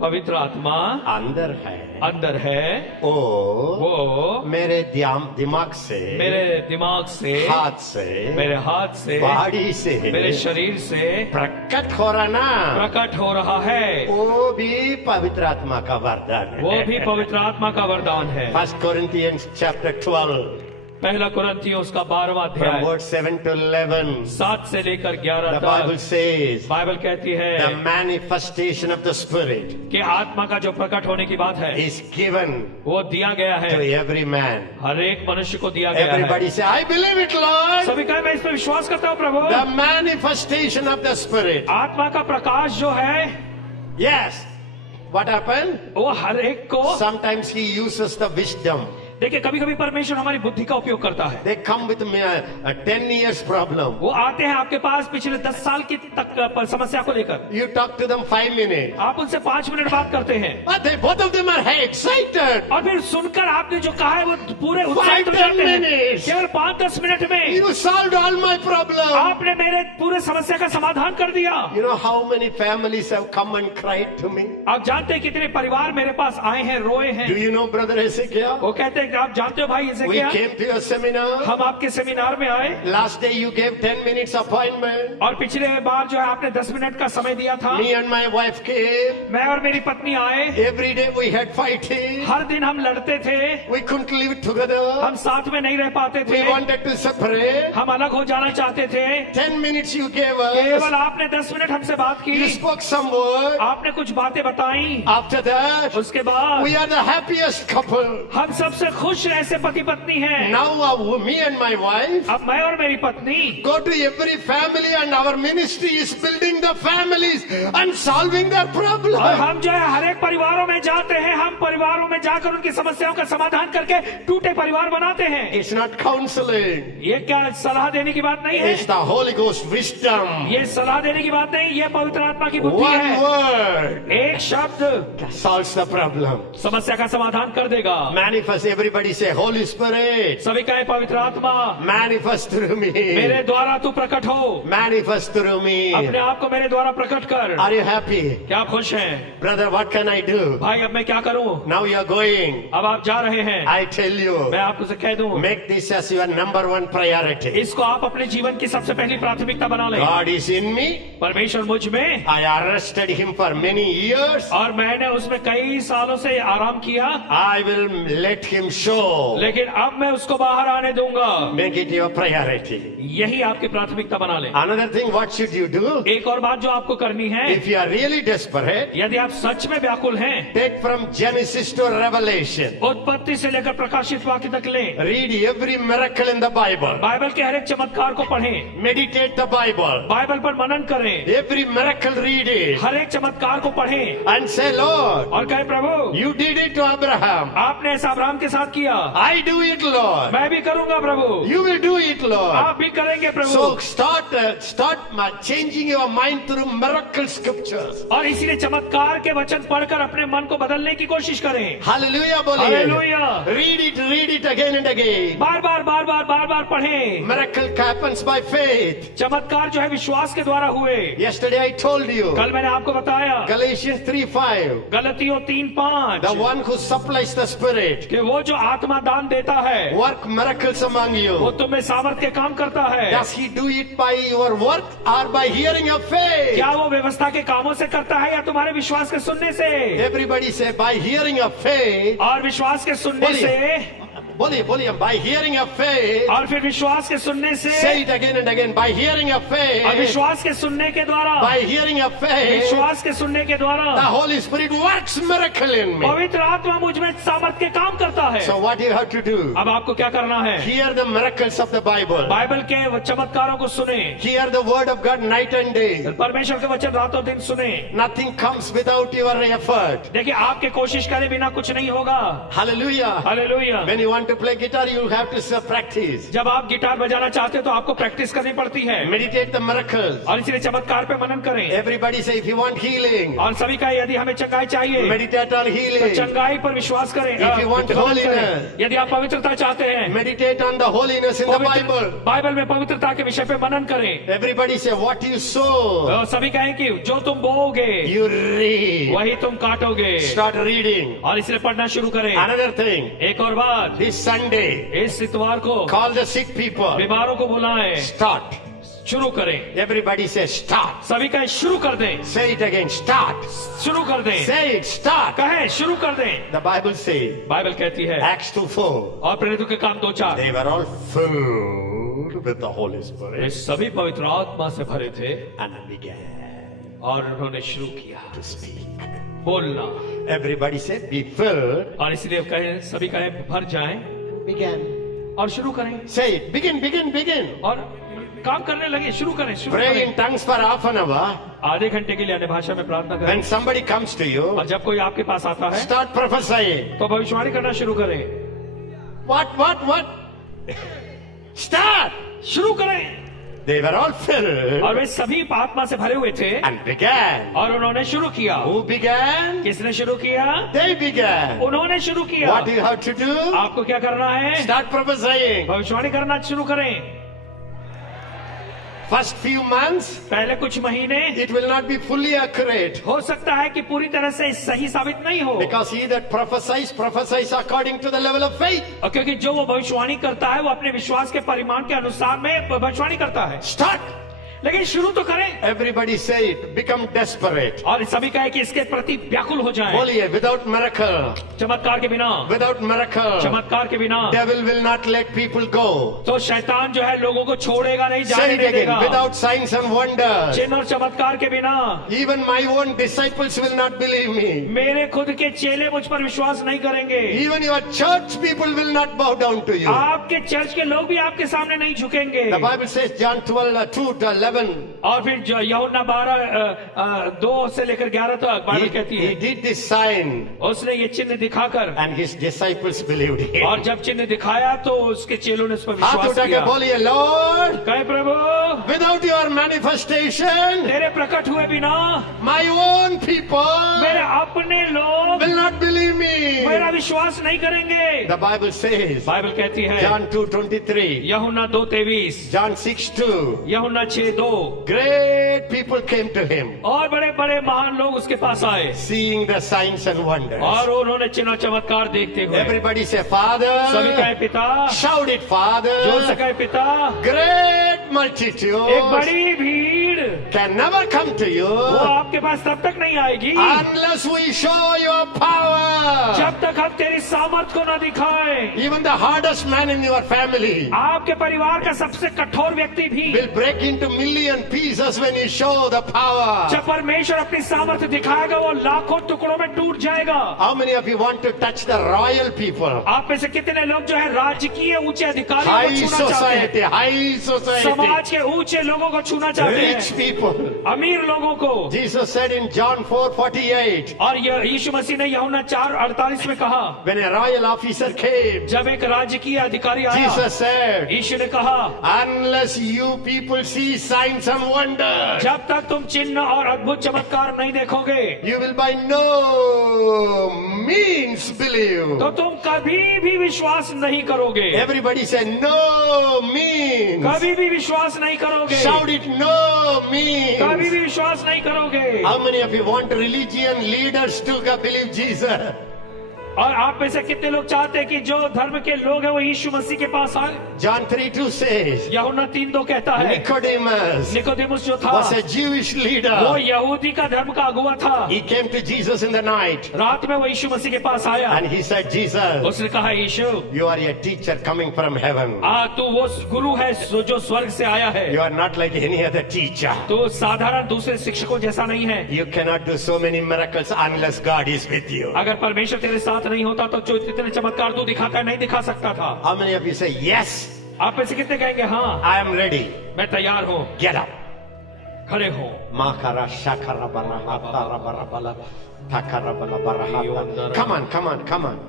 पवित्र आत्मा अंदर है। अंदर है, वो मेरे दिमाग से, मेरे दिमाग से, हाथ से, मेरे हाथ से, बॉडी से, मेरे शरीर से प्रकट हो रहा ना, प्रकट हो रहा है। वो भी पवित्र आत्मा का वरदान है। वो भी पवित्र आत्मा का वरदान है। 1 Corinthians chapter 12 पहला कुरिन्थियों उसका 12वां from अध्याय verse 7 to 11. 7 से लेकर 11 The Bible तक says बाइबल कहती है the manifestation of the Spirit कि आत्मा का जो प्रकट होने की बात है, is given वो दिया गया to है, every man. हर एक मनुष्य को दिया गया है। Everybody say, I believe it, Lord. सभी कहे, मैं इस पर विश्वास करता हूँ प्रभु। The manifestation of the Spirit. आत्मा का प्रकाश जो है, Yes. What happened? वो हर एक को, Sometimes He uses the wisdom. देखिए, कभी कभी परमेश्वर हमारी बुद्धि का उपयोग करता है। They come with a 10 years problem. वो आते हैं आपके पास पिछले 10 साल की तक समस्या को लेकर, You talk to them 5 minutes. आप उनसे 5 मिनट बात करते हैं, But both of them are excited. और फिर सुनकर आपने जो कहा है वो पूरे उत्साहित हो 5-10 जाते हैं। minutes. केवल 5-10 मिनट में You solved all my problem. आपने मेरे पूरे समस्या का समाधान कर दिया। You know how many families have come and cried to me? आप जानते हैं कितने परिवार मेरे पास आए हैं, रोए हैं। Do you know, Brother Ezekiel? वो कहते हैं कि आप जानते हो भाई We एजेकिया, came to your seminar. हम आपके सेमिनार में आए, Last day you gave 10 minutes appointment. और पिछले बार जो है आपने 10 मिनट का समय दिया था। Me and my wife came. मैं और मेरी पत्नी आए, Every day we had fighting. हर दिन हम लड़ते थे, We couldn't live together. हम साथ में नहीं रह पाते थे, We wanted to separate. हम अलग हो जाना चाहते थे। 10 minutes you gave us. केवल आपने 10 मिनट हमसे बात You की, spoke some word. आपने कुछ बातें बताई। After that, उसके बाद we are the happiest couple. हम सबसे खुश ऐसे पति पत्नी हैं। Now me and my wife अब मैं और मेरी पत्नी go to every family and our ministry is building the families and solving their और problem. हम जो है हर एक परिवारों में जाते हैं, हम परिवारों में जाकर उनकी समस्याओं का समाधान करके टूटे परिवार बनाते हैं। It's not counseling. ये क्या सलाह देने की बात नहीं है, It's the Holy Ghost wisdom. ये सलाह देने की बात नहीं, ये पवित्र आत्मा की बुद्धि One है। word एक शब्द solves the problem. समस्या का समाधान कर देगा। Manifest, everybody say, Holy Spirit, सभी कहे पवित्र आत्मा manifest through me. मेरे द्वारा तू प्रकट हो, Manifest through me. अपने आप को मेरे द्वारा प्रकट कर। Are you happy? क्या आप खुश हैं? Brother, what can I do? भाई अब मैं क्या करूं? Now you are going. अब आप जा रहे हैं। I tell you, मैं आपको से कह दूं, make this as your number one priority. इसको आप अपने जीवन की सबसे पहली प्राथमिकता बना लें। God is in me. परमेश्वर मुझ में, I arrested him for many years. और मैंने उसमें कई सालों से आराम किया, I will let him show. लेकिन अब मैं उसको बाहर आने दूंगा। Make it your priority. यही आपकी प्राथमिकता बना लें। Another thing, what should you do? एक और बात जो आपको करनी है, If you are really desperate, यदि आप सच में व्याकुल हैं, take from Genesis to Revelation. उत्पत्ति से लेकर प्रकाशित वाक्य तक लें, Read every miracle in the Bible. Bible के हर एक चमत्कार को पढ़ें, Meditate the Bible. बाइबल पर मनन करें, Every miracle read it. हर एक चमत्कार को पढ़ें And say, Lord, और कहे प्रभु you did it to Abraham. आपने ऐसा अब्राहम के साथ किया, I do it, Lord. मैं भी करूंगा प्रभु, You will do it, Lord. आप भी करेंगे प्रभु। So start changing your mind through miracle scriptures. और इसीलिए चमत्कार के वचन पढ़कर अपने मन को बदलने की कोशिश करें। Hallelujah, बोलिए. Hallelujah. Read it again and again. बार बार पढ़ें। Miracle happens by faith. चमत्कार जो है विश्वास के द्वारा हुए। Yesterday I told you. कल मैंने आपको बताया, Galatians 3:5. गलतियों 3:5, The one who supplies the Spirit कि वो जो आत्मा दान देता है work miracles among वो you. तुम्हें सामर्थ के काम करता है। Does he do it by your work or by hearing of faith? क्या वो व्यवस्था के कामों से करता है या तुम्हारे विश्वास के सुनने से? Everybody say by hearing of faith. और विश्वास के सुनने बोलिए। से, बोलिए, by hearing of faith. और फिर विश्वास के सुनने से, Say it again and again. By hearing of और faith. विश्वास के सुनने के द्वारा, By hearing of faith. विश्वास के सुनने के The द्वारा Holy Spirit works miracle in me. पवित्र आत्मा मुझ में सामर्थ के काम करता है। So what do you have to do? अब आपको क्या करना है? Hear the miracles of the Bible. Bible के चमत्कारों को सुने, Hear the word of God night and day. परमेश्वर के वचन रातों दिन सुने। Nothing comes without your effort. देखिए आपके कोशिश करे बिना कुछ नहीं होगा। Hallelujah. Hallelujah. When you want to play guitar, you have to practice. जब आप गिटार बजाना चाहते हो तो आपको प्रैक्टिस करनी पड़ती है, Meditate the miracles. और इसलिए चमत्कार पे मनन करें। Everybody say if you want healing, और सभी का यदि हमें चंगाई चाहिए meditate on तो healing. चंगाई पर विश्वास करें। If you want Manan holiness, करें। यदि आप पवित्रता चाहते हैं, Meditate on the holiness in the Bible. Bible में पवित्रता के विषय पे मनन करें। Everybody say what you sow, और सभी कहें कि जो तुम बोओगे you reap. वही तुम काटोगे। Start reading. और इसलिए पढ़ना शुरू करें। Another thing, एक और बात, this Sunday, इस इतवार को call the sick people. बीमारों को बुलाएं, Start. शुरू करें। Everybody say start. सभी कहें शुरू कर दें, Say it again. Start. शुरू कर दें, Say it. Start. कहें शुरू कर दें। The Bible says, बाइबल कहती है, Acts 2:4. और प्रेरितों के काम 2:4, They were all filled with the Holy way Spirit सभी पवित्र आत्मा से भरे थे and began और उन्होंने शुरू किया to speak. बोलना। Everybody say, be filled. और इसलिए कहें, सभी कहें भर जाएं Began. और शुरू करें, Say it. Begin. और काम करने लगे, शुरू करें, शुरू Pray करें। in tongues for half an hour. आधे घंटे के लिए अन्य भाषा में प्रार्थना करें। When somebody comes to you, और जब कोई आपके पास आता है start prophesying. तो भविष्यवाणी करना शुरू करें। What? Start. शुरू करें। They were all filled और वे सभी आत्मा से भरे हुए थे and began. और उन्होंने शुरू किया। Who began? किसने शुरू किया? They began. उन्होंने शुरू किया। What do you have to do? आपको क्या करना है? Start prophesying. भविष्यवाणी करना शुरू करें। First few months, पहले कुछ महीने it will not be fully accurate. हो सकता है कि पूरी तरह से सही साबित नहीं हो, Because he that prophesies according to the level of faith. और क्योंकि जो वो भविष्यवाणी करता है वो अपने विश्वास के परिमाण के अनुसार में भविष्यवाणी करता है। Start. लेकिन शुरू तो करें। Everybody say it. Become desperate. और सभी कहे कि इसके प्रति व्याकुल हो जाए। बोलिए, without miracle, चमत्कार के बिना, without miracle, चमत्कार के बिना devil will not let people go. तो शैतान जो है लोगों को छोड़ेगा नहीं, Say जाने it नहीं again. देगा। Without signs and wonders, चिन्ह और चमत्कार के बिना even my own disciples will not believe me. मेरे खुद के चेले मुझ पर विश्वास नहीं करेंगे। Even your church people will not bow down to you. आपके चर्च के लोग भी आपके सामने नहीं झुकेंगे। The Bible says, John 12, 2 to 11. और फिर यूहन्ना 12 से लेकर 11 तक बाइबल कहती He है did this sign उसने ये चिन्ह दिखाकर, and his disciples believed him. और जब चिन्ह दिखाया तो उसके चेलों ने उस पर हाथ विश्वास उठा के किया। बोलिए, Lord, कहे प्रभु, without your manifestation, तेरे प्रकट हुए बिना my own people मेरे अपने लोग will not believe me. मेरा विश्वास नहीं करेंगे। The Bible says, बाइबल कहती है John 2:23, यूहन्ना 2:23, John 6:2, यूहन्ना 6:2, great people came to him, और बड़े बड़े महान लोग उसके पास आए seeing the signs and wonders. और उन्होंने चिन्ह चमत्कार देखते हुए। Everybody say, सभी Father. कहे पिता, Shout it, Father. जोर से कहे पिता। Great एक multitude बड़ी भीड़ can never come to you वो आपके पास तब तक नहीं आएगी unless we show your power. जब तक हम तेरी सामर्थ को न दिखाएं। Even the hardest man in your family आपके परिवार का सबसे कठोर व्यक्ति भी will break into million pieces when you show the power. जब परमेश्वर अपनी सामर्थ दिखाएगा वो लाखों टुकड़ों में टूट जाएगा। How many of you want to touch the royal people? आप में से कितने लोग जो है राजकीय ऊंचे अधिकारियों High को छूना चाहते हैं? society, high society, समाज के ऊंचे लोगों को छूना चाहते rich हैं, people. अमीर लोगों को। Jesus said in John 4:48, और यीशु मसीह ने यूहन्ना 4:48 में कहा, when a royal officer came, जब एक राजकीय अधिकारी आया, Jesus said, यीशु ने कहा, unless you people see signs and wonders, जब तक तुम चिन्ह और अद्भुत चमत्कार नहीं देखोगे you will by no means believe. तो तुम कभी भी विश्वास नहीं करोगे। Everybody say no means. कभी भी विश्वास नहीं करोगे। Shout it, no means. कभी भी विश्वास नहीं करोगे। How many of you want religion leaders to believe Jesus? और आप में से कितने लोग चाहते हैं कि जो धर्म के लोग हैं वो यीशु मसीह के पास आए? John 3:2 says, यूहन्ना 3:2 कहता है, Nicodemus निकोदेमुस जो था was a Jewish वो leader. यहूदी का धर्म का अगुवा था। He came to Jesus in the night रात में वो यीशु मसीह के पास आया, and he said, Jesus, उसने कहा, यीशु you are a teacher coming from heaven. तू वो गुरु है जो स्वर्ग से आया है। You are not like any other teacher. तो साधारण दूसरे शिक्षकों जैसा नहीं है। You cannot do so many miracles unless God is with you. अगर परमेश्वर तेरे साथ नहीं होता तो जो इतने चमत्कार तू दिखाता है नहीं दिखा सकता था। How many of you say, yes, आप में से कितने कहेंगे हाँ I am ready. मैं तैयार हूँ, Get up. खड़े हो। Makara shakara barahata barabala takara barahata. Come on, come on, come on.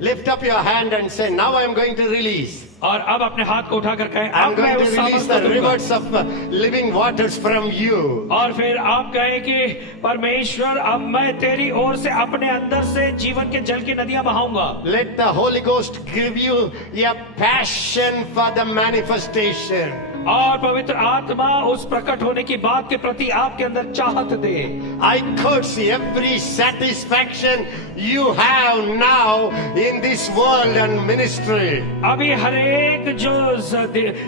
Lift up your hand and say, now I am going to release. और अब अपने हाथ को उठाकर कहें, I am अब मैं going उस to release सामर्थ the को दूंगा। rivers of living waters from you. और फिर आप कहें कि परमेश्वर अब मैं तेरी ओर से अपने अंदर से जीवन के जल की नदियां बहाऊंगा। Let the Holy Ghost give you a passion for the manifestation. और पवित्र आत्मा उस प्रकट होने की बात के प्रति आपके अंदर चाहत दे। I curse every satisfaction you have now in this world and ministry. अभी हर एक जो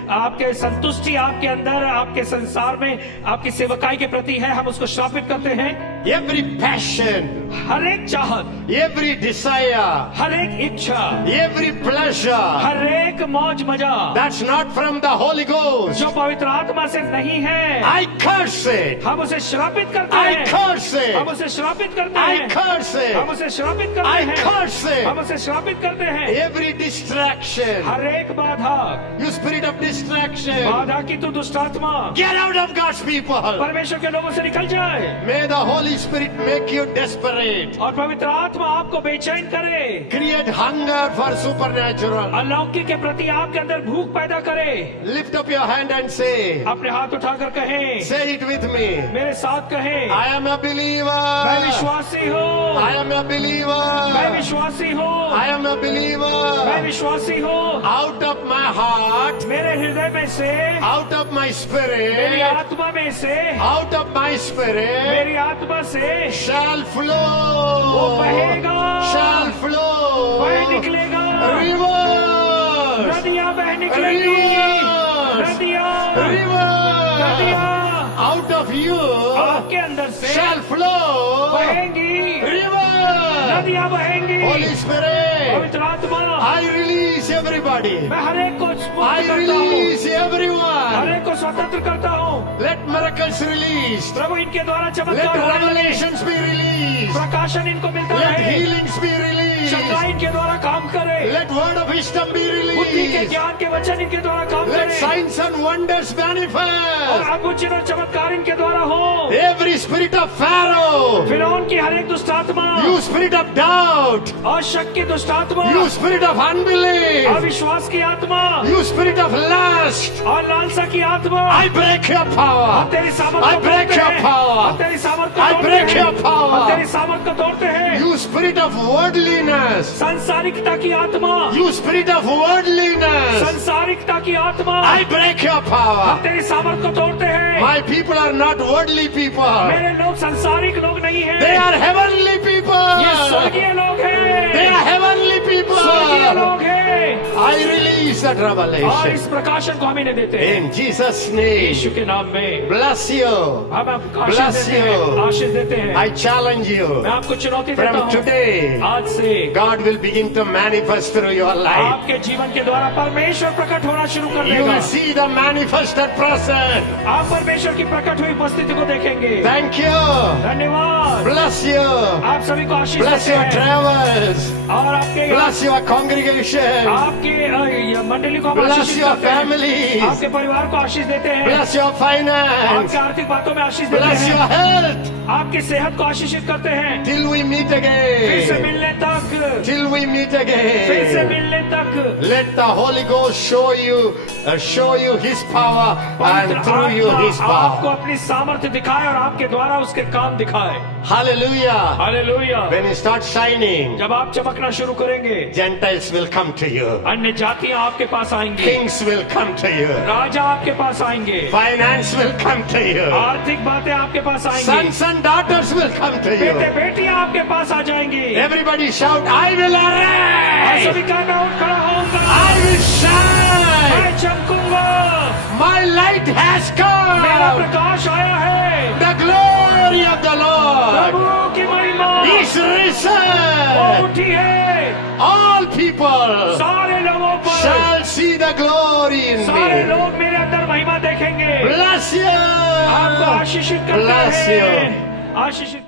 आपके संतुष्टि आपके अंदर आपके संसार में आपकी सेवकाई के प्रति है, हम उसको श्रापित करते हैं। Every passion, हर एक चाहत, every desire, हर एक इच्छा, every pleasure हर एक मौज मजा that's not from the Holy Ghost, जो पवित्र आत्मा से नहीं है, I curse it. हम उसे श्रापित करते I हैं। curse हम it. उसे श्रापित करते I हैं। curse हम it. उसे श्रापित करते I हैं। curse हम it. उसे श्रापित करते हैं। Every distraction, हर एक बाधा, you spirit of distraction, बाधा की तू दुष्ट आत्मा get out of God's people. परमेश्वर के लोगों से निकल जाए। May the Holy Spirit make you desperate. और पवित्र आत्मा आपको बेचैन करे, Create hunger for supernatural. अलौकिक के प्रति आपके अंदर भूख पैदा करे। Lift up your hand and say, अपने हाथ उठाकर कहें, say it with me. मेरे साथ कहें, I am a believer. मैं विश्वासी हूँ, I am a मैं believer. विश्वासी हूँ, I am a मैं believer. विश्वासी हूँ। Out of my heart, मेरे हृदय में से, out of my मेरी spirit, आत्मा में से, out of my spirit मेरी आत्मा से shall वो flow, बहेगा, shall flow बह निकलेगा, rivers, नदियाँ बह निकलेंगी, rivers, नदियाँ, rivers, नदियाँ, out of you आपके अंदर से shall flow बहेंगी rivers. नदियां बहेंगी। Holy Spirit, पवित्र आत्मा, I release everybody. मैं हर एक को I मुक्त करता हूँ, release हर everyone. एक को स्वतंत्र करता हूँ। Let miracles released. प्रभु इनके द्वारा Let चमत्कार होने लगे। revelations be released. प्रकाशन इनको मिलता Let रहे, healings be released. चंगाई इनके द्वारा काम करे, Let word of wisdom be बुद्धि के released. ज्ञान के वचन इनके द्वारा काम Let करे, signs and wonders और manifest. अद्भुत चिन्ह और चमत्कार इनके द्वारा हो। Every spirit of Pharaoh, फिरौन की हर एक दुष्ट आत्मा, you spirit of doubt, और शक की दुष्ट आत्मा, you spirit of unbelief, अविश्वास की आत्मा, you spirit of lust, और लालसा की आत्मा, I break your power. हम तेरी सामर्थ I को break तोड़ते your हैं, power. हम तेरी सामर्थ को I तोड़ते break हैं, your power. हम तेरी सामर्थ को तोड़ते हैं। You spirit of worldliness, संसारिकता की आत्मा, you spirit of worldliness, संसारिकता की आत्मा, I break your हम power. तेरी सामर्थ को तोड़ते हैं। My people are not worldly people. मेरे लोग संसारिक लोग नहीं हैं, They are heavenly ये people. स्वर्गीय लोग They हैं, are heavenly people. स्वर्गीय लोग हैं। I release that और revelation. इस प्रकाशन को हम इन्हें देते हैं In Jesus' यीशु name. के नाम में। Bless you. हम आपको Bless आशीष देते हैं, you. आशीष देते हैं। I challenge you. मैं आपको चुनौती देता From हूँ, today, आज से God will begin to manifest through your life. आपके जीवन के द्वारा परमेश्वर प्रकट होना शुरू कर You देगा। will see the manifested presence. आप परमेश्वर की प्रकट हुई उपस्थिति को देखेंगे। Thank you. धन्यवाद। Bless you. आप सभी को आशीष Bless देते your हैं, travels. और आपके Bless your congregation. आपके मंडली को हम Bless आशीष your देते हैं, families. आपके परिवार को आशीष देते हैं, Bless your finance. आपके आर्थिक बातों में आशीष देते Bless your हैं, health. आपकी सेहत को आशीषित करते हैं। Till we meet फिर से again. मिलने तक, Till we meet फिर से again. मिलने तक Let the Holy Ghost show you His power पवित्र and through you His आत्मा आपको power. अपनी सामर्थ्य दिखाए और आपके द्वारा उसके काम दिखाए। Hallelujah. Hallelujah. When you start shining, जब आप चमकना शुरू करेंगे, Gentiles will come to you. अन्य जातियां आपके पास आएंगी, Kings will come to you. राजा आपके पास आएंगे, Finance will come to you. आर्थिक बातें आपके पास आएंगी, Sons and daughters will come to बेटे you. बेटियां आपके पास आ जाएंगी। Everybody shout, I will और arise. सभी का मैं उठ खड़ा होऊंगा, I will shine. मैं चमकूंगा, My light has मेरा come. प्रकाश आया है, The glory of the Lord प्रभु की महिमा is वो risen. उठी है, All people सारे लोगों पर, shall see the glory in सारे me. लोग मेरे अंदर महिमा देखेंगे। Bless you. आपको आशीषित करते Bless you. हैं, आशीषित